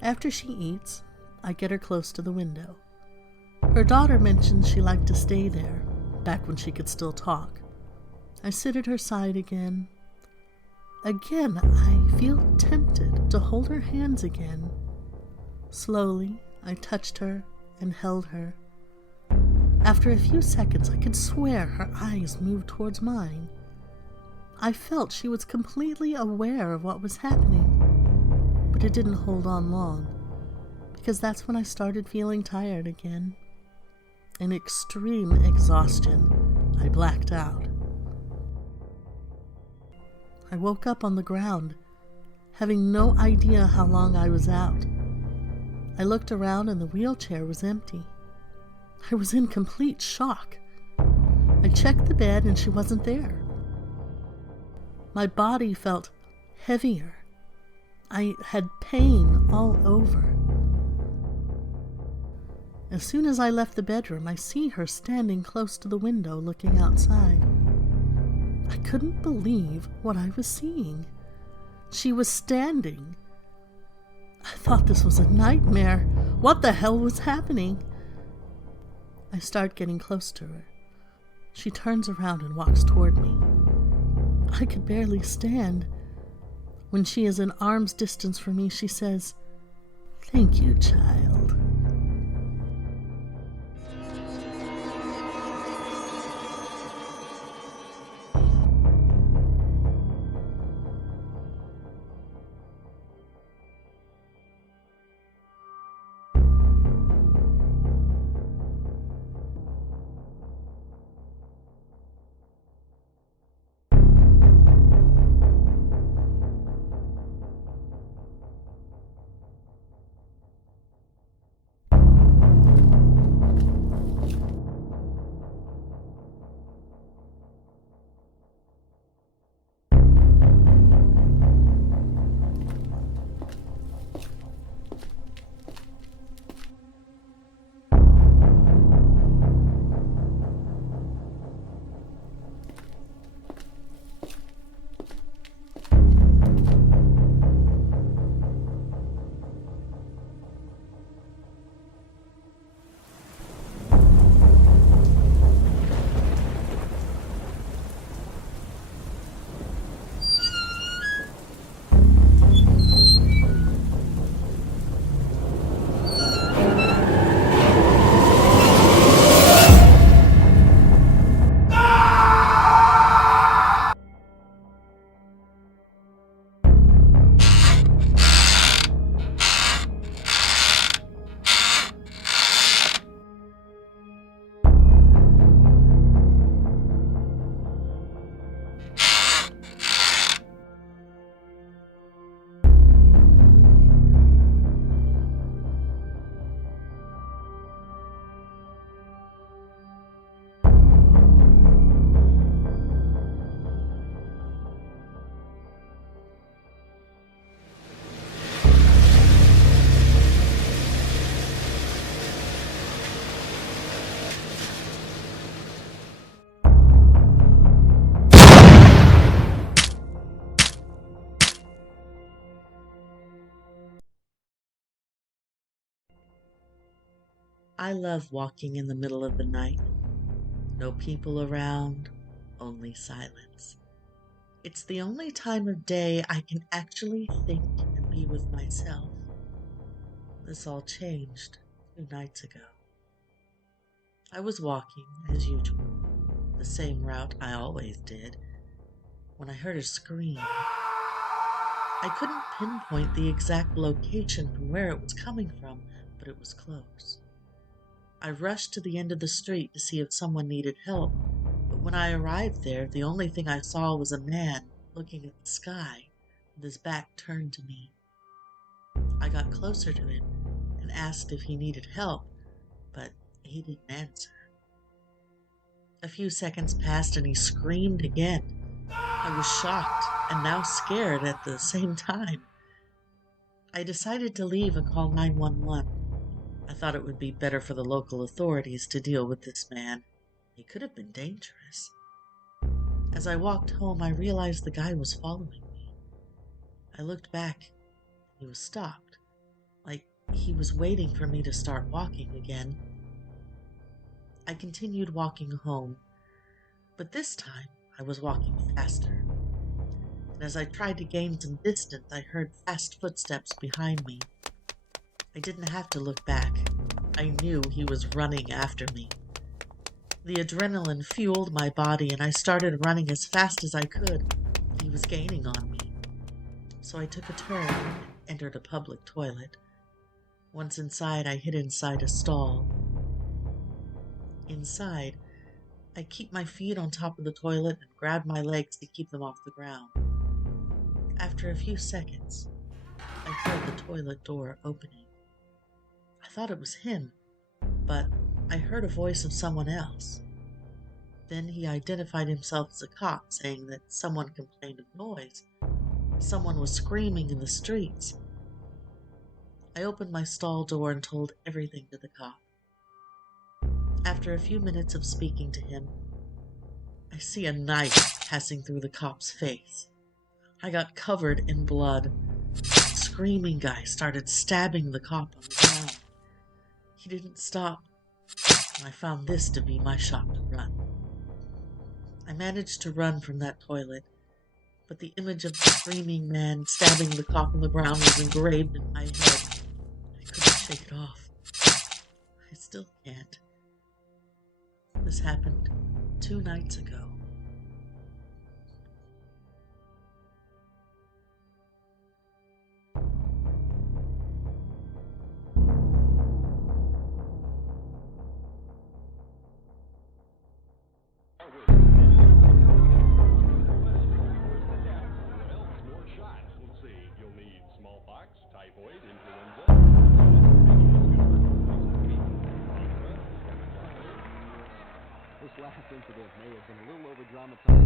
After she eats, I get her close to the window. Her daughter mentions she liked to stay there, back when she could still talk. I sit at her side again. Again, I feel tempted to hold her hands again. Slowly, I touched her and held her. After a few seconds, I could swear her eyes moved towards mine. I felt she was completely aware of what was happening, but it didn't hold on long, because that's when I started feeling tired again. In extreme exhaustion, I blacked out. I woke up on the ground, having no idea how long I was out. I looked around and the wheelchair was empty. I was in complete shock. I checked the bed and she wasn't there. My body felt heavier. I had pain all over. As soon as I left the bedroom, I see her standing close to the window looking outside. I couldn't believe what I was seeing. She was standing. I thought this was a nightmare. What the hell was happening? I start getting close to her. She turns around and walks toward me. I could barely stand. When she is an arm's distance from me, she says, "Thank you, child." I love walking in the middle of the night. No people around, only silence. It's the only time of day I can actually think and be with myself. This all changed 2 nights ago. I was walking, as usual, the same route I always did, when I heard a scream. I couldn't pinpoint the exact location from where it was coming from, but it was close. I rushed to the end of the street to see if someone needed help, but when I arrived there, the only thing I saw was a man looking at the sky with his back turned to me. I got closer to him and asked if he needed help, but he didn't answer. A few seconds passed and he screamed again. I was shocked and now scared at the same time. I decided to leave and call 911. I thought it would be better for the local authorities to deal with this man. He could have been dangerous. As I walked home, I realized the guy was following me. I looked back. He was stopped, like he was waiting for me to start walking again. I continued walking home, but this time I was walking faster. and as I tried to gain some distance, I heard fast footsteps behind me. I didn't have to look back. I knew he was running after me. The adrenaline fueled my body, and I started running as fast as I could. He was gaining on me. So I took a turn and entered a public toilet. Once inside, I hid inside a stall. Inside, I keep my feet on top of the toilet and grab my legs to keep them off the ground. After a few seconds, I heard the toilet door opening. I thought it was him, but I heard a voice of someone else. Then he identified himself as a cop, saying that someone complained of noise. Someone was screaming in the streets. I opened my stall door and told everything to the cop. After a few minutes of speaking to him, I see a knife passing through the cop's face. I got covered in blood. The screaming guy started stabbing the cop on the ground. He didn't stop, and I found this to be my shot to run. I managed to run from that toilet, but the image of the screaming man stabbing the cop on the ground was engraved in my head. I couldn't shake it off. I still can't. This happened 2 nights ago. This last incident may have been a little over-dramatized.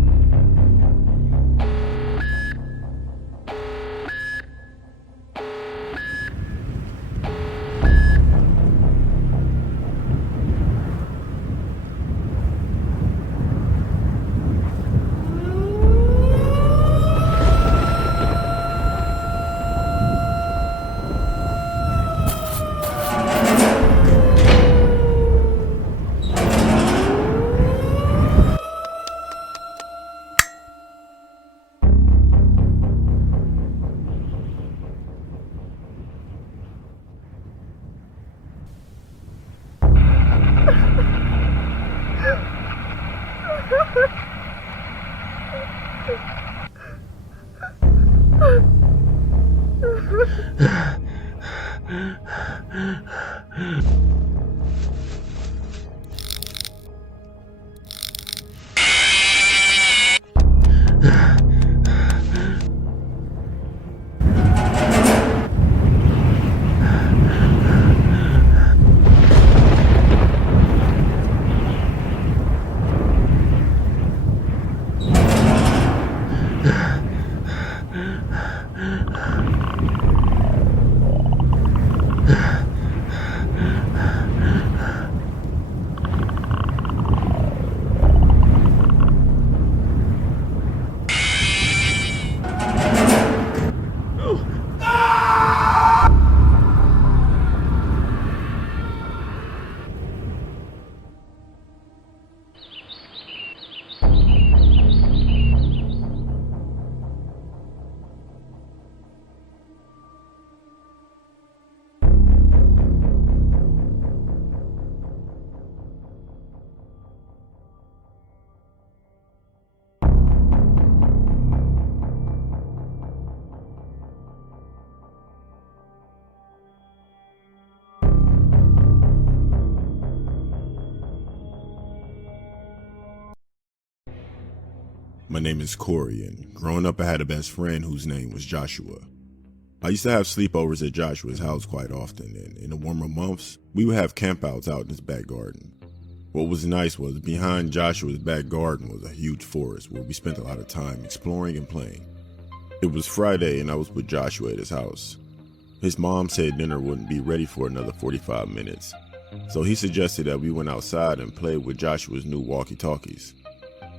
My name is Corey, and growing up I had a best friend whose name was Joshua. I used to have sleepovers at Joshua's house quite often, and in the warmer months, we would have campouts out in his back garden. What was nice was behind Joshua's back garden was a huge forest where we spent a lot of time exploring and playing. It was Friday and I was with Joshua at his house. His mom said dinner wouldn't be ready for another 45 minutes, so he suggested that we went outside and played with Joshua's new walkie-talkies.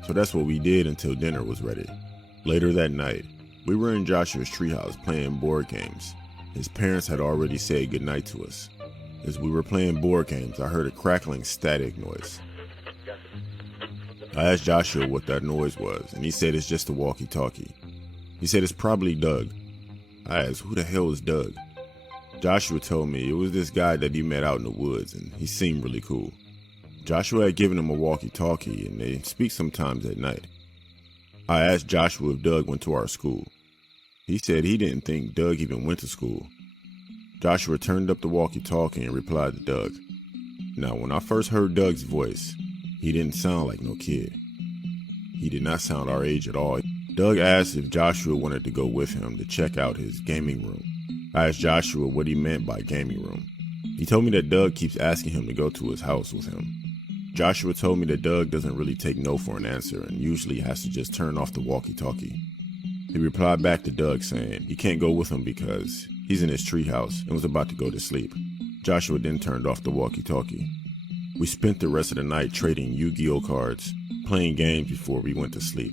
So that's what we did until dinner was ready. Later that night, we were in Joshua's treehouse playing board games. His parents had already said goodnight to us. As we were playing board games, I heard a crackling static noise. I asked Joshua what that noise was, and he said it's just a walkie-talkie. He said it's probably Doug. I asked, who the hell is Doug? Joshua told me it was this guy that he met out in the woods, and he seemed really cool. Joshua had given him a walkie-talkie, and they speak sometimes at night. I asked Joshua if Doug went to our school. He said he didn't think Doug even went to school. Joshua turned up the walkie-talkie and replied to Doug. Now, when I first heard Doug's voice, he didn't sound like no kid. He did not sound our age at all. Doug asked if Joshua wanted to go with him to check out his gaming room. I asked Joshua what he meant by gaming room. He told me that Doug keeps asking him to go to his house with him. Joshua told me that Doug doesn't really take no for an answer and usually has to just turn off the walkie-talkie. He replied back to Doug saying he can't go with him because he's in his treehouse and was about to go to sleep. Joshua then turned off the walkie-talkie. We spent the rest of the night trading Yu-Gi-Oh cards, playing games before we went to sleep.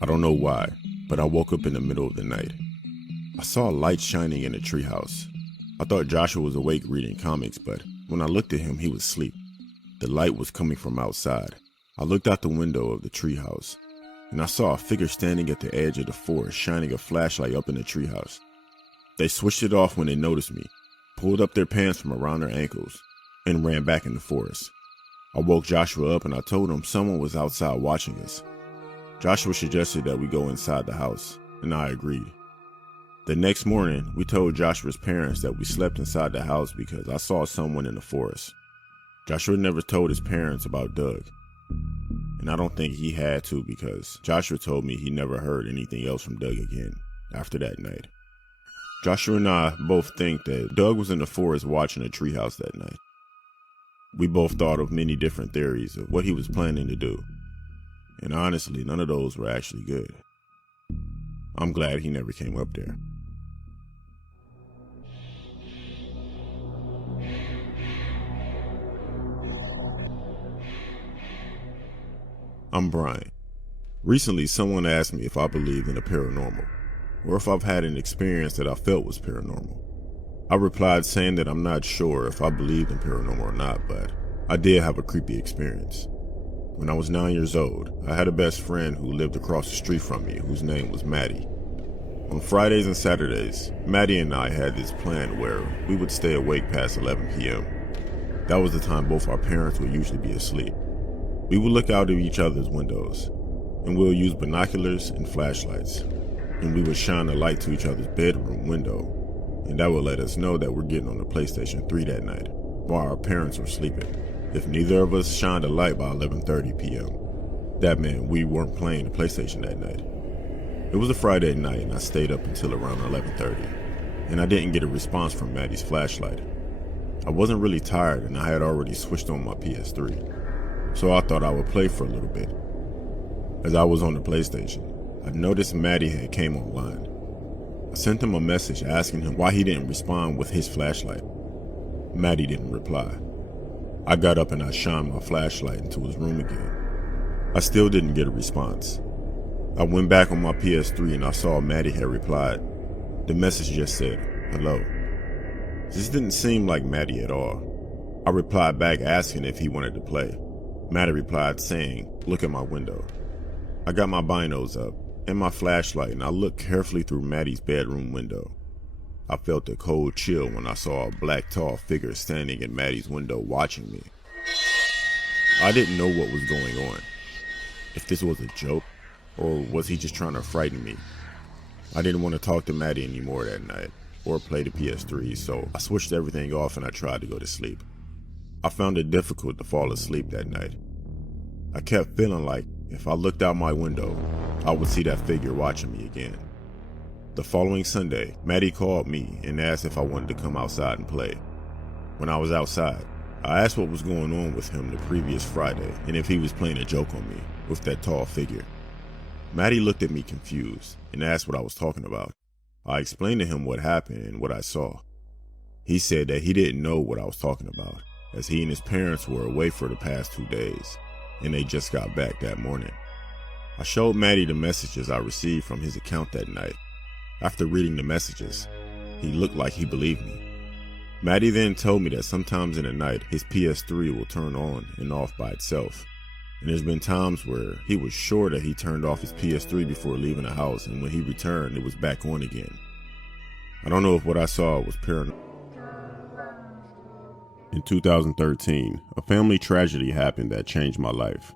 I don't know why, but I woke up in the middle of the night. I saw a light shining in the treehouse. I thought Joshua was awake reading comics, but when I looked at him, he was asleep. The light was coming from outside. I looked out the window of the treehouse, and I saw a figure standing at the edge of the forest, shining a flashlight up in the treehouse. They switched it off when they noticed me, pulled up their pants from around their ankles, and ran back in the forest. I woke Joshua up and I told him someone was outside watching us. Joshua suggested that we go inside the house, and I agreed. The next morning, we told Joshua's parents that we slept inside the house because I saw someone in the forest. Joshua never told his parents about Doug, and I don't think he had to because Joshua told me he never heard anything else from Doug again after that night. Joshua and I both think that Doug was in the forest watching the treehouse that night. We both thought of many different theories of what he was planning to do, and honestly, none of those were actually good. I'm glad he never came up there. I'm Brian. Recently, someone asked me if I believe in the paranormal, or if I've had an experience that I felt was paranormal. I replied saying that I'm not sure if I believed in paranormal or not, but I did have a creepy experience. When I was 9 years old, I had a best friend who lived across the street from me, whose name was Maddie. On Fridays and Saturdays, Maddie and I had this plan where we would stay awake past 11 p.m. That was the time both our parents would usually be asleep. We would look out of each other's windows, and we'll use binoculars and flashlights, and we would shine a light to each other's bedroom window, and that would let us know that we're getting on the PlayStation 3 that night, while our parents were sleeping. If neither of us shined a light by 11:30 p.m., that meant we weren't playing the PlayStation that night. It was a Friday night, and I stayed up until around 11:30, and I didn't get a response from Maddie's flashlight. I wasn't really tired, and I had already switched on my PS3. So I thought I would play for a little bit. As I was on the PlayStation, I noticed Maddie had came online. I sent him a message asking him why he didn't respond with his flashlight. Maddie didn't reply. I got up and I shined my flashlight into his room again. I still didn't get a response. I went back on my PS3 and I saw Maddie had replied. The message just said, "Hello." This didn't seem like Maddie at all. I replied back asking if he wanted to play. Maddie replied saying, "Look at my window." I got my binos up and my flashlight and I looked carefully through Maddie's bedroom window. I felt a cold chill when I saw a black tall figure standing in Maddie's window watching me. I didn't know what was going on. If this was a joke, or was he just trying to frighten me? I didn't want to talk to Maddie anymore that night, or play the PS3, so I switched everything off and I tried to go to sleep. I found it difficult to fall asleep that night. I kept feeling like if I looked out my window, I would see that figure watching me again. The following Sunday, Maddie called me and asked if I wanted to come outside and play. When I was outside, I asked what was going on with him the previous Friday and if he was playing a joke on me with that tall figure. Maddie looked at me confused and asked what I was talking about. I explained to him what happened and what I saw. He said that he didn't know what I was talking about, as he and his parents were away for the past 2 days, and they just got back that morning. I showed Maddie the messages I received from his account that night. After reading the messages, he looked like he believed me. Maddie then told me that sometimes in the night, his PS3 will turn on and off by itself. and there's been times where he was sure that he turned off his PS3 before leaving the house, and when he returned, it was back on again. I don't know if what I saw was paranormal. In 2013, a family tragedy happened that changed my life.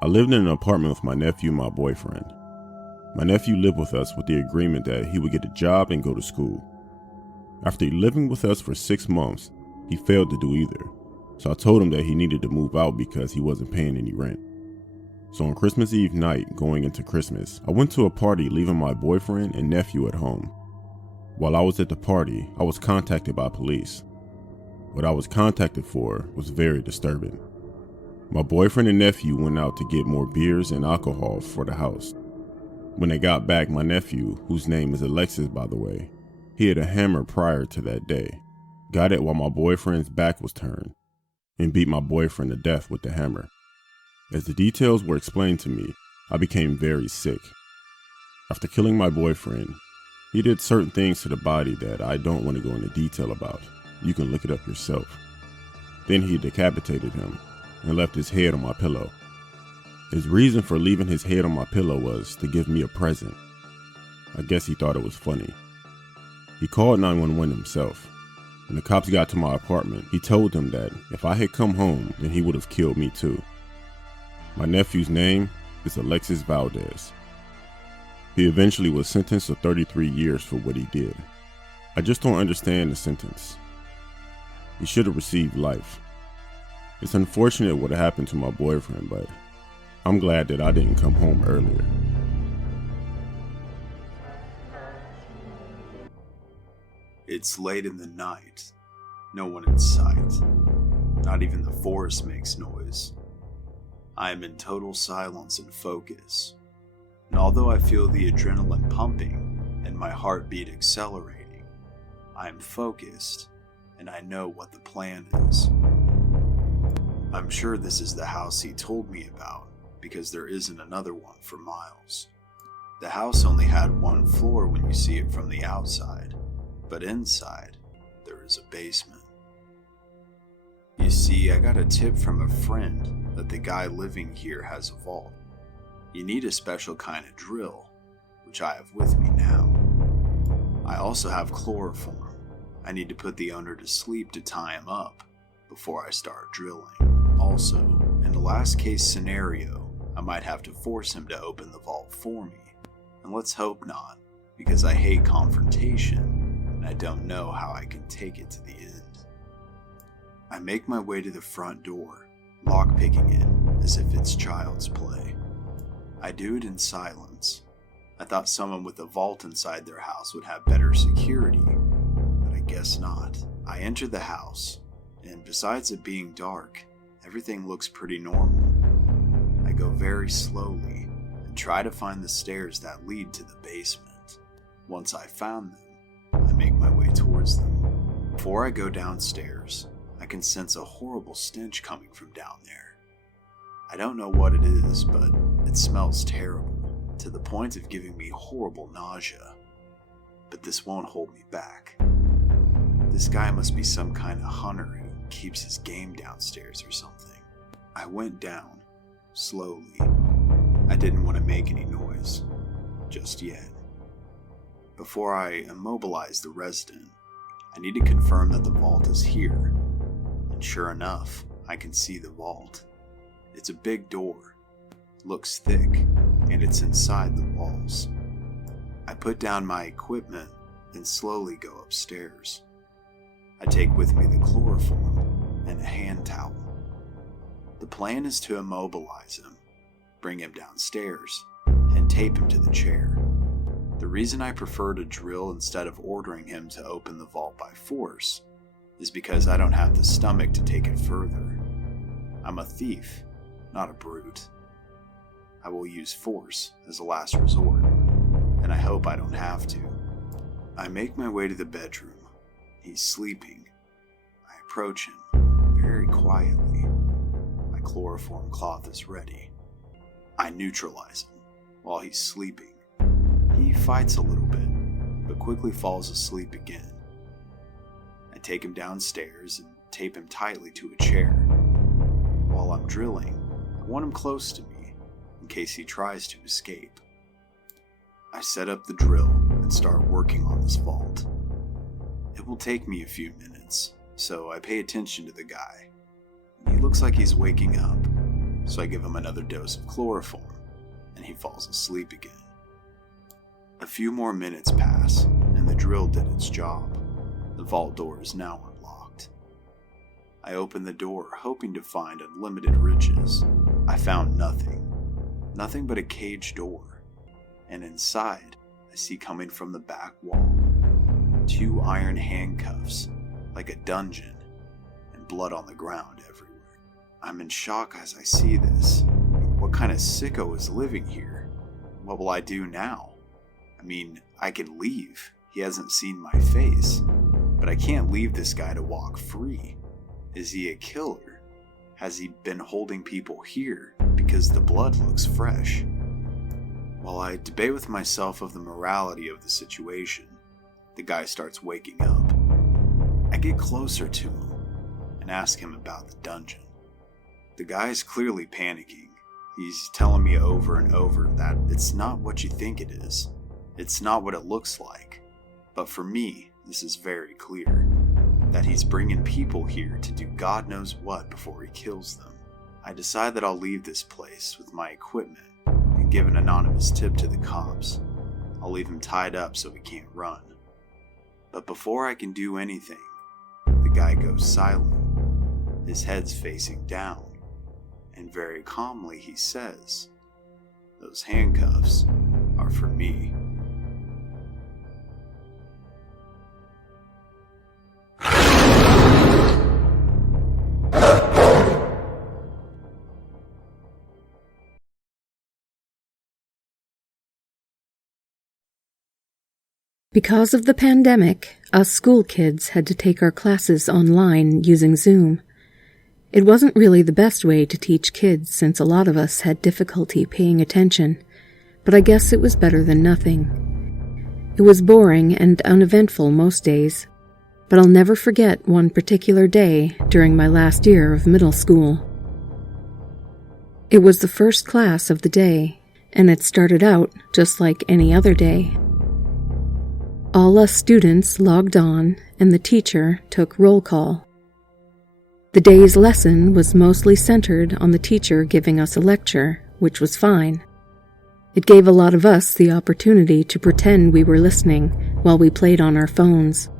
I lived in an apartment with my nephew and my boyfriend. My nephew lived with us with the agreement that he would get a job and go to school. After living with us for 6 months, he failed to do either, so I told him that he needed to move out because he wasn't paying any rent. So on Christmas Eve night, going into Christmas, I went to a party leaving my boyfriend and nephew at home. While I was at the party, I was contacted by police. What I was contacted for was very disturbing. My boyfriend and nephew went out to get more beers and alcohol for the house. When they got back, my nephew, whose name is Alexis by the way, he had a hammer prior to that day, got it while my boyfriend's back was turned, and beat my boyfriend to death with the hammer. As the details were explained to me, I became very sick. After killing my boyfriend, he did certain things to the body that I don't want to go into detail about. You can look it up yourself. Then he decapitated him and left his head on my pillow. His reason for leaving his head on my pillow was to give me a present. I guess he thought it was funny. He called 911 himself. When the cops got to my apartment, he told them that if I had come home, then he would have killed me too. My nephew's name is Alexis Valdez. He eventually was sentenced to 33 years for what he did. I just don't understand the sentence. He should have received life. It's unfortunate what happened to my boyfriend, but I'm glad that I didn't come home earlier. It's late in the night. No one in sight. Not even the forest makes noise. I am in total silence and focus. And although I feel the adrenaline pumping and my heartbeat accelerating, I am focused and I know what the plan is. I'm sure this is the house he told me about because there isn't another one for miles. The house only had one floor when you see it from the outside, but inside there is a basement. You see, I got a tip from a friend that the guy living here has a vault. You need a special kind of drill, which I have with me now. I also have chloroform. I need to put the owner to sleep to tie him up before I start drilling. Also, in the last case scenario, I might have to force him to open the vault for me. And let's hope not, because I hate confrontation, and I don't know how I can take it to the end. I make my way to the front door, lockpicking it as if it's child's play. I do it in silence. I thought someone with a vault inside their house would have better security, but I guess not. I enter the house, and besides it being dark, everything looks pretty normal. I go very slowly and try to find the stairs that lead to the basement. Once I found them, I make my way towards them. Before I go downstairs, I can sense a horrible stench coming from down there. I don't know what it is, but it smells terrible, to the point of giving me horrible nausea. But this won't hold me back. This guy must be some kind of hunter who keeps his game downstairs or something. I went down, slowly. I didn't want to make any noise, just yet. Before I immobilize the resident, I need to confirm that the vault is here. And sure enough, I can see the vault. It's a big door, looks thick, and it's inside the walls. I put down my equipment and slowly go upstairs. I take with me the chloroform and a hand towel. The plan is to immobilize him, bring him downstairs, and tape him to the chair. The reason I prefer to drill instead of ordering him to open the vault by force is because I don't have the stomach to take it further. I'm a thief, not a brute. I will use force as a last resort, and I hope I don't have to. I make my way to the bedroom. He's sleeping. I approach him very quietly. My chloroform cloth is ready. I neutralize him while he's sleeping. He fights a little bit, but quickly falls asleep again. I take him downstairs and tape him tightly to a chair. While I'm drilling, I want him close to me, in case he tries to escape. I set up the drill and start working on this vault. It will take me a few minutes, so I pay attention to the guy. He looks like he's waking up, so I give him another dose of chloroform, and he falls asleep again. A few more minutes pass, and the drill did its job. The vault door is now unlocked. I open the door, hoping to find unlimited riches. I found nothing. Nothing but a cage door. And inside, I see coming from the back wall 2 iron handcuffs, like a dungeon, and blood on the ground everywhere. I'm in shock as I see this. What kind of sicko is living here? What will I do now? I mean, I could leave. He hasn't seen my face. But I can't leave this guy to walk free. Is he a killer? Has he been holding people here because the blood looks fresh? While I debate with myself of the morality of the situation, the guy starts waking up. I get closer to him and ask him about the dungeon. The guy is clearly panicking. He's telling me over and over that it's not what you think it is. It's not what it looks like. But for me, this is very clear. That he's bringing people here to do God knows what before he kills them. I decide that I'll leave this place with my equipment and give an anonymous tip to the cops. I'll leave him tied up so he can't run. But before I can do anything, the guy goes silent. His head's facing down. And very calmly he says, "Those handcuffs are for me." Because of the pandemic, us school kids had to take our classes online using Zoom. It wasn't really the best way to teach kids since a lot of us had difficulty paying attention, but I guess it was better than nothing. It was boring and uneventful most days, but I'll never forget one particular day during my last year of middle school. It was the first class of the day, and it started out just like any other day. All us students logged on, and the teacher took roll call. The day's lesson was mostly centered on the teacher giving us a lecture, which was fine. It gave a lot of us the opportunity to pretend we were listening while we played on our phones.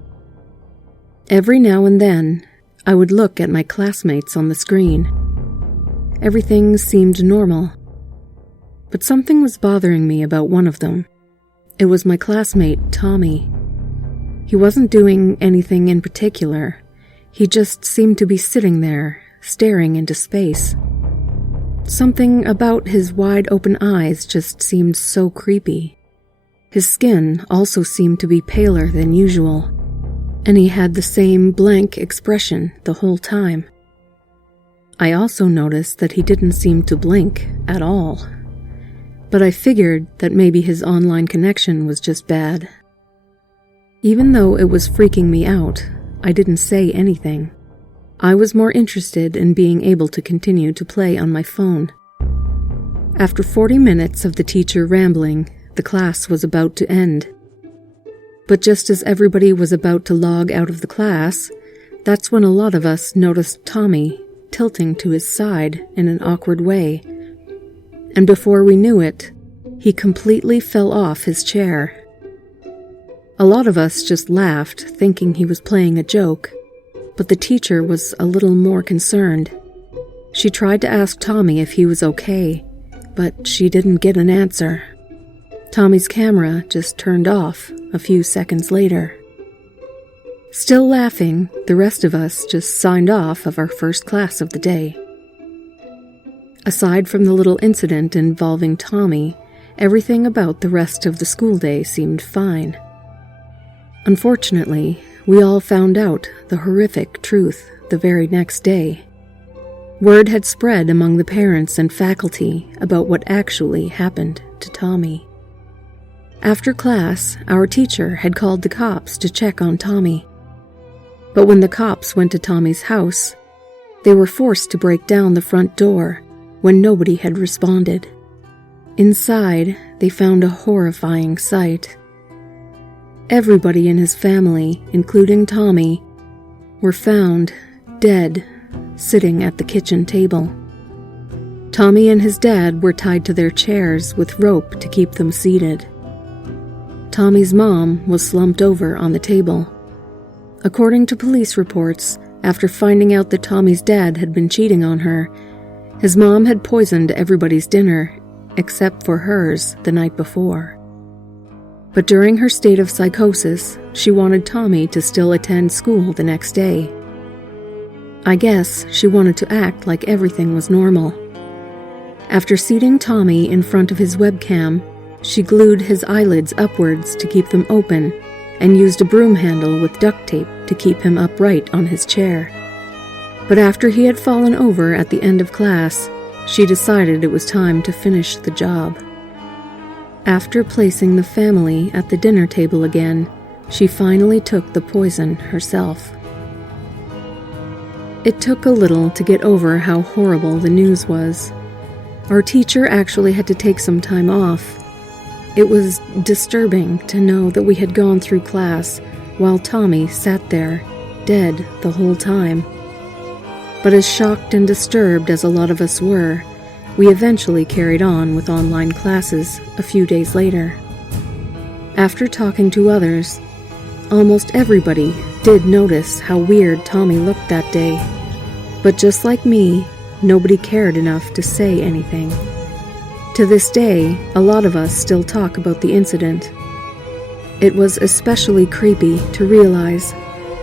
Every now and then, I would look at my classmates on the screen. Everything seemed normal. But something was bothering me about one of them. It was my classmate, Tommy. He wasn't doing anything in particular. He just seemed to be sitting there, staring into space. Something about his wide-open eyes just seemed so creepy. His skin also seemed to be paler than usual, and he had the same blank expression the whole time. I also noticed that he didn't seem to blink at all. But I figured that maybe his online connection was just bad. Even though it was freaking me out, I didn't say anything. I was more interested in being able to continue to play on my phone. After 40 minutes of the teacher rambling, the class was about to end. But just as everybody was about to log out of the class, that's when a lot of us noticed Tommy tilting to his side in an awkward way. And before we knew it, he completely fell off his chair. A lot of us just laughed, thinking he was playing a joke, but the teacher was a little more concerned. She tried to ask Tommy if he was okay, but she didn't get an answer. Tommy's camera just turned off a few seconds later. Still laughing, the rest of us just signed off of our first class of the day. Aside from the little incident involving Tommy, everything about the rest of the school day seemed fine. Unfortunately, we all found out the horrific truth the very next day. Word had spread among the parents and faculty about what actually happened to Tommy. After class, our teacher had called the cops to check on Tommy. But when the cops went to Tommy's house, they were forced to break down the front door when nobody had responded. Inside, they found a horrifying sight. Everybody in his family, including Tommy, were found dead, sitting at the kitchen table. Tommy and his dad were tied to their chairs with rope to keep them seated. Tommy's mom was slumped over on the table. According to police reports, after finding out that Tommy's dad had been cheating on her, his mom had poisoned everybody's dinner, except for hers the night before. But during her state of psychosis, she wanted Tommy to still attend school the next day. I guess she wanted to act like everything was normal. After seating Tommy in front of his webcam, she glued his eyelids upwards to keep them open and used a broom handle with duct tape to keep him upright on his chair. But after he had fallen over at the end of class, she decided it was time to finish the job. After placing the family at the dinner table again, she finally took the poison herself. It took a little to get over how horrible the news was. Our teacher actually had to take some time off. It was disturbing to know that we had gone through class while Tommy sat there, dead the whole time. But as shocked and disturbed as a lot of us were, we eventually carried on with online classes a few days later. After talking to others, almost everybody did notice how weird Tommy looked that day. But just like me, nobody cared enough to say anything. To this day, a lot of us still talk about the incident. It was especially creepy to realize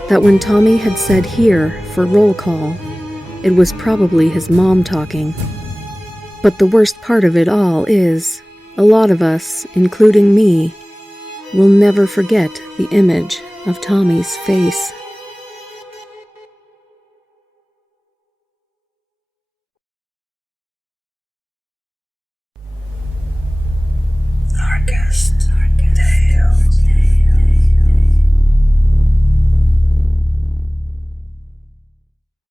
that when Tommy had said "here" for roll call, it was probably his mom talking. But the worst part of it all is, a lot of us, including me, will never forget the image of Tommy's face.